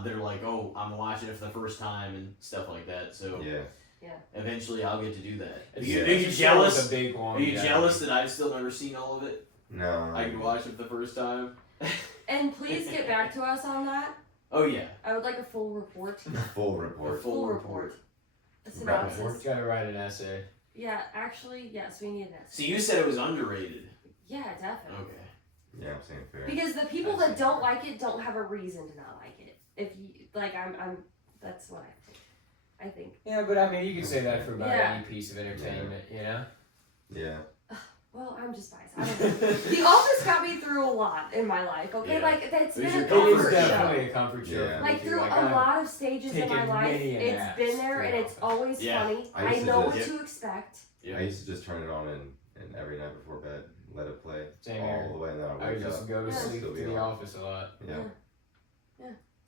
They're like, oh, I'm watching it for the first time and stuff like that. So Yeah. eventually I'll get to do that. Are It's- you, Yeah. are you it's jealous? a big Are you longevity. jealous that I've still never seen all of it? No. I can watch it for the first time. And please get back to us on that. Oh yeah, I would like a full report. Full report. full report. A synopsis. You gotta write an essay. Yeah, actually, yes, we need that. So you said it was underrated. Yeah, definitely. Okay. Yeah, I'm saying fair. Because the people that don't like it don't have a reason to not like it. If you like, I'm. That's what I think. I think. Yeah, but I mean, you can say that for about Yeah. any piece of entertainment, you know? Yeah. Well, I'm just biased. I don't know. The Office got me through a lot in my life. Okay, Yeah. like that's It was been a your It comfort is comfort show. definitely show. a comfort show. Yeah. for Like me, too. through Like, a I'm- lot of stages in my taken life, many it's naps been there for and The it's Office. always Yeah. funny. I I used to know just- what to expect. Yeah. I used to just turn it on and every night before bed, let it play Same all here. the way, and then I I would wake just up. go to Yeah. sleep Still to be The on. Office a lot. Yeah.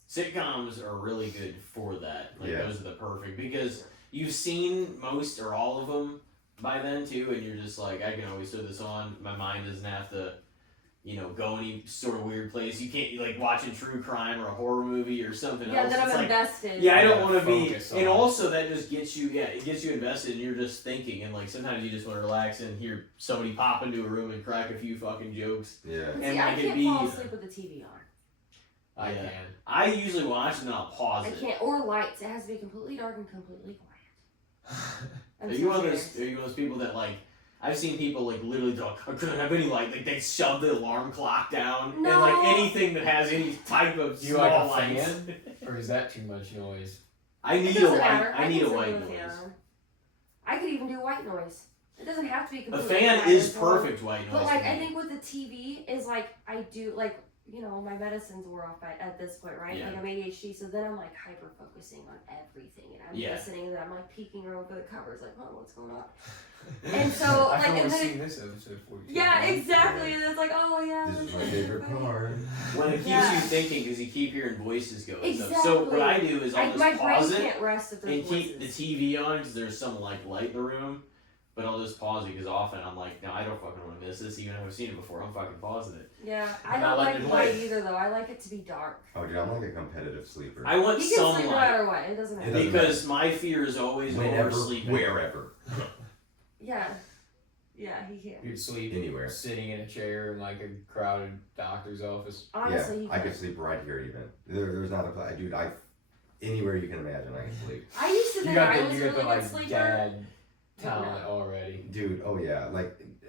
Sitcoms are really good for that. Like Yeah. those are the perfect because you've seen most or all of them by then too, and you're just like, I can always throw this on. My mind doesn't have to, go any sort of weird place. You can't like watching true crime or a horror movie or something Yeah, else. then It's I'm like, invested. yeah, I don't Yeah, want to be, focus and on it. also that just gets you, it gets you invested, and you're just thinking, and like sometimes you just want to relax and hear somebody pop into a room and crack a few fucking jokes. Yeah. But And see, I like it can't be- fall asleep with the TV on. I Yeah. can. I usually watch and then I'll pause I it. can't. Or lights. It has to be completely dark and completely quiet. I'm Are so you one of serious. those? Are you one of those people that like? I've seen people like literally go, I couldn't have any light. Like they shove the alarm clock down and No. like anything that has any type of You small like a lights. fan? Or is that too much noise? I It need a doesn't white. matter. I need can a sleep white with a fan noise. on. I could even do white noise. It doesn't have to be A completely fan quiet is as well. perfect white noise. But like for I me. think with the TV is like I do like my medicines wore off at this point, right? Yeah. Like I'm ADHD, so then I'm like hyper focusing on everything, and I'm Yeah. listening, and then I'm like peeking over the covers, like, oh, what's going on? And so, I've like, only and then- seen this episode 42. Yeah, exactly. And it's like, oh yeah. This is my that's favorite funny. part. when it keeps Yeah. you thinking because you keep hearing voices go. And stuff. Exactly. So what I do is I'll My just brain pause it can't rest if there's and keep the voices. TV on because there's some like light in the room. But I'll just pause it because often I'm like, no, I don't fucking want to miss this. Even if I've seen it before, I'm fucking pausing it. Yeah, I I'm not don't like letting it light play. either though. I like it to be dark. Oh, dude, I'm like a competitive sleeper. I want You can some sleep no light matter what. It doesn't matter. doesn't because my fear is always Whenever, oversleeping. wherever. Yeah. Yeah, he can. You'd sleep Anywhere. sitting in a chair in like a crowded doctor's office. Honestly, yeah, I could sleep right here even. There's not a place. Dude, anywhere you can imagine I can sleep. I used to You think got I the was a you really got the good like sleeper. dad talent already. Dude, oh yeah.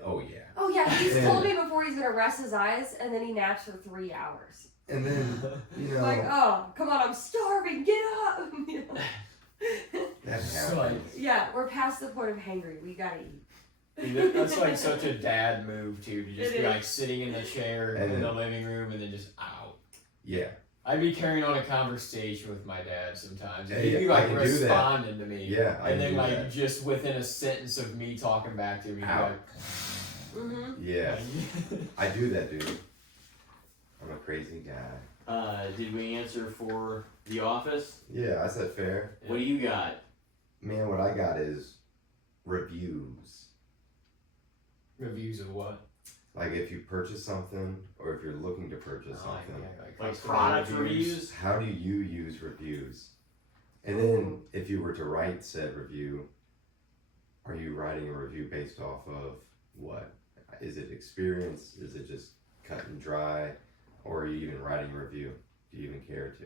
Oh yeah. Oh yeah, he's And- told me before he's gonna rest his eyes and then he naps for 3 hours. And then, you know, Like, oh, come on, I'm starving, get up! You know? that So, like, happens. Yeah, we're past the point of hangry. We gotta eat. Dude, that's like such a dad move too, to just It be is. like sitting in the chair And in then- the living room and then just out. Yeah. I'd be carrying on a conversation with my dad sometimes. And Hey, he'd be I like can do that. responding to me. Yeah, I And can then do like that. just within a sentence of me talking back to him, he'd be Out. like, Mm-hmm. Yeah. I do that, dude. I'm a crazy guy. Did we answer for The Office? Yeah, I said fair. What do you got? Man, what I got is reviews. Reviews of what? Like if you purchase something or if you're looking to purchase Oh, something, Like customer product reviews? how do you use reviews? And then if you were to write said review, are you writing a review based off of what? Is it experience? Is it just cut and dry? Or are you even writing a review? Do you even care to?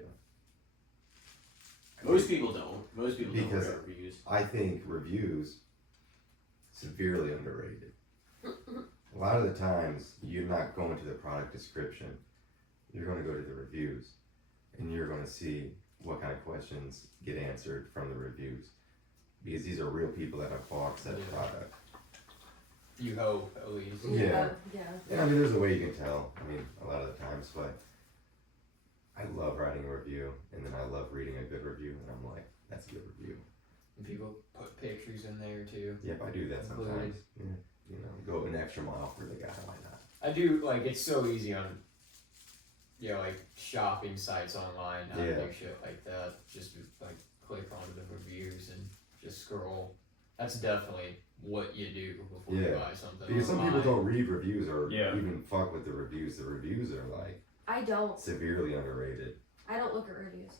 Most people don't. Most people Because- don't write reviews. I think reviews severely underrated. A lot of the times you're not going to the product description. You're going to go to the reviews and you're going to see what kind of questions get answered from the reviews. Because these are real people that have bought said Yeah. product. You hope, at least. Yeah. Yeah. And I mean, there's a way you can tell. I mean, a lot of the times, but I love writing a review and then I love reading a good review and I'm like, that's a good review. And people put pictures in there too. Yep, I do that Included. sometimes. Yeah. You know, go an extra mile for the guy. Why not? I do, like, it's so easy on, you know, like, shopping sites online, how to Yeah. do shit like that. Just, like, click onto the reviews and just scroll. That's definitely what you do before you Yeah. buy something Because some people online. don't read reviews or Yeah. even fuck with the reviews. The reviews are like I don't. severely underrated. I don't look at reviews.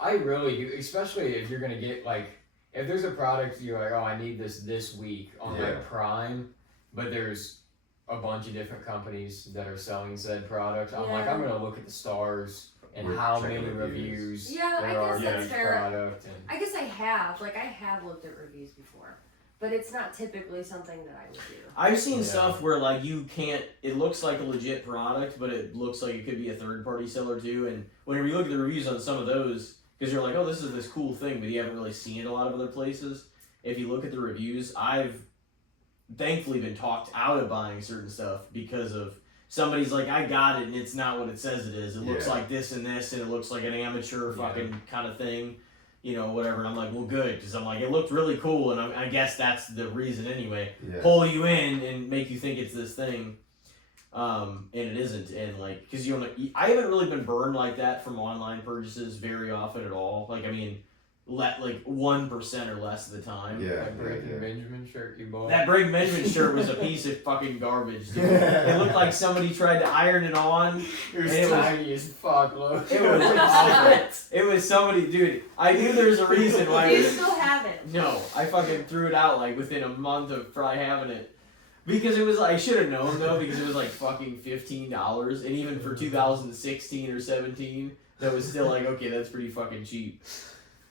I really do, especially if you're gonna get, like, if there's a product you're like, oh, I need this week on, Yeah. like, Prime, but there's a bunch of different companies that are selling said product, I'm like, Yeah. I'm gonna look at the stars and We're how checking many reviews. reviews Yeah, there I are guess for that's each fair. product. And I guess I have. Like, I have looked at reviews before. But it's not typically something that I would do. I've seen Yeah. stuff where like you can't. It looks like a legit product, but it looks like it could be a third-party seller too. And whenever you look at the reviews on some of those, because you're like, oh, this is this cool thing, but you haven't really seen it a lot of other places. If you look at the reviews, I've thankfully been talked out of buying certain stuff because of somebody's like, I got it, and it's not what it says it is. It looks Yeah. like this and this, and it looks like an amateur Yeah. fucking kind of thing. You know, whatever. And I'm like, well, good, because I'm like, it looked really cool, and I guess that's the reason anyway. Yeah. Pull you in and make you think it's this thing, and it isn't. And like, because you know, I haven't really been burned like that from online purchases very often at all. Like, I mean, like 1% or less of the time. Yeah. that Breaking yeah. Benjamin shirt you bought. That Brig Benjamin shirt was a piece of fucking garbage, dude. It looked like somebody tried to iron it on. It was and it was- tiny as fuck, look. It was awful. It was somebody, dude. I knew there was a reason why. Do you still have it? No, I fucking threw it out like within a month of probably having it. Because it was, I should have known though, because it was like fucking $15. And even for 2016 or 17, that was still like, okay, that's pretty fucking cheap.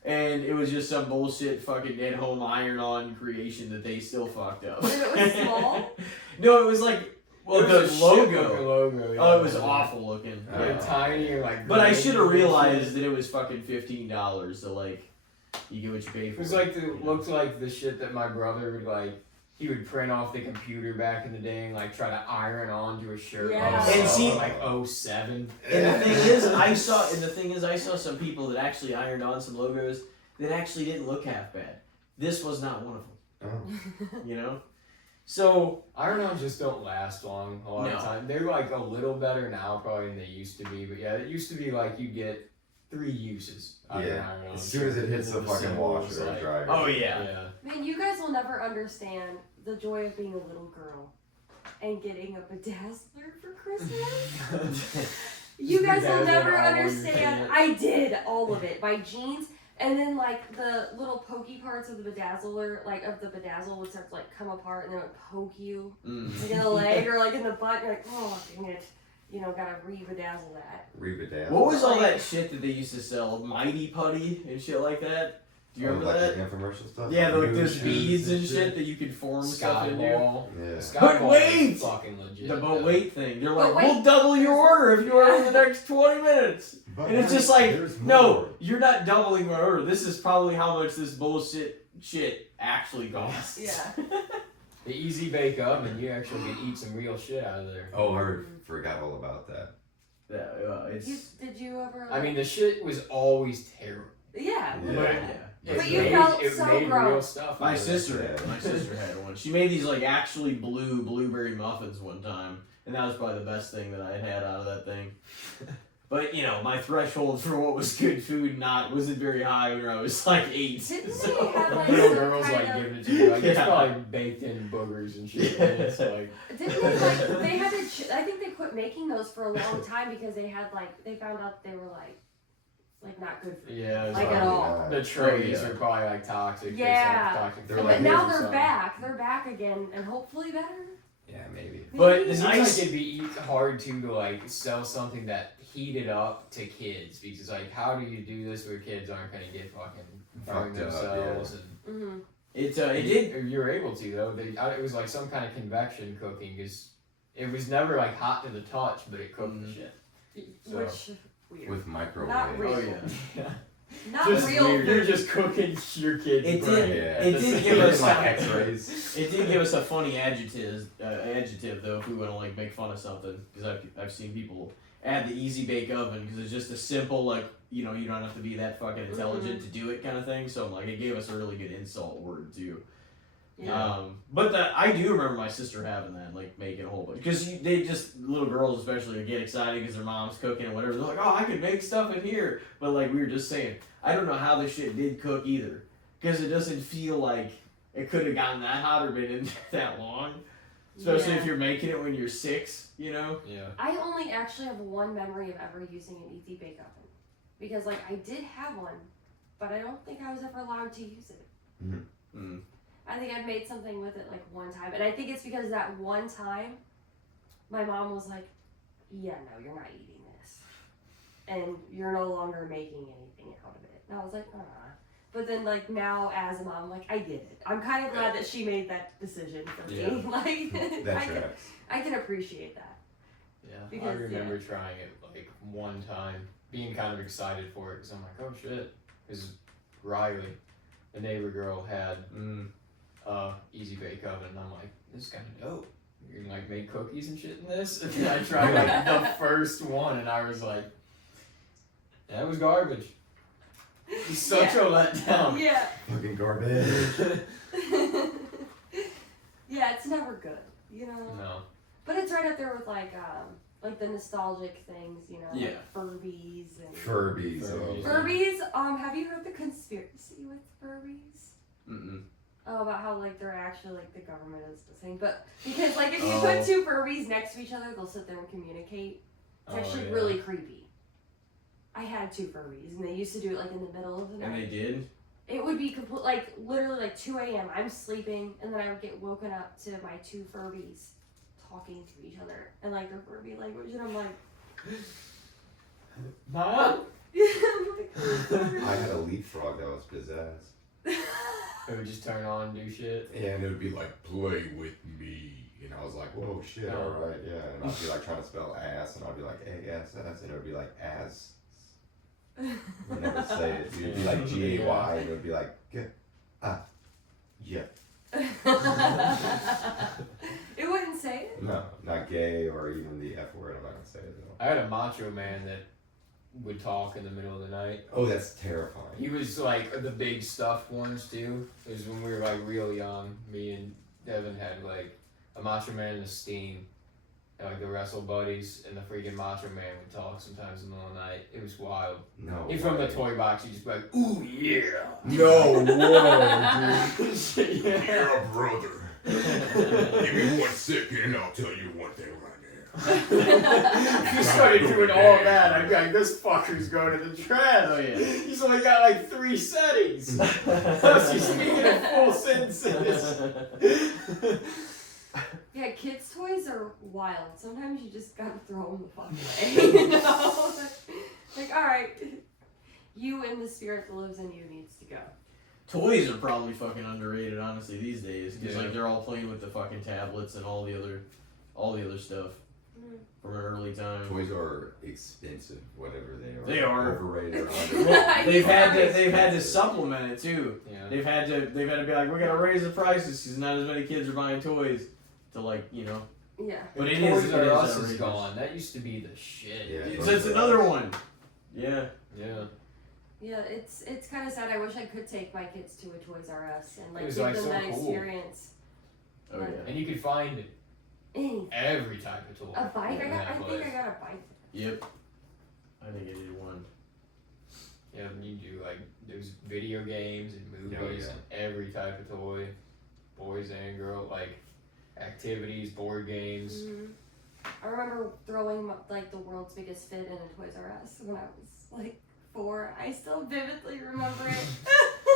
And it was just some bullshit fucking at home iron on creation that they still fucked up. And it was small? No, it was like, well, It was the a logo. shit-looking logo. Yeah. Oh, it was awful looking. Yeah, tiny and like. But I green should have and realized shit. that it was fucking $15, so like, you get what you pay for. It was like you know? looked like the shit that my brother would like. He would print off the computer back in the day and like try to iron onto a shirt. Yeah. And see- like 07. And the thing is, I saw some people that actually ironed on some logos that actually didn't look half bad. This was not one of them, Oh. you know? So, Iron-ons just don't last long a lot of No. time. They're like a little better now probably than they used to be. But yeah, it used to be like you get 3 uses out of an Yeah. iron-on As soon as it hits the shirt. fucking symbol washer was or like- dryer. oh yeah. Yeah. Man, you guys will never understand the joy of being a little girl and getting a bedazzler for Christmas. You guys will Bedazzled never all over your understand. pants. I did all of it. My jeans, And then like the little pokey parts of the bedazzler, like of the bedazzle would start to like come apart and then it would poke you like in the leg or like in the butt. You're like, oh dang it, you know, gotta re-bedazzle that. Re-bedazzle. What was all that shit that they used to sell? Mighty Putty and shit like that? Do you remember that? Like infomercial stuff? Yeah, like New there's shoes beads and shit that you could form stuff into. Skyball. Yeah. Skyball wait! is fucking legit. The but though. wait thing. They're But like, wait, we'll double your order if you order in the next 20 minutes. But And it's wait, just like, there's no, more. you're not doubling my order. This is probably how much this bullshit shit actually costs. Yeah. The easy bake oven, you actually can eat some real shit out of there. Oh, I forgot all about that. Yeah, it's. Did you ever? I mean, the shit was always terrible. Yeah. Yeah. look at Yeah. that. But But you made, felt it so made real gross. stuff. My out of it. sister had one. She made these like actually blueberry muffins one time, and that was probably the best thing that I had out of that thing. But you know, my threshold for what was good food wasn't very high when I was like 8. Didn't So- they have like Little some girls kind like of, giving it to you. Like it's Yeah. probably baked in boogers and shit. And it's like Didn't they like they had to? I think they quit making those for a long time because they had like they found out they were like not good for you. yeah, it's Like like, at all. the trays Oh, yeah. are probably like toxic. They Yeah. sell toxic They're But like now flavors or they're something. back. They're back again, and hopefully better. Yeah, maybe. But Maybe. the It seems nice. like it'd be hard to like sell something that heated up to kids because like how do you do this where kids aren't gonna get fucking burn Fucked up, themselves Mm-hmm. It and did. you're able to though. It was like some kind of convection cooking because it was never like hot to the touch, but it cooked the shit. So- Which weird. With microwave. Not real. Oh yeah. Yeah. Not Just real. weird. You're food. just cooking your kid's It brain. did- Yeah. it That's did the give same us like time. X-rays. It did give us a funny adjective though if we want to like make fun of something because I've seen people add the easy bake oven because it's just a simple like you know you don't have to be that fucking intelligent to do it kind of thing. So like it gave us a really good insult word too. Yeah. But I do remember my sister having that, like making a whole bunch because they just little girls especially get excited because their mom's cooking and whatever. They're like, oh, I can make stuff in here. But like we were just saying, I don't know how this shit did cook either because it doesn't feel like it could have gotten that hot or been in that long. Especially Yeah. if you're making it when you're 6, you know. Yeah. I only actually have one memory of ever using an easy bake oven because like I did have one, but I don't think I was ever allowed to use it. Mm. I think I've made something with it like one time, and I think it's because that one time, my mom was like, "Yeah, no, you're not eating this, and you're no longer making anything out of it." And I was like, But then like now as a mom, like I get it. I'm kind of glad that she made that decision for me. Yeah. Like That tracks. I can appreciate that. Yeah. I Because, remember trying it like one time, being kind of excited for it because I'm like, oh shit. Because Riley, the neighbor girl, had easy bake oven, and I'm like, this is kind of dope. You can like make cookies and shit in this. And then I tried like the first one, and I was like, that was garbage. It's such a letdown. Yeah. Fucking garbage. Yeah, it's never good, you know. No. But it's right up there with like the nostalgic things, you know, Yeah. like Furbies and Furbies. Furbies. Furbies. Have you heard the conspiracy with Furbies? Mm-mm. Oh, about how like they're actually like the government is the thing, but because like if you Oh. put two Furbies next to each other, they'll sit there and communicate. It's Oh, actually yeah. really creepy. I had two Furbies, and they used to do it like in the middle of the And they night. did. It would be complete, like literally like 2 a.m. I'm sleeping, and then I would get woken up to my two Furbies talking to each other and like their Furby language, and I'm like, Mom? I had a leapfrog that was possessed. It would just turn on and do shit. And it would be like, play with me. And I was like, whoa, shit, Oh. alright, yeah. And I'd be like trying to spell ass, and I'd be like, A-S-S, and it would be like ass. You'd never say it. It would be like G-A-Y, and it would be like, yeah. It wouldn't say it. No, not gay or even the F word. I'm not gonna say it though. I had a macho man that would talk in the middle of the night. Oh, that's terrifying. He was like the big stuffed ones too. It was when we were like real young. Me and Devin had like a Macho Man and a Steen, and, like the Wrestle Buddies, and the freaking Macho Man would talk sometimes in the middle of the night. It was wild. No. He from the way. toy box. He'd just be like, "Ooh yeah." No, whoa, yeah. Yeah, brother. Give me 1 second and I'll tell you one thing right If you started doing all that, I'd be like, this fucker's going to the trash. Oh, yeah. He's only got like 3 settings. Plus he's speaking in full sentences. Yeah, kids' toys are wild. Sometimes you just gotta throw them the fuck away. You know? Like, alright, you and the spirit that lives in you needs to go. Toys are probably fucking underrated, honestly, these days. Because Yeah. like they're all playing with the fucking tablets and all the other stuff from an early time. Toys are expensive, whatever they are. They are. Overrated or I underrated. They've had to supplement it too. Yeah. They've had to be like, we gotta raise the prices because not as many kids are buying toys. To like, you know. Yeah. But it Toys is R Us is outrageous. gone. That used to be the shit. Yeah. It's another one. Yeah. Yeah. Yeah, it's kind of sad. I wish I could take my kids to a Toys R Us and It like was, give like, them so that cool. experience. Oh yeah. And you could find Anything. every type of toy. A bike? in I that think place. I got a bike. Yep. I think I did one. Yeah, and you do like there's video games and movies Oh, yeah. and every type of toy, boys and girls, like activities, board games. Mhm. I remember throwing like the world's biggest fit in a Toys R Us when I was like 4. I still vividly remember it.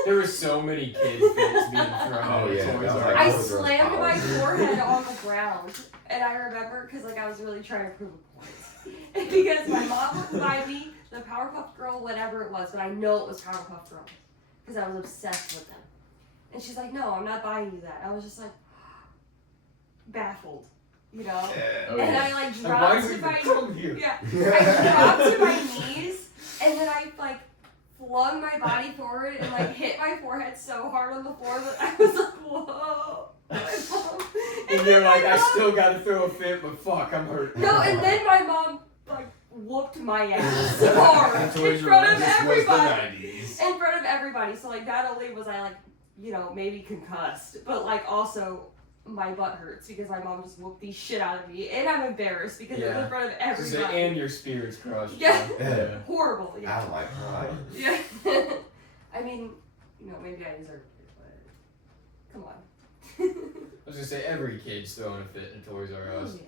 There were so many kid fits being thrown Oh, at yeah, Toys that was R like- I Us. Those are slammed my powerful. forehead on the ground, and I remember because like I was really trying to prove a point. And because my mom wouldn't buy me the Powerpuff Girl, whatever it was, but I know it was Powerpuff Girl because I was obsessed with them. And she's like, "No, I'm not buying you that." I was just like baffled, you know. Oh And yeah. I like Like, why dropped do to we my come here? yeah, I dropped to my knees, and then I like flung my body forward and like hit my forehead so hard on the floor that I was like, "Whoa!" And you're like, I still gotta throw a fit, but fuck, I'm hurt. No, and then my mom like whooped my ass hard in Toys R front Us. of This was the everybody. 90s. In front of everybody. So like not only was I like, you know, maybe concussed, but like also my butt hurts because my mom just whooped the shit out of me, and I'm embarrassed because it was Yeah. in front of So, everybody. and your spirit's crushed. Yeah. Yeah. Horrible. Yeah. Out of my pride. Yeah. I mean, you know, maybe I deserved it, but come on. I was gonna say every kid's throwing a fit in Toys R Us. Oh,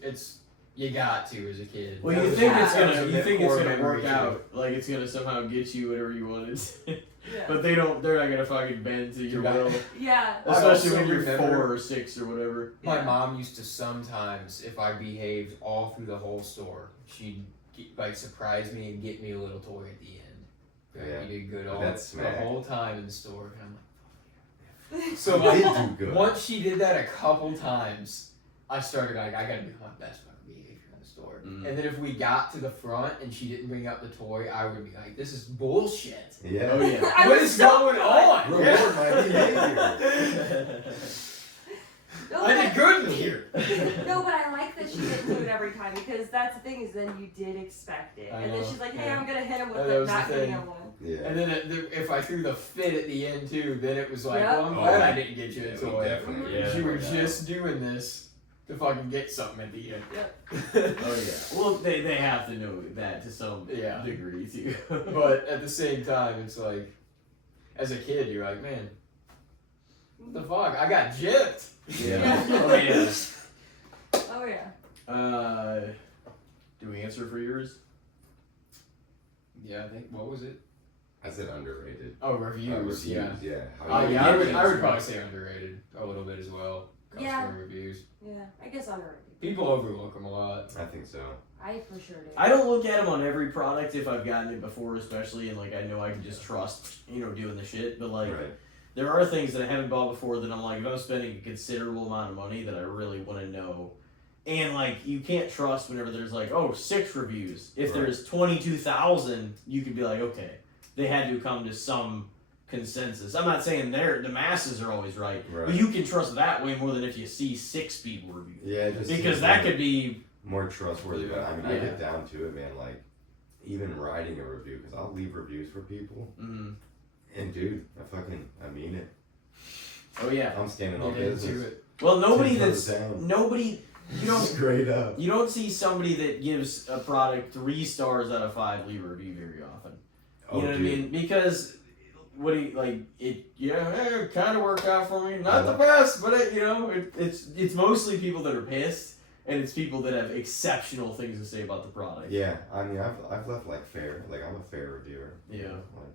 yeah. It's you got to as a kid. Well, That you was- think yeah, it's that was gonna a you think it's core gonna memory work too. out, like it's gonna somehow get you whatever you wanted. Yeah. But they're not gonna fucking bend to your Dude, will. Yeah. I Especially also when you're remember- 4 or 6 or whatever. My Yeah. mom used to sometimes, if I behaved all through the whole store, she'd like surprise me and get me a little toy at the end. Like, Yeah. you did good But all that's the smack. whole time in the store, and I'm like, So so they like, do good. once she did that a couple times, I started like, I gotta be my best fucking behavior in the store. Mhm. And then if we got to the front and she didn't bring out the toy, I would be like, this is bullshit. Yeah. Oh yeah. I What was is so going good. on? Reward my behavior. No, I did good in here. No, but I like that she didn't do it every time because that's the thing is then you did expect it, I and then know, she's like, "Hey, yeah. I'm gonna hit him with That it, was the not hitting thing. him one." Yeah. And then if I threw the fit at the end too, then it was like, Yep. well, I'm Oh, glad I yeah. didn't get you a Yeah, we toy. definitely Yeah. You were yeah. just doing this to fucking get something at the end. Oh yeah. Well, they have to know that to some Yeah. degree too. But at the same time, it's like, as a kid, you're like, man, what the fuck? I got gypped. Yeah. Oh yeah. Oh yeah. Do we answer for yours? Yeah, I think, what was it? I said underrated. Oh, reviews. Yeah. Yeah. Oh, yeah, yeah, I would yeah. probably say underrated a little bit as well. Customer Yeah. reviews. Yeah, I guess underrated. People overlook them a lot. I think so. I for sure do. I don't look at them on every product if I've gotten it before, especially, and like I know I can just trust, doing the shit. But like, Right. there are things that I haven't bought before that I'm like, if I'm spending a considerable amount of money, that I really want to know. And like, you can't trust whenever there's like, 6 reviews. If Right. there's 22,000, you could be like, okay, they had to come to some consensus. I'm not saying the masses are always right, Right. but you can trust that way more than if you see 6 people review. Yeah. It just Because seems that like could be more trustworthy. But I mean, I Yeah. get down to it, man. Like, even writing a review, because I'll leave reviews for people, mm, and dude, I mean it. oh yeah. I'm standing on Get into business. it. Well, nobody 10 toes that's down. nobody you don't Straight up. you don't see somebody that gives a product 3 stars out of 5 leave a review very often. You know what I mean? Because what do you like? It kind of worked out for me. Not the best, but it's mostly people that are pissed, and it's people that have exceptional things to say about the product. Yeah, I mean, I've left like fair, like I'm a fair reviewer. Yeah. Like,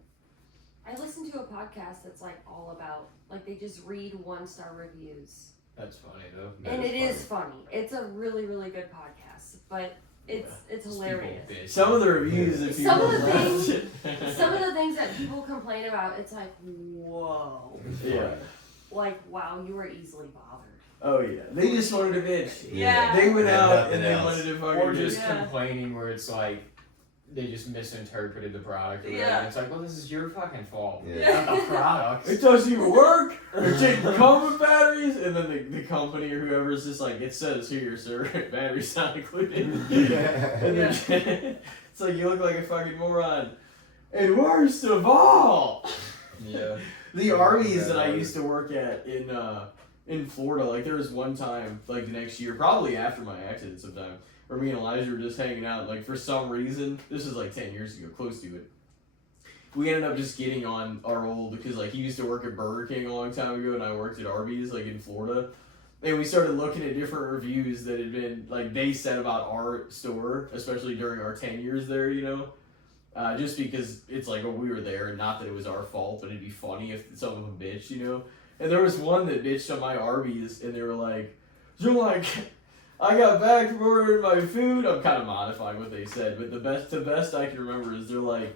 I listen to a podcast that's like all about, like, they just read 1-star reviews. That's funny though. And it is funny. It's a really, really good podcast, but it's hilarious. Some of the reviews that people Some of the left- Some of the things that people complain about, it's like, whoa. Yeah. Like, wow, you were easily bothered. Oh yeah. They just wanted to bitch. Yeah. They went And out nothing and they else. wanted to fucking Or just Yeah. complaining where it's like they just misinterpreted the product or whatever. Yeah. And it's like, well, this is your fucking fault. Yeah. Not the product. It doesn't even work. It didn't come with batteries, and then the company or whoever is just like, it says here, sir, batteries not included. And then it's like you look like a fucking moron. And worst of all, Yeah. the Arby's that I used to work at in Florida, like there was one time, like the next year, probably after my accident sometime, where me and Elijah were just hanging out. Like for some reason, this was like 10 years ago, close to it. We ended up just getting on our old, because like he used to work at Burger King a long time ago, and I worked at Arby's like in Florida. And we started looking at different reviews that had been like they said about our store, especially during our 10 years there, you know. Just because it's like, oh, we were there, and not that it was our fault, but it'd be funny if some of them bitched, you know? And there was one that bitched on my Arby's, and they were like, you're like, I got back from ordering my food. I'm kind of modifying what they said, but the best I can remember is they're like,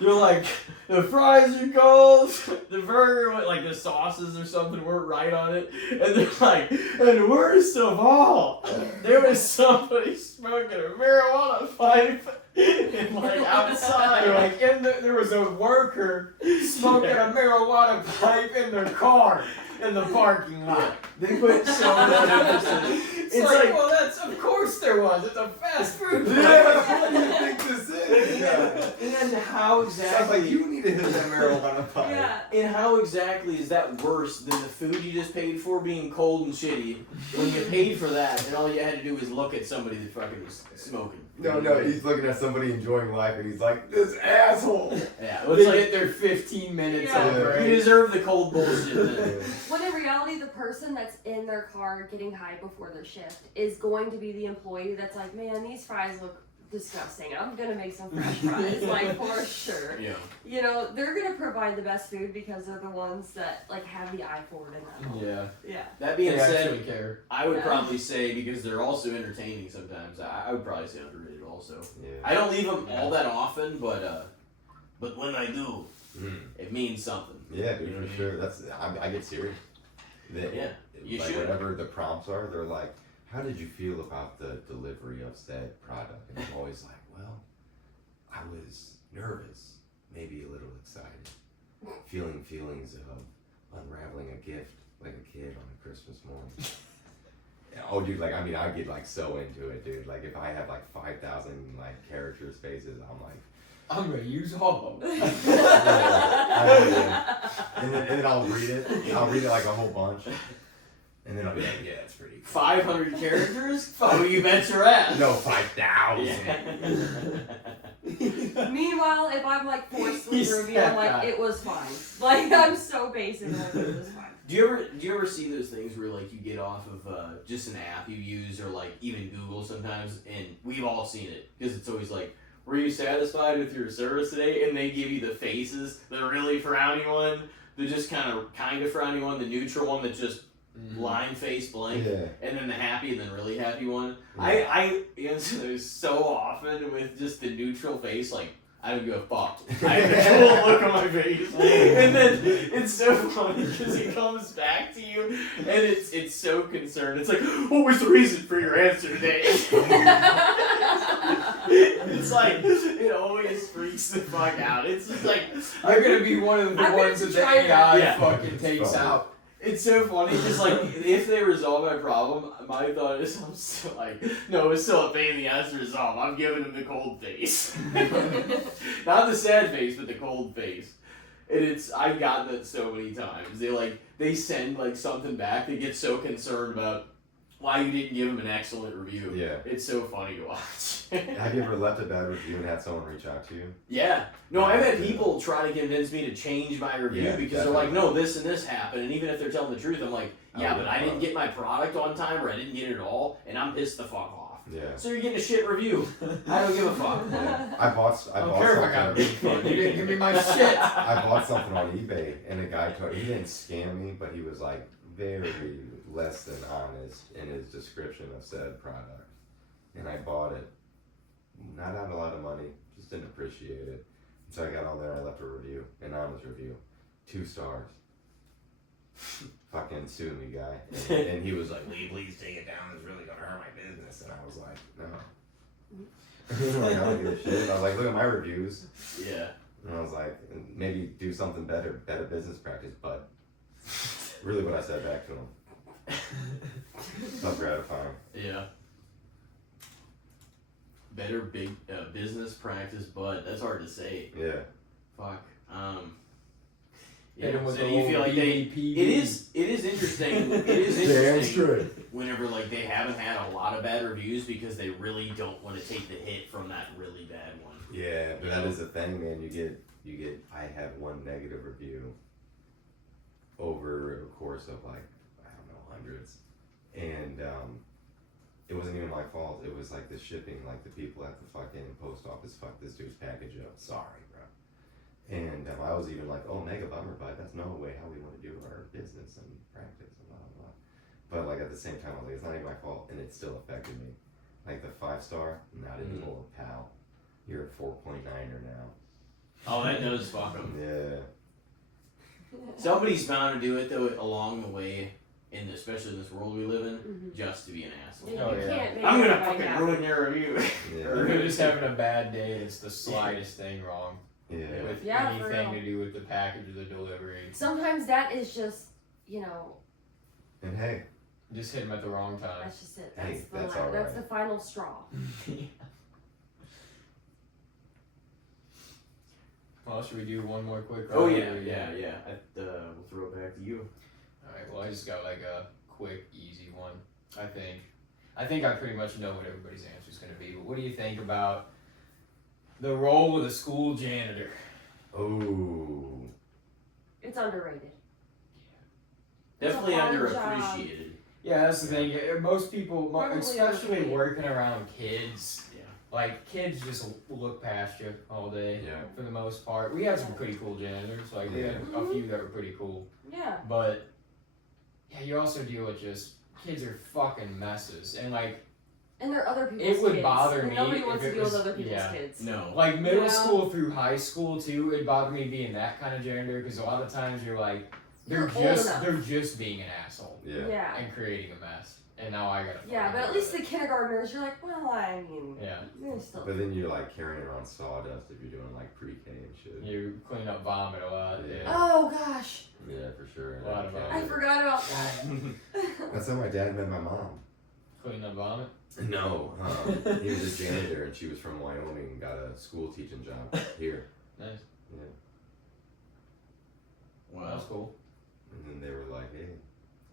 the fries are cold, the burger, like the sauces or something weren't right on it, and they're like, and worst of all, there was somebody smoking a marijuana pipe and like outside. They're like, there was a worker smoking a marijuana pipe in their car in the parking lot. They put so much emphasis. It's like, well, that's of course there was. It's a fast food place. What do you think this is? And then how Sounds exactly? like you need to hit that marijuana pipe. Yeah. And how exactly is that worse than the food you just paid for being cold and shitty when you paid for that and all you had to do was look at somebody that fucking was smoking? No, he's looking at somebody enjoying life, and he's like, this asshole. Yeah, Well, it's they like get their 15 minutes Yeah. on you break. deserve the cold bullshit. Then. When in reality, the person that's in their car getting high before their shift is going to be the employee that's like, man, these fries look disgusting. I'm gonna make some fresh fries, like for sure. Yeah. You know, they're gonna provide the best food because they're the ones that like have the eye forward in that moment. Yeah. Yeah. That being They said, actually care. I would Yeah. probably say, because they're also entertaining sometimes, I would probably say underrated also. Yeah. I don't leave them all that often, but when I do, Mm. it means something. Yeah, dude, You know what I for sure. That's I get serious. Yeah, you like should. whatever the prompts are, they're like, how did you feel about the delivery of said product? And I'm always like, well, I was nervous, maybe a little excited, feeling feelings of unraveling a gift like a kid on a Christmas morning. Oh, dude, like, I mean, I get like so into it, dude. Like, if I have like 5,000 like character spaces, I'm like, I'm gonna use all of them. and then I'll read it. I'll read it like a whole bunch. And then I'll be like, yeah, it's pretty cool. 500 characters? Oh, you bet your ass. No, 5,000. Meanwhile, if I'm like forced to He's review, I'm like, that it was fine. Like, I'm so basic, I'm like, it was fine. Do you ever see those things where like you get off of just an app you use or like even Google sometimes, and we've all seen it because it's always like, were you satisfied with your service today? And they give you the faces, the really frowny one, the just kind of frowny one, the neutral one that just line face blank, Yeah. and then the happy and then really happy one. Yeah. I answer those so often with just the neutral face, like I don't give a fuck. I have a cool look on my face, and then it's so funny because he comes back to you, and it's so concerned. It's like, what was the reason for your answer today? It's like it always freaks the fuck out. It's just like You're gonna be one of the I'm ones gonna that the try AI that. fucking takes Funny. out. it's so funny because like if they resolve my problem, my thought is I'm still like, no, it's still a pain in the ass to resolve. I'm giving them the cold face, not the sad face, but the cold face. And I've gotten that so many times. They send like something back. They get so concerned about why you didn't give him an excellent review. Yeah. It's so funny to watch. Have you ever left a bad review and had someone reach out to you? Yeah. No, I've had people try to convince me to change my review Yeah, because they're like, definitely. no, this and this happened. And even if they're telling the truth, I'm like, yeah, but I didn't get my product on time or I didn't get it at all, and I'm pissed the fuck off. Yeah. So you're getting a shit review. I don't give a fuck. Yeah. I bought I don't care if I got a something. refund. You didn't give me my shit. I bought something on eBay, and a guy told he didn't scam me, but he was like very less than honest in his description of said product. And I bought it, not out a lot of money, just didn't appreciate it. So I got on there and I left a review, an honest review, 2 stars. Fucking sue me, guy. And he was like, "Will you please take it down? It's really gonna hurt my business." And I was like, "No." Like, I don't give a shit. I was like, "Look at my reviews." Yeah. And I was like, maybe do something better business practice, but really what I said back to him. Self-gratifying. Yeah. Better big business practice, but that's hard to say. Yeah. Fuck. Hit 'em Yeah. with So the you old feel like they? BBPB. It is interesting. It is Damn interesting straight. whenever like they haven't had a lot of bad reviews because they really don't want to take the hit from that really bad one. Yeah, but that is the thing, man. You get. I had one negative review over a course of like, I don't know, hundreds, and it wasn't even my fault. It was like the shipping, like the people at the fucking post office fucked this dude's package up. Sorry, bro. And I was even like, oh, mega bummer, but that's no way how we want to do our business and practice and blah, blah, blah. But like at the same time, I was like, it's not even my fault, and it still affected me. Like the 5-star, not anymore, pal. You're at 4.9er now. Oh, that does fuck them. Yeah. Somebody's bound to do it though along the way, and especially in this world we live in, just to be an asshole. You Oh, yeah. can't make I'm gonna everybody fucking happy. ruin your review. Yeah. Or you're just having a bad day and it's the slightest thing wrong Yeah. with Yeah, for anything real. to do with the package or the delivery. Sometimes that is just, you know, And hey, Just hit him at the wrong time. that's just it. Hey, That's the that's la- all that's right. the final straw. Well, should we do one more quick Oh round? yeah, Or- yeah. We'll throw it back to you. Alright, well I just got like a quick, easy one. I think I pretty much know what everybody's answer is gonna be, but what do you think about the role of the school janitor? oh, It's underrated. Definitely It's a hard underappreciated. Yeah, that's the thing. Most people, Probably especially overpaid. working around kids, Yeah. like kids just look past you all day yeah. for the most part. We had some pretty cool janitors, like we had a few that were pretty cool, Yeah. but yeah, you also deal with just kids are fucking messes, and like And they're other people's It would kids. bother and me Nobody if wants it to deal with was- other people's yeah. kids. No. like middle Yeah. school through high school too. It'd bother me being that kind of janitor because a lot of times you're like You're old enough. they're just being an asshole Yeah. Yeah. and creating a mess, and now I gotta. Yeah, fucking but at deal least with the kindergartners, you're like, well, I mean, Yeah. they're still. But then you're like carrying around sawdust if you're doing like pre-K and shit. it. You clean up vomit a lot. Yeah. Yeah. Oh gosh, Yeah, for sure. A lot of Okay. I forgot about that. That's how my dad met my mom. Clean up vomit. No, he was a janitor and she was from Wyoming and got a school teaching job here. Nice. Yeah. Wow. That's cool. And then they were like, hey,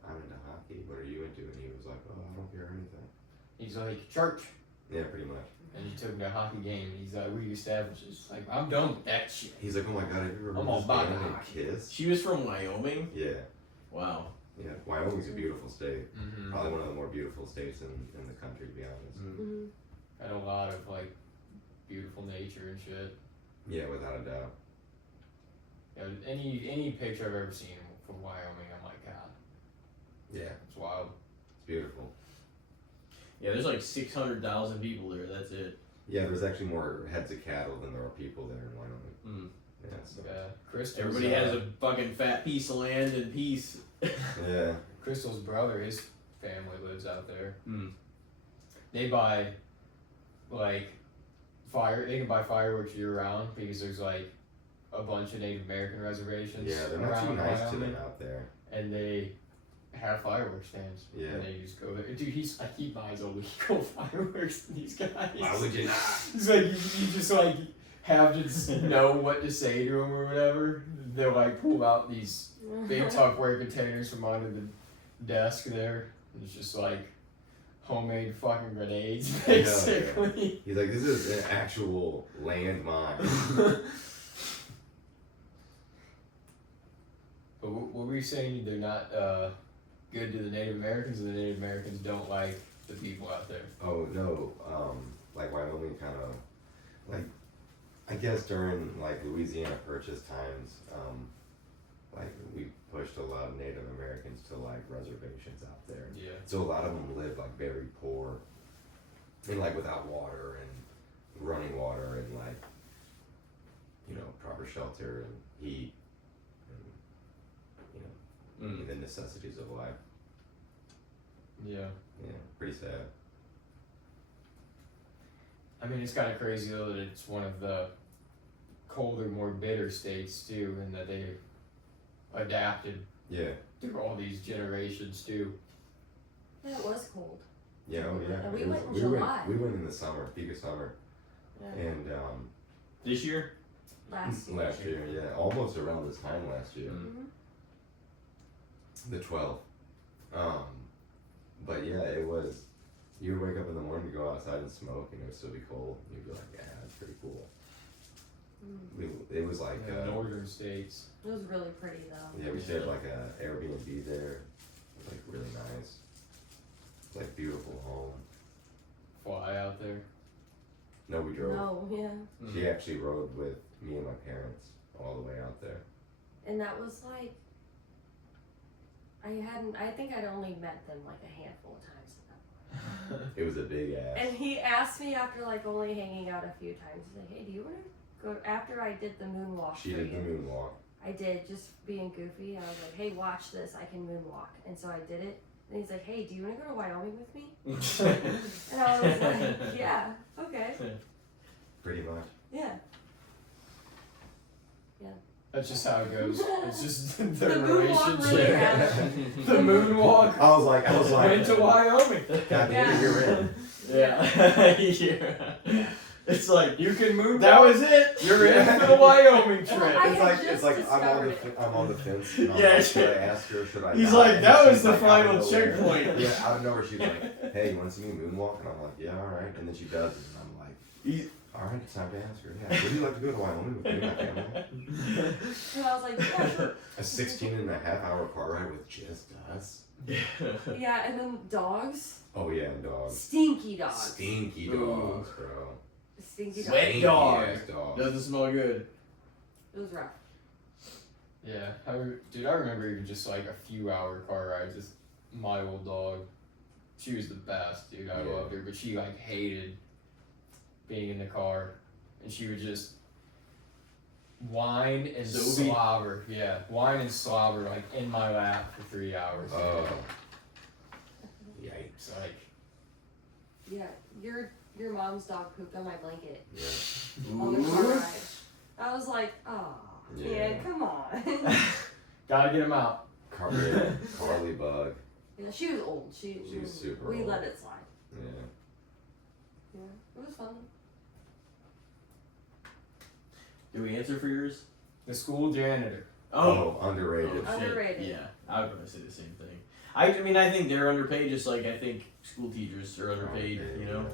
I'm into hockey. What are you into? And he was like, oh, I don't care anything. He's like church, Yeah, pretty much. and you took him to a hockey game. And he's like reestablishes. Like I'm done with that shit. He's like, oh my god, have you ever I'm heard all this about band the named hockey. Kiss? She was from Wyoming. Yeah. Wow. Yeah. Wyoming's a beautiful state. Mm-hmm. Probably one of the more beautiful states in the country, to be honest. Mhm. Got a lot of like beautiful nature and shit. Yeah, without a doubt. Yeah, any picture I've ever seen from Wyoming, I'm like, God, Yeah, it's wild. it's beautiful. Yeah, there's like 600,000 people there. That's it. Yeah, there's actually more heads of cattle than there are people there in Wyoming. Mm. Yeah, so. Crystal's, Everybody has a fucking fat piece of land in peace. Yeah. Crystal's brother, his family lives out there. Mm. They buy like they can buy fireworks year round because there's like a bunch of Native American reservations Yeah, they're not around too nice to Wyoming, them out there. and they have fireworks stands. Yeah. And they just go there. Dude, I keep buying illegal fireworks to these guys. Why would you not? It's like you just like have to just know what to say to them or whatever. They'll like pull out these big Tupperware containers from under the desk there. And it's just like homemade fucking grenades, Yeah, yeah. basically. He's like, this is an actual landmine. But what were you saying? They're not good to the Native Americans, and the Native Americans don't like the people out there. Oh no, like Wyoming kind of, like, I guess during like Louisiana Purchase times, like we pushed a lot of Native Americans to like reservations out there. Yeah. So a lot of them live like very poor, and like without water and running water and like, you know, proper shelter and heat, and you know, the necessities of life. Yeah. Yeah, pretty sad. I mean, it's kind of crazy though that it's one of the colder, more bitter states too, and that they adapted Yeah. through all these generations too. Yeah, it was cold. Yeah, oh yeah. And we It was- went in we July. we went in the summer, peak of summer, Yeah. and This year? Last year. last year, yeah, almost around this time last year, Mhm. the 12th. But yeah, it was. You would wake up in the morning to go outside and smoke, and it would still be cold. And you'd be like, yeah, that's pretty cool. It was like, Yeah, northern states. It was really pretty though. yeah, we stayed at like a Airbnb there, like really nice, like beautiful home. Fly out there. No, we drove. No, yeah. She actually rode with me and my parents all the way out there. And that was like, I think I'd only met them like a handful of times at that point. It was a big ass. And he asked me after like only hanging out a few times, he's like, hey, do you want to go, after I did the moonwalk She for did the you, moonwalk. I did, just being goofy, I was like, hey, watch this, I can moonwalk. And so I did it. And he's like, hey, do you want to go to Wyoming with me? And I was like, yeah, okay, Pretty much. yeah. That's just how it goes. It's just the The moonwalk really relationship. happened. The moonwalk. I was like, Went to Wyoming. God damn Yeah. it, you're in. Yeah. Yeah. It's like, You can move. that was it. You're in for the Wyoming trip. I It's had like just I'm on discovered I'm on the fence. And I'm Yeah, like, should I ask her? Should I? He's not? like, And that she's was the like, out final of nowhere. checkpoint. Yeah, out of nowhere, she's like, hey, you want to see me moonwalk? And I'm like, yeah, all right. And then she does, and I'm like, He- all right, it's time to ask her. Yeah, would you like to go to Wyoming with me and my family? And I was like, yeah, sure. A 16.5-hour car ride with just us. Yeah, and then dogs, Oh yeah, and dogs. stinky dogs. Stinky Ooh. dogs, bro. Stinky dogs. Wet Stinky dog. ass dogs. Doesn't smell good. It was rough. Yeah, dude, I remember even just like a few hour car rides with my old dog. She was the best, dude. I Yeah. loved her, but she like hated being in the car, and she would just whine and Zoe? slobber. Yeah, whine and slobber like in my lap for 3 hours. Oh. Yikes. It's like, Yeah, your mom's dog pooped on my blanket Yeah. on the car ride. I was like, oh, Yeah. yeah, come on. gotta get him out. Carly bug. Yeah, she was old. She was super We old. let it slide. Yeah. Yeah, it was fun. Do we answer for yours? The school janitor. Oh, underrated. Oh, shit. Underrated. Yeah, I would probably say the same thing. I mean, I think they're underpaid, just like I think school teachers are underpaid. You know.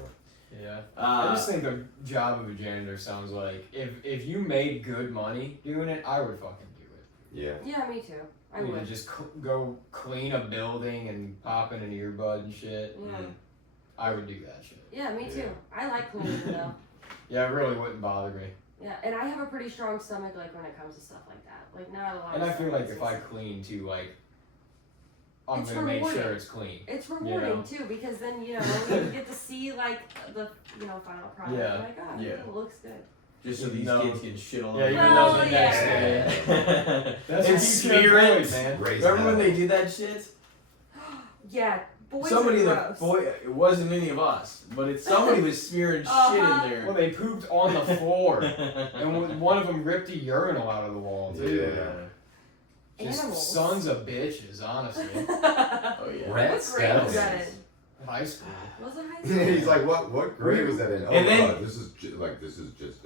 Yeah. I Uh, just think the job of a janitor sounds like if you made good money doing it, I would fucking do it. Yeah. Yeah, me too. I I mean, to would. just go clean a building and pop in an earbud and shit. Yeah. I would do that shit. Yeah, me too. Yeah. I like cleaning though. Yeah, it really wouldn't bother me. Yeah, and I have a pretty strong stomach like when it comes to stuff like that. Like not a lot. And of I feel stuff like is if I just- clean too, like I'm It's gonna make rewarding. sure it's clean. It's rewarding know? too because then you get to see like the final product. Yeah. You're like, oh, Yeah. it looks good. just so these No. kids can shit all Yeah, over. even Well, though the yeah. next day. That's and what keeps you smear employed, it. man. Raise Remember when hell. they did that shit? Yeah, boys Somebody are that gross. it wasn't any of us, but it's somebody was smearing Uh-huh. shit in Well, there. they pooped on the floor, and one of them ripped a urinal out of the wall too. Yeah. Just Animals. sons of bitches, honestly. Oh yeah. Rat What grade was that skeletons. in? High school. Was it high school? He's like, what grade was that in? Oh, And then- this is just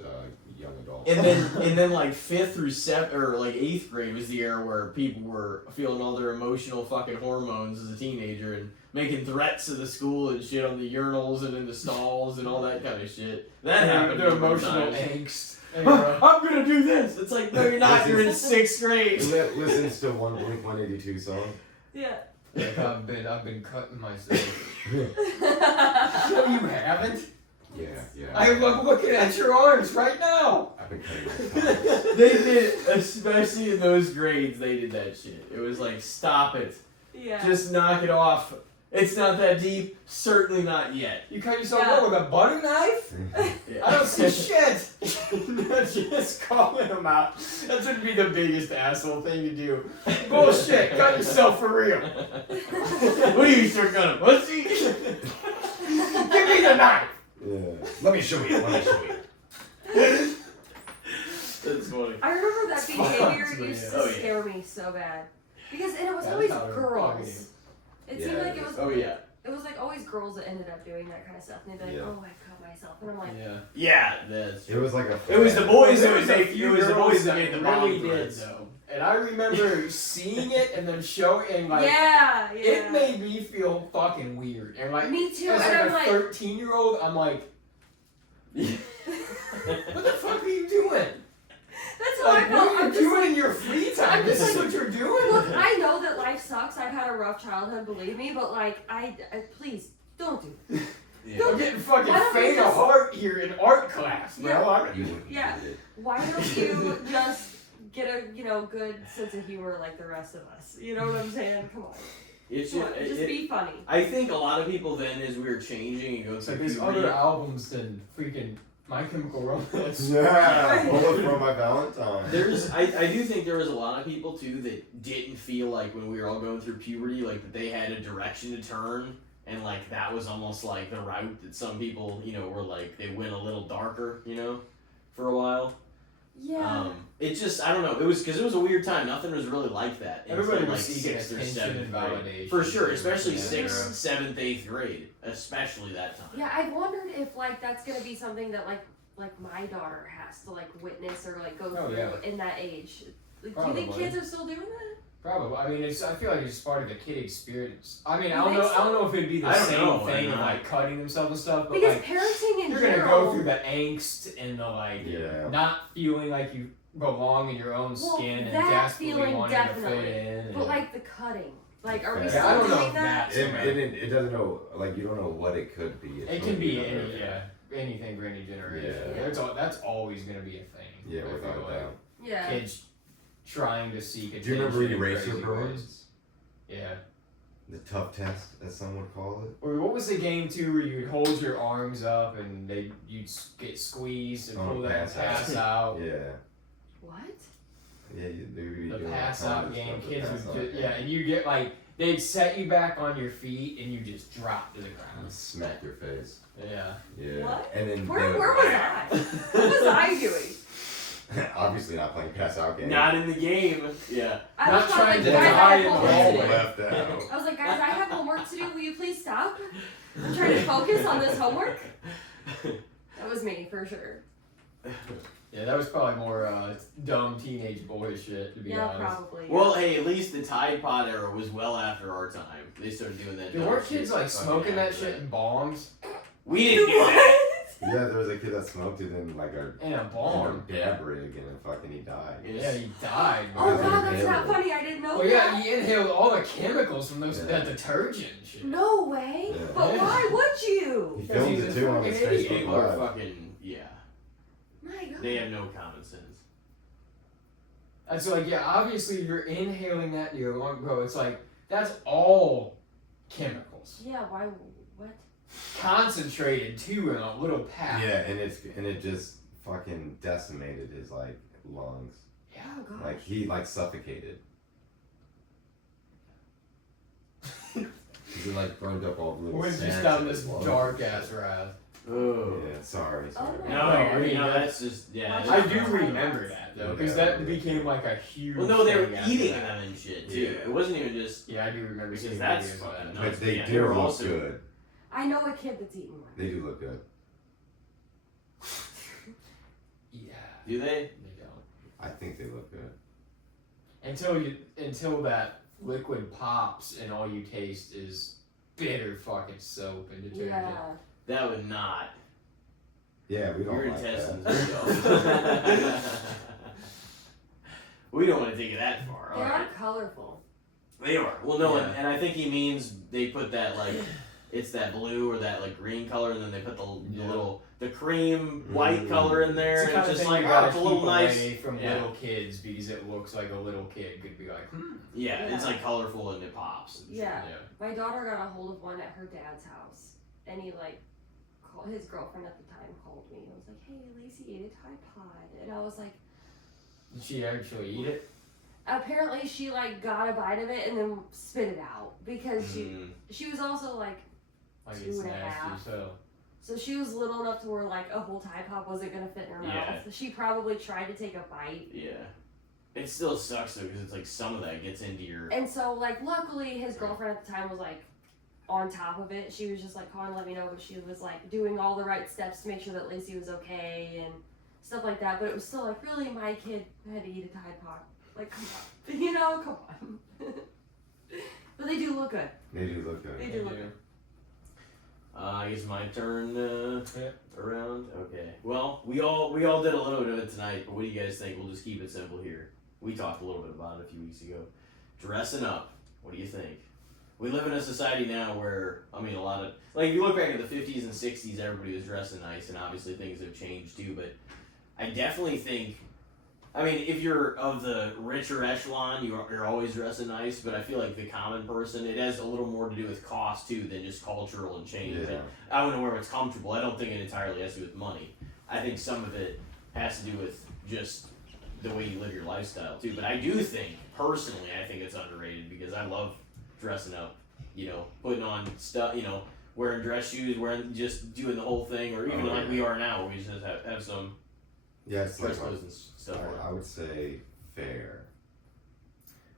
young adult. And then like 5th through 7th or like 8th grade was the era where people were feeling all their emotional fucking hormones as a teenager, and making threats to the school and shit on the urinals and in the stalls and all that kind of shit. That happened. Their numerous emotional times. angst. I'm gonna do this. It's like, no, you're not. You're in 6th grade. Listens to one Blink 182 song. Yeah. Like I've been cutting myself. No, you haven't. Yeah. I'm looking at your arms right now. I've been cutting myself. They did, especially in those grades. They did that shit. It was like, stop it. Yeah. Just knock it off. It's not that deep. Certainly not yet. You cut yourself Yeah. up with a butter knife? Yeah. I don't see shit. Just calling them out. That should be the biggest asshole thing to do. Bullshit. Cut yourself for real. What are you, sir, gonna pussy? Give me the knife. Yeah. Let me show you. That's funny. I remember that behavior Fuck, used man. to Oh, yeah. scare me so bad. Because, and it was That's always how they're girls. fucking. It Yeah, seemed like it it was, Oh yeah. it was like always girls that ended up doing that kind of stuff. And they'd be like, Yeah. oh, I cut myself. And I'm like, Yeah. Yeah, that's It was like a. It was the boys that There would was a make. few It was the girls boys that made the bomb really did threats. though. And I remember seeing it and then showing like yeah. it made me feel fucking weird. And like Me too. as And like I'm a like, 13-year-old, I'm like, what the fuck are you doing? that's how Like, I felt. what are I'm you just doing like, in your free time? I'm This just is like, what you're doing? look, I know that life sucks. I've had a rough childhood, believe me. But like, I please don't do it. Yeah. I'm getting fucking Why don't we faint of just- heart here in art class, bro. Yeah. You wouldn't Yeah. do it. Why don't you just get a good sense of humor like the rest of us? You know what I'm saying? Come on. It's Come just, on. Just be funny. I think a lot of people then, as we were changing and going It's through like there's puberty, other albums than freaking My Chemical Romance. Yeah. Bullet for my Valentine. I do think there was a lot of people too that didn't feel like when we were all going through puberty, like that they had a direction to turn, and like that was almost like the route that some people, were like they went a little darker, for a while. Yeah. It just, I don't know. It was because it was a weird time. Nothing was really like that. Everybody until, was seeking 6th or attention 7th and grade. validation. For sure, especially Yeah. 6th, 7th, 8th grade, especially that time. Yeah, I wondered if like that's gonna be something that like my daughter has to like witness or like go Oh, through yeah. in that age. Like, do you think Probably. kids are still doing that? Probably. I mean, I feel like it's part of the kid experience. I mean, You I don't think know. so? I don't know if it'd be the I don't same know, thing why of not? like cutting themselves and stuff, but Because like parenting in you're gonna general. go through the angst and the like Yeah. not feeling like you belong in your own Well, skin and that desperately feeling wanting definitely. to fit in. But like the cutting, like are we Yeah, still I don't know doing if that? that's- It doesn't know, like, you don't know what it could be. It's it can gonna be another- anything for any generation. Yeah. That's always gonna be a thing. Yeah, I feel without a like. doubt. Yeah. Kids trying to seek attention. Do you remember in Eraser crazy Bros? ways. Yeah. The tough test, as some would call it. Or what was the game too where you'd hold your arms up and you'd get squeezed and Oh, pull that pass out. pass out? Yeah. What? Yeah, you The doing pass all out kinds of game, stuff with kids pass would out just, game. yeah, and you get like they'd set you back on your feet and you just drop to the And ground. smack your face. Yeah. Yeah. What? And then Where was I? What was I doing? Obviously not playing pass out game. Not in the game. Yeah. I Not was trying like, to guys, I die have in the homework to hallway. do. Left out. I was like, guys, I have homework to do. Will you please stop? I'm trying to focus on this homework. That was me for sure. Yeah, that was probably more dumb teenage boy shit to be Yeah, honest. probably. Well, hey, at least the Tide Pod era was well after our time. They started doing that. There dumb weren't shit kids like fucking smoking that after shit in bongs We didn't do that. Yeah, there was a kid that smoked it in like a in a bong. dab rig and fucking he died. Yeah, he died. Oh Because god, they that's not inhaled it. funny. I didn't know Well, yeah, that. he inhaled all the chemicals from those Yeah. that detergent and shit. No way. Yeah. But Yeah. why would you? He Because filmed he's it a too on his fucking idiot. Facebook People are Live. fucking, yeah. My god. They have no common sense. That's like, yeah, obviously you're inhaling that in your lung, bro. It's like that's all chemicals Yeah, why? What? concentrated too in a little pack. Yeah, and it just fucking decimated his like lungs. Oh god. Like he like suffocated. He like burned up all the little We're just sacs down in this his lungs. dark ass ride. Oh. Yeah, sorry. Oh, No, I mean, that's just, yeah. I I that's do fine. remember that though, because that became like a huge. Well, no, they were thing after eating that. them and shit, too. Yeah. It wasn't even just, Yeah, I do remember because seeing that's videos of fucking that. nuts. But they Yeah, do were look also- good. I know a kid that's eaten one. They do look good. Yeah, Do they? they don't. I think they look good. Until that liquid pops and all you taste is bitter fucking soap and detergent. Yeah. That would not. Yeah, we don't Your like intestines that. would go. We don't want to take it that far. They all are right. colorful. They are. Well, no, Yeah. and I think he means they put that like it's that blue or that like green color, and then they put the cream white color in there, It's the and kind it's of just thing like you gotta it's a keep little nice. away from Yeah. little kids because it looks like a little kid could be like, Yeah, it's Yeah. like colorful and it pops. Yeah. yeah. My daughter got a hold of one at her dad's house, and he like called his girlfriend at the time called me and was like, "Hey, Lacey ate a Tide Pod," and I was like, Did she actually eat it? apparently she like got a bite of it and then spit it out because Mm. she was also like Like 2 it's and a nasty half. as hell. So she was little enough to where like a whole Tide Pod wasn't gonna fit in her Yeah. mouth. She probably tried to take a bite. Yeah. It still sucks though because it's like some of that gets into your. And so like luckily his girlfriend at the time was like on top of it. She was just like calling to let me know, but she was like doing all the right steps to make sure that Lacey was okay and stuff like that. But it was still like, really, my kid had to eat a Tide Pod. Like, come on. You know, come on. But they do look good. They do look good. They do look good. I guess my turn Yeah. around. Okay. Well, we all did a little bit of it tonight, but what do you guys think? We'll just keep it simple here. We talked a little bit about it a few weeks ago. Dressing up. What do you think? We live in a society now where a lot of like if you look back at the 50s and 60s, everybody was dressing nice, and obviously things have changed too. But I definitely think. If you're of the richer echelon, you're always dressing nice, but I feel like the common person, it has a little more to do with cost too than just cultural and change. Yeah. I want to wear what's comfortable. I don't think it entirely has to do with money. I think some of it has to do with just the way you live your lifestyle too. But I do think, personally, I think it's underrated because I love dressing up, putting on stuff, wearing dress shoes, just doing the whole thing, or even like we are now, where we just have some Yeah, it's dress like clothes and stuff. I would say fair.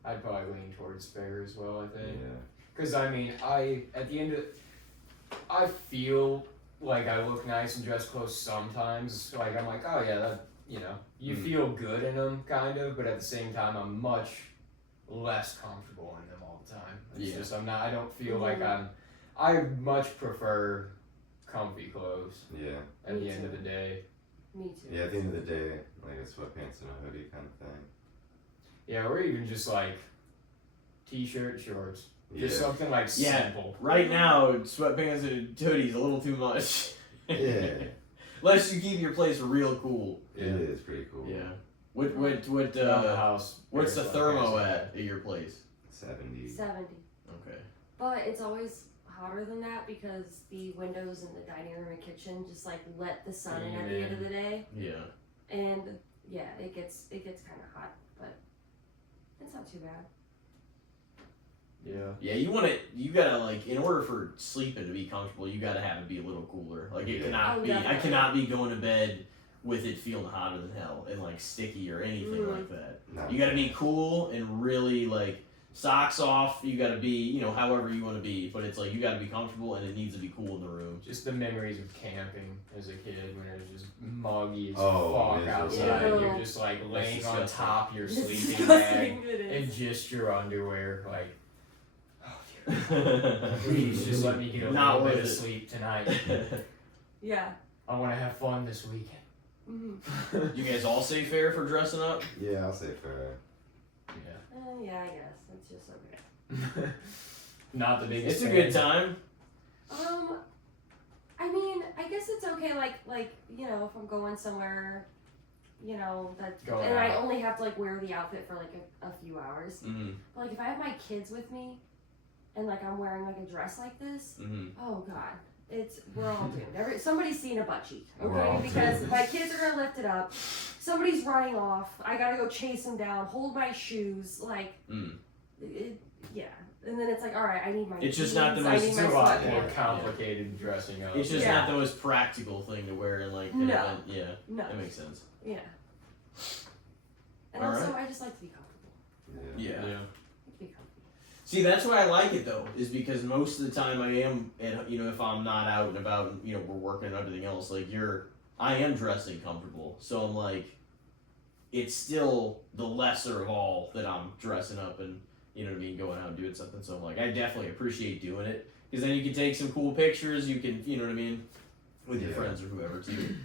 I'd probably lean towards fair as well, I Yeah. think. Because, at the end of I feel like I look nice in dress clothes sometimes. Like, I'm like, oh yeah, that, you feel good in them, kind of, but at the same time, I'm much less comfortable in them all the time. It's Yeah. just, I don't feel like I much prefer comfy clothes Yeah. at Me the end too. of the day. Me too. Yeah, at the end of the day, like a sweatpants and a hoodie kind of thing. Yeah, or even just like t-shirt, shorts. Just Yeah. something like Yeah. simple. Right now, sweatpants and hoodies a little too much. Yeah. Unless you keep your place real cool. It is pretty cool. Yeah. What Around the house. what's the there's thermo like- at your place? 70. 70. Okay. But it's always hotter than that because the windows in the dining room and kitchen just like let the sun in at the end of the day. Yeah. And yeah, it gets kind of hot, but it's not too bad. Yeah. Yeah, you gotta like, in order for sleeping to be comfortable, you gotta have it be a little cooler. Like it Yeah. cannot Oh, be, I definitely. cannot be going to bed with it feeling hotter than hell and like sticky or anything Mm. like that. Not You gotta be cool and really like socks off. You gotta be, however you want to be, but it's like you gotta be comfortable and it needs to be cool in the room. Just the memories of camping as a kid when it was just muggy as Oh, fuck miserable. outside. Ew. You're just like laying on disgusting. top your It's sleeping bag disgusting, it and is. just your underwear. Like, oh, please just let me get a Not little bit worth of it. sleep tonight. Yeah. I want to have fun this weekend. Mm-hmm. You guys all say fair for dressing up? Yeah, I'll say fair. Yeah. Yeah, I guess it's just okay. Not the biggest. It's a fan. good time. I mean, I guess it's okay. Like if I'm going somewhere, that Going and I out. only have to like wear the outfit for like a few hours. Mm-hmm. But, like if I have my kids with me, and like I'm wearing like a dress like this, Mm-hmm. oh god, we're all doomed. Somebody's seen a butt cheek, We're all okay? Because doomed. my kids are gonna lift it up. Somebody's running off. I gotta go chase them down. Hold my shoes. Like, yeah. And then it's like, all right, I need my. It's just not the jeans, I most- need It's my a lot more sweatpants. complicated dressing up. It's just Yeah. not the most practical thing to wear in like an No. event. Yeah, No. that makes sense. Yeah. And All also, right. I just like to be comfortable. Yeah. Yeah. I like to be comfortable. See, that's why I like it though, is because most of the time I am, if I'm not out and about, and, we're working and everything else, like I am dressing comfortable. So I'm like, it's still the lesser of all that I'm dressing up and, going out and doing something. So I'm like, I definitely appreciate doing it. because then you can take some cool pictures. You can, you know what I mean, with your Yeah. friends or whoever too.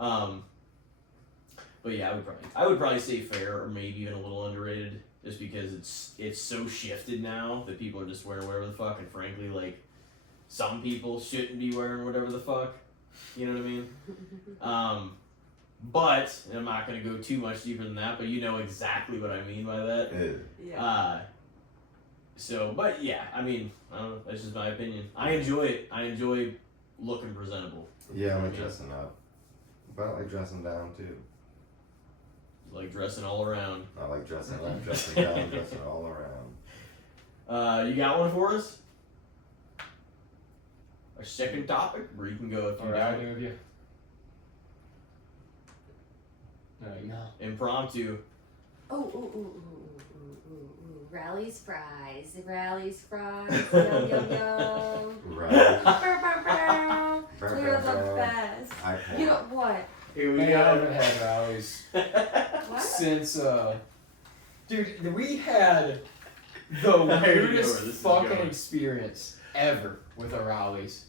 But yeah, I would probably say fair or maybe even a little underrated, just because it's so shifted now that people are just wearing whatever the fuck, and frankly, like some people shouldn't be wearing whatever the fuck. You know what I mean? But and I'm not gonna go too much deeper than that. But you know exactly what I mean by that. Yeah. But yeah, I mean, I don't know. That's just my opinion. I enjoy it. I enjoy looking presentable. Yeah, I like dressing up. But I like dressing down too. Like dressing all around. I like dressing up, dressing down, dressing all around. You got one for us? A second topic, where you can go if you Alright, don't. with you. No. Impromptu. Rally's fries. Rally's fries. Yum, yum, yum. Right. Brr, brr, brr. They're the best. I You know what? Here we Man, I go. haven't had rallies What? since, dude, we had the already know where weirdest this is fucking going. experience ever with our rallies.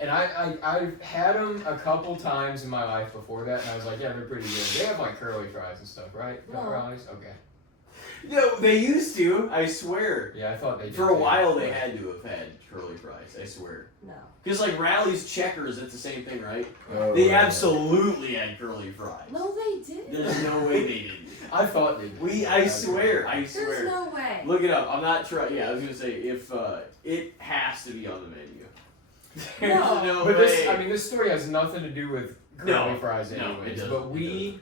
And I've had them a couple times in my life before that, and I was like, yeah, they're pretty good. They have like curly fries and stuff, right? No. Rallies? Okay. No, they used to. I swear. Yeah, I thought they did. For a too. while, they had to have had curly fries. I swear. No. Because like Rally's Checkers, it's the same thing, right? Oh, They yeah. absolutely had curly fries. No, they didn't. There's no way they didn't. I thought they did. I swear. There's no way. Look it up. I'm not trying. Yeah, I was gonna say if it has to be on the menu. There's No. no But way. this story has nothing to do with curly No. fries No, it anyways. doesn't. But we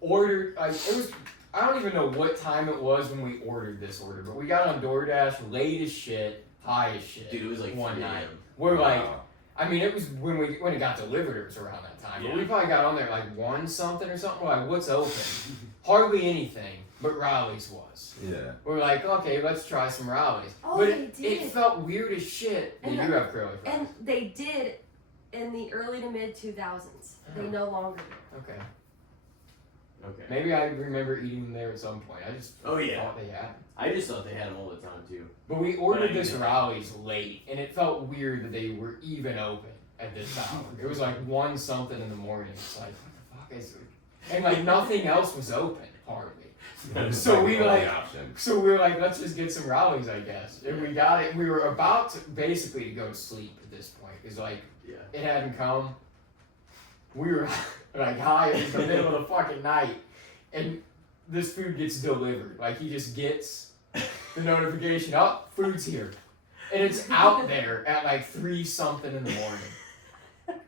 ordered, like, it was, I don't even know what time it was when we ordered this order, but we got on DoorDash late as shit, high as shit. Dude, it was like one 3 night. a.m. We're like, Wow. I mean, it was when it got delivered, it was around that time. But Yeah. we probably got on there like 1 something or something. We're like, what's open? Hardly anything, but Rally's was. Yeah. We're like, okay, let's try some Rally's. Oh, but they it did. felt weird as shit. And They do have curly fries. And they did in the early to mid 2000s. They no longer do. Okay. Okay. Maybe I remember eating them there at some point. I just Oh, yeah. thought they had. I just thought they had them all the time too. But we ordered Right. this Rally's late, and it felt weird that they were even open at this hour. It was like 1 something in the morning. It's like, what the fuck is it? And like nothing else was open, hardly. So we the only like, option. so we were like, let's just get some Rally's, I guess. And we got it. We were about to basically go to sleep at this point, because like Yeah. it hadn't come. We were like high in the middle of the fucking night, and this food gets delivered. Like he just gets the notification, oh, food's here, and it's out there at like 3 something in the morning.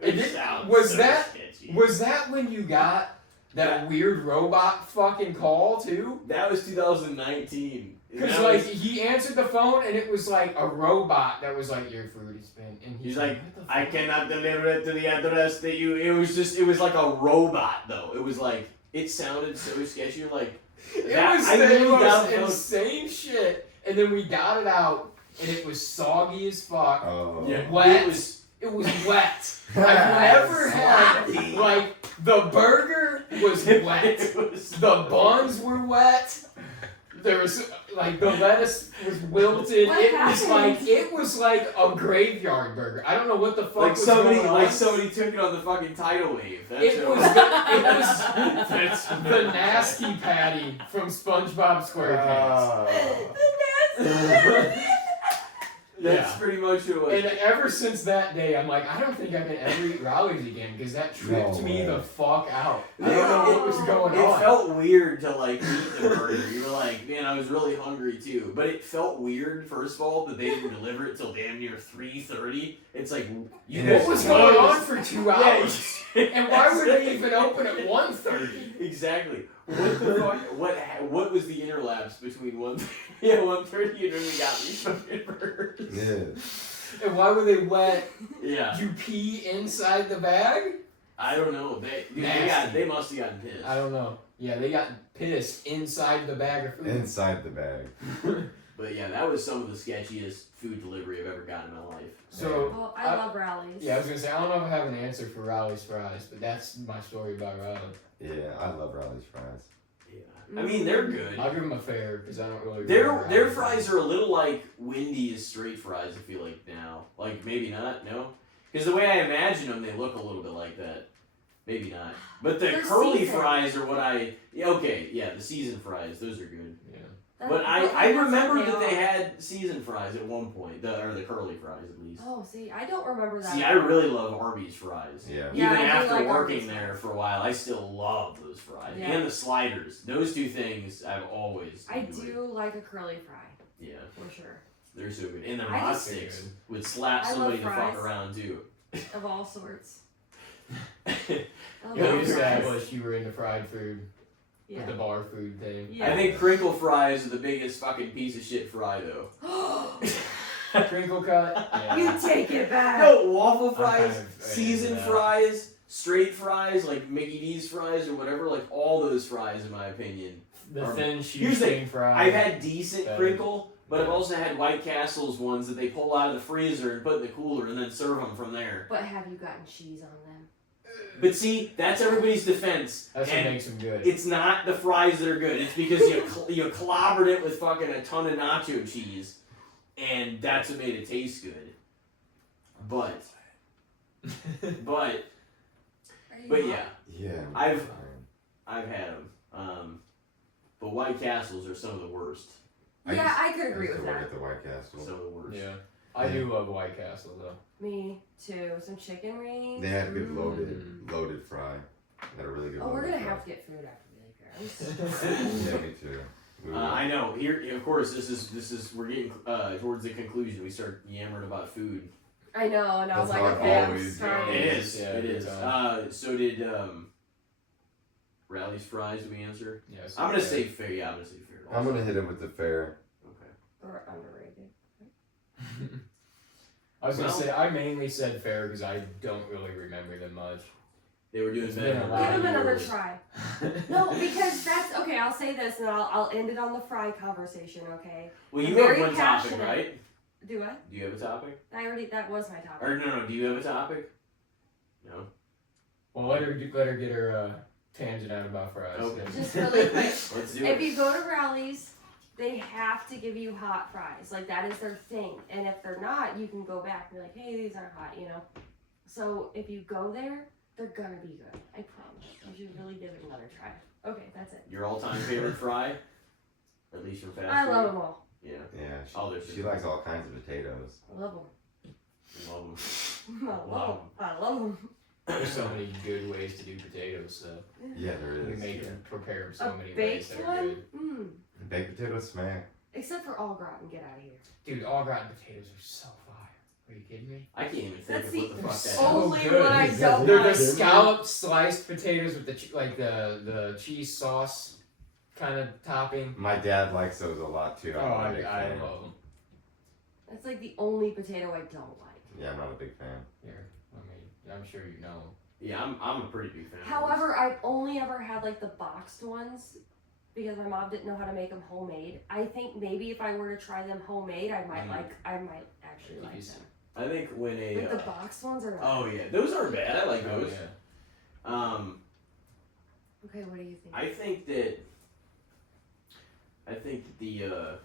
And it, sounds was so that sketchy. was that when you got that weird robot fucking call too? That was 2019. Because That like was- he answered the phone and it was like a robot that was like, your food has been, and He's like, what the I fuck? cannot deliver it to the address that you. It was like a robot though. It was like it sounded so sketchy. You're like, It that- was I the really got most the phone. insane shit, and then we got it out, and it was soggy as fuck. Oh. Yeah, Wet. It was. It was wet. I've never had Sloppy. like the burger was wet, It was the buns were wet. There was like the lettuce was wilted. What happened? It was like a graveyard burger. I don't know what the fuck like was somebody going on. like somebody took it on the fucking tidal wave. That's It what was That's the nasty patty from SpongeBob SquarePants. That's Yeah. pretty much what it was. And ever since that day, I'm like, I don't think I can ever eat Rally's again because that tripped No me way. the fuck out. I don't know what was going It on. felt weird to like eat the burger. You were like, man, I was really hungry too. But it felt weird, first of all, that they didn't deliver it till damn near 3:30. It's like, you Yeah. What was going on for 2 hours? Yeah, And why were they even open at 1:30? Exactly. What the fuck? What was the interlapse between 1:30 and when we got these fucking burgers? Yeah. And why were they wet? Yeah. You pee inside the bag? I don't know. Nasty. They must have gotten pissed. I don't know. Yeah, they got pissed inside the bag of food. Inside the bag. But yeah, that was some of the sketchiest food delivery I've ever gotten in my life. So, Well, I love Rally's. yeah, I was gonna say, I don't know if I have an answer for Rally's fries, but that's my story about Rally's. Yeah, I love Rally's fries. Yeah. I mean, they're good. I'll give them a fair because I don't really. Their fries are a little like Wendy's straight fries. I feel like now, like maybe not. No, because the way I imagine them, they look a little bit like that. Maybe not. But the They're curly seasoned. fries are what I. Yeah, okay, yeah, the seasoned fries. Those are good. Yeah. But I remember that they had seasoned fries at one point, or the curly fries at least. Oh, see, I don't remember that. See, I really love Arby's fries. Yeah. Yeah, Even I do after like working Arby's there fries. for a while, I still love those fries. Yeah. And the sliders. Those two things I've always I enjoyed. do like a curly fry, Yeah, for sure. they're so good. And the I hot just- sticks would slap I love somebody the fuck fries. around too. Of all sorts. I love You Yeah, know, we fries. established you were into fried food with Yeah. the bar food thing. Yeah. I think crinkle fries are the biggest fucking piece of shit fry though. Crinkle cut. Yeah. You take it back. No, waffle I'm fries, kind of seasoned into that. fries, straight fries, like Mickey D's fries or whatever, like all those fries in my opinion. The Or- thin Here's the shoestring fry. I've had decent That- crinkle, but I've also had White Castle's ones that they pull out of the freezer and put in the cooler and then serve them from there. But have you gotten cheese on them? But see, that's everybody's defense. That's what and makes them good. it's not the fries that are good. It's because you clobbered it with fucking a ton of nacho cheese, and that's what made it taste good. But Are you but not? yeah, Yeah. I've- fine. I've had them. But White Castles are some of the worst. Yeah, I could agree used with to work that. at the White Castle. Some of the worst. Yeah. I do love White Castle though. Me too. Some chicken rings. They had good Mm. loaded fry. They had a really good Oh, we're loaded gonna fry. have to get food after we leave here. Yeah, me too. We will. I know. Here, of course, this is we're getting towards the conclusion. We start yammering about food. I know, and I was That's like, how it okay, I'm always starving. It goes. is. Yeah, it good is. time. So did Rally's fries? Do we answer? Yes. I'm gonna say fair. Yeah, I'm gonna say fair. I'm gonna hit it with the fair. Okay. Or underrated. I was gonna Well- say I mainly said fair because I don't really remember them much. They were doing It's better. been a than lot Give of him another years. try. No, because that's okay. I'll say this, and I'll end it on the fry conversation. Okay. Well, you I'm have very one topic, passionate. right? Do I? Do you have a topic? That was my topic. Or no. Do you have a topic? No. Well, let her get her tangent out about fries. Okay. Just really quick. Let's do If it. you go to rallies, they have to give you hot fries. Like that is their thing. And if they're not, you can go back and be like, hey, these aren't hot, you know. So if you go there, they're gonna be good. I promise. You should really give it another try. Okay, that's it. Your all-time favorite fry? At least from fast I food? love them all. Yeah. Yeah, Oh, there's she likes all kinds of potatoes. I love them. Love them. I love them. I love them. There's so many good ways to do potatoes. So Yeah, there you is. make them prepare them so A many ways baked that are one? good. Mm. Baked potatoes smack. Except for all gratin, get out of here. Dude, all gratin potatoes are so fire. Are you kidding me? I can't even think That's of the what the fuck that so is. only good. one I don't They're the like. scalloped sliced potatoes with the the cheese sauce kind of topping. My dad likes those a lot too. Oh, I'm not a big I fan. love them. That's like the only potato I don't like. Yeah, I'm not a big fan. Here, I mean, I'm sure you know. Yeah, I'm a pretty big fan. of However, I've only ever had like the boxed ones because my mom didn't know how to make them homemade. I think maybe if I were to try them homemade, I might actually like Yes. them. those. I think when a. Like the boxed ones are. Oh yeah, those aren't bad. I like Oh, those. yeah. Okay, what do you think? I think that the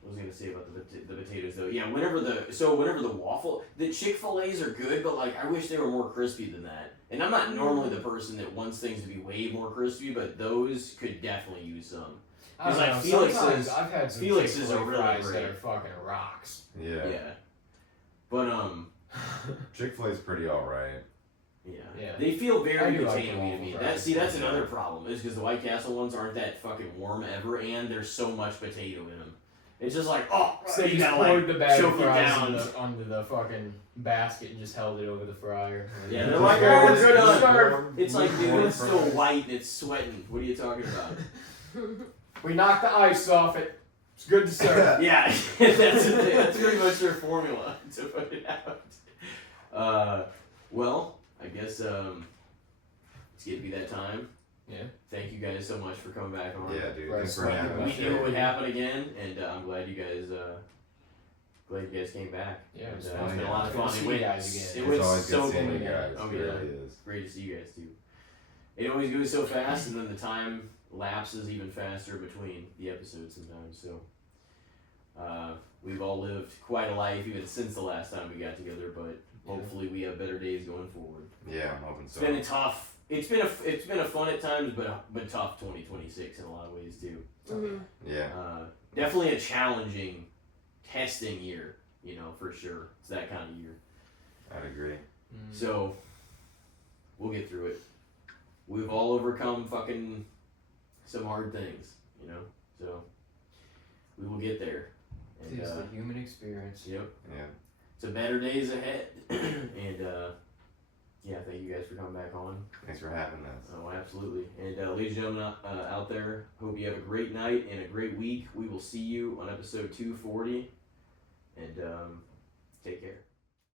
what was I gonna say about the potatoes though? Yeah, whenever the waffle, the Chick-fil-A's are good, but like I wish they were more crispy than that. And I'm not normally the person that wants things to be way more crispy, but those could definitely use some. I don't like know, Felix's- sometimes I've had some Felix's Chick-fil-A are really fries great. that are fucking rocks. Yeah. Yeah. But Chick-fil-A's pretty alright. yeah. Yeah. They feel I very do like potatoey the to waffle me. fries. That's another problem is because the White Castle ones aren't that fucking warm ever, and there's so much potato in them. It's just like So you you just gotta poured like the bag choke of it fries down. onto the fucking basket and just held it over the fryer. Yeah, Just they're like, warm- oh, we're good on warm- It's like, dude, warm it's still fries. white and it's sweating. What are you talking about? We knocked the ice off it. It's good to serve. Yeah, that's pretty much their formula to put it out. Well, I guess it's getting to be that time. Yeah. Thank you guys so much for coming back on. Yeah, dude. Right, Thanks for smack having it We me. up. knew it would happen again, and I'm glad you guys came back. Yeah, it was And, fun. it's been a lot of Good to fun. see It you went- guys again. It It's was always so good seeing cool. you guys. Oh, It yeah. really is. Great to see you guys too. It always goes so fast, and then the time lapses even faster between the episodes sometimes. So we've all lived quite a life even since the last time we got together, but hopefully we have better days going forward. Yeah, I'm hoping It's so. been a tough. It's been a fun at times, but tough 2026 in a lot of ways too. Mhm. Yeah. Definitely a challenging testing year, you know, for sure. It's that kind of year. I'd agree. So we'll get through it. We've all overcome fucking some hard things, you know. So we will get there. And It's the human experience. yep, Yeah. it's a better days ahead. And yeah, thank you guys for coming back on. Thanks for having us. Oh, absolutely. And ladies and gentlemen out there, hope you have a great night and a great week. We will see you on episode 240. And take care.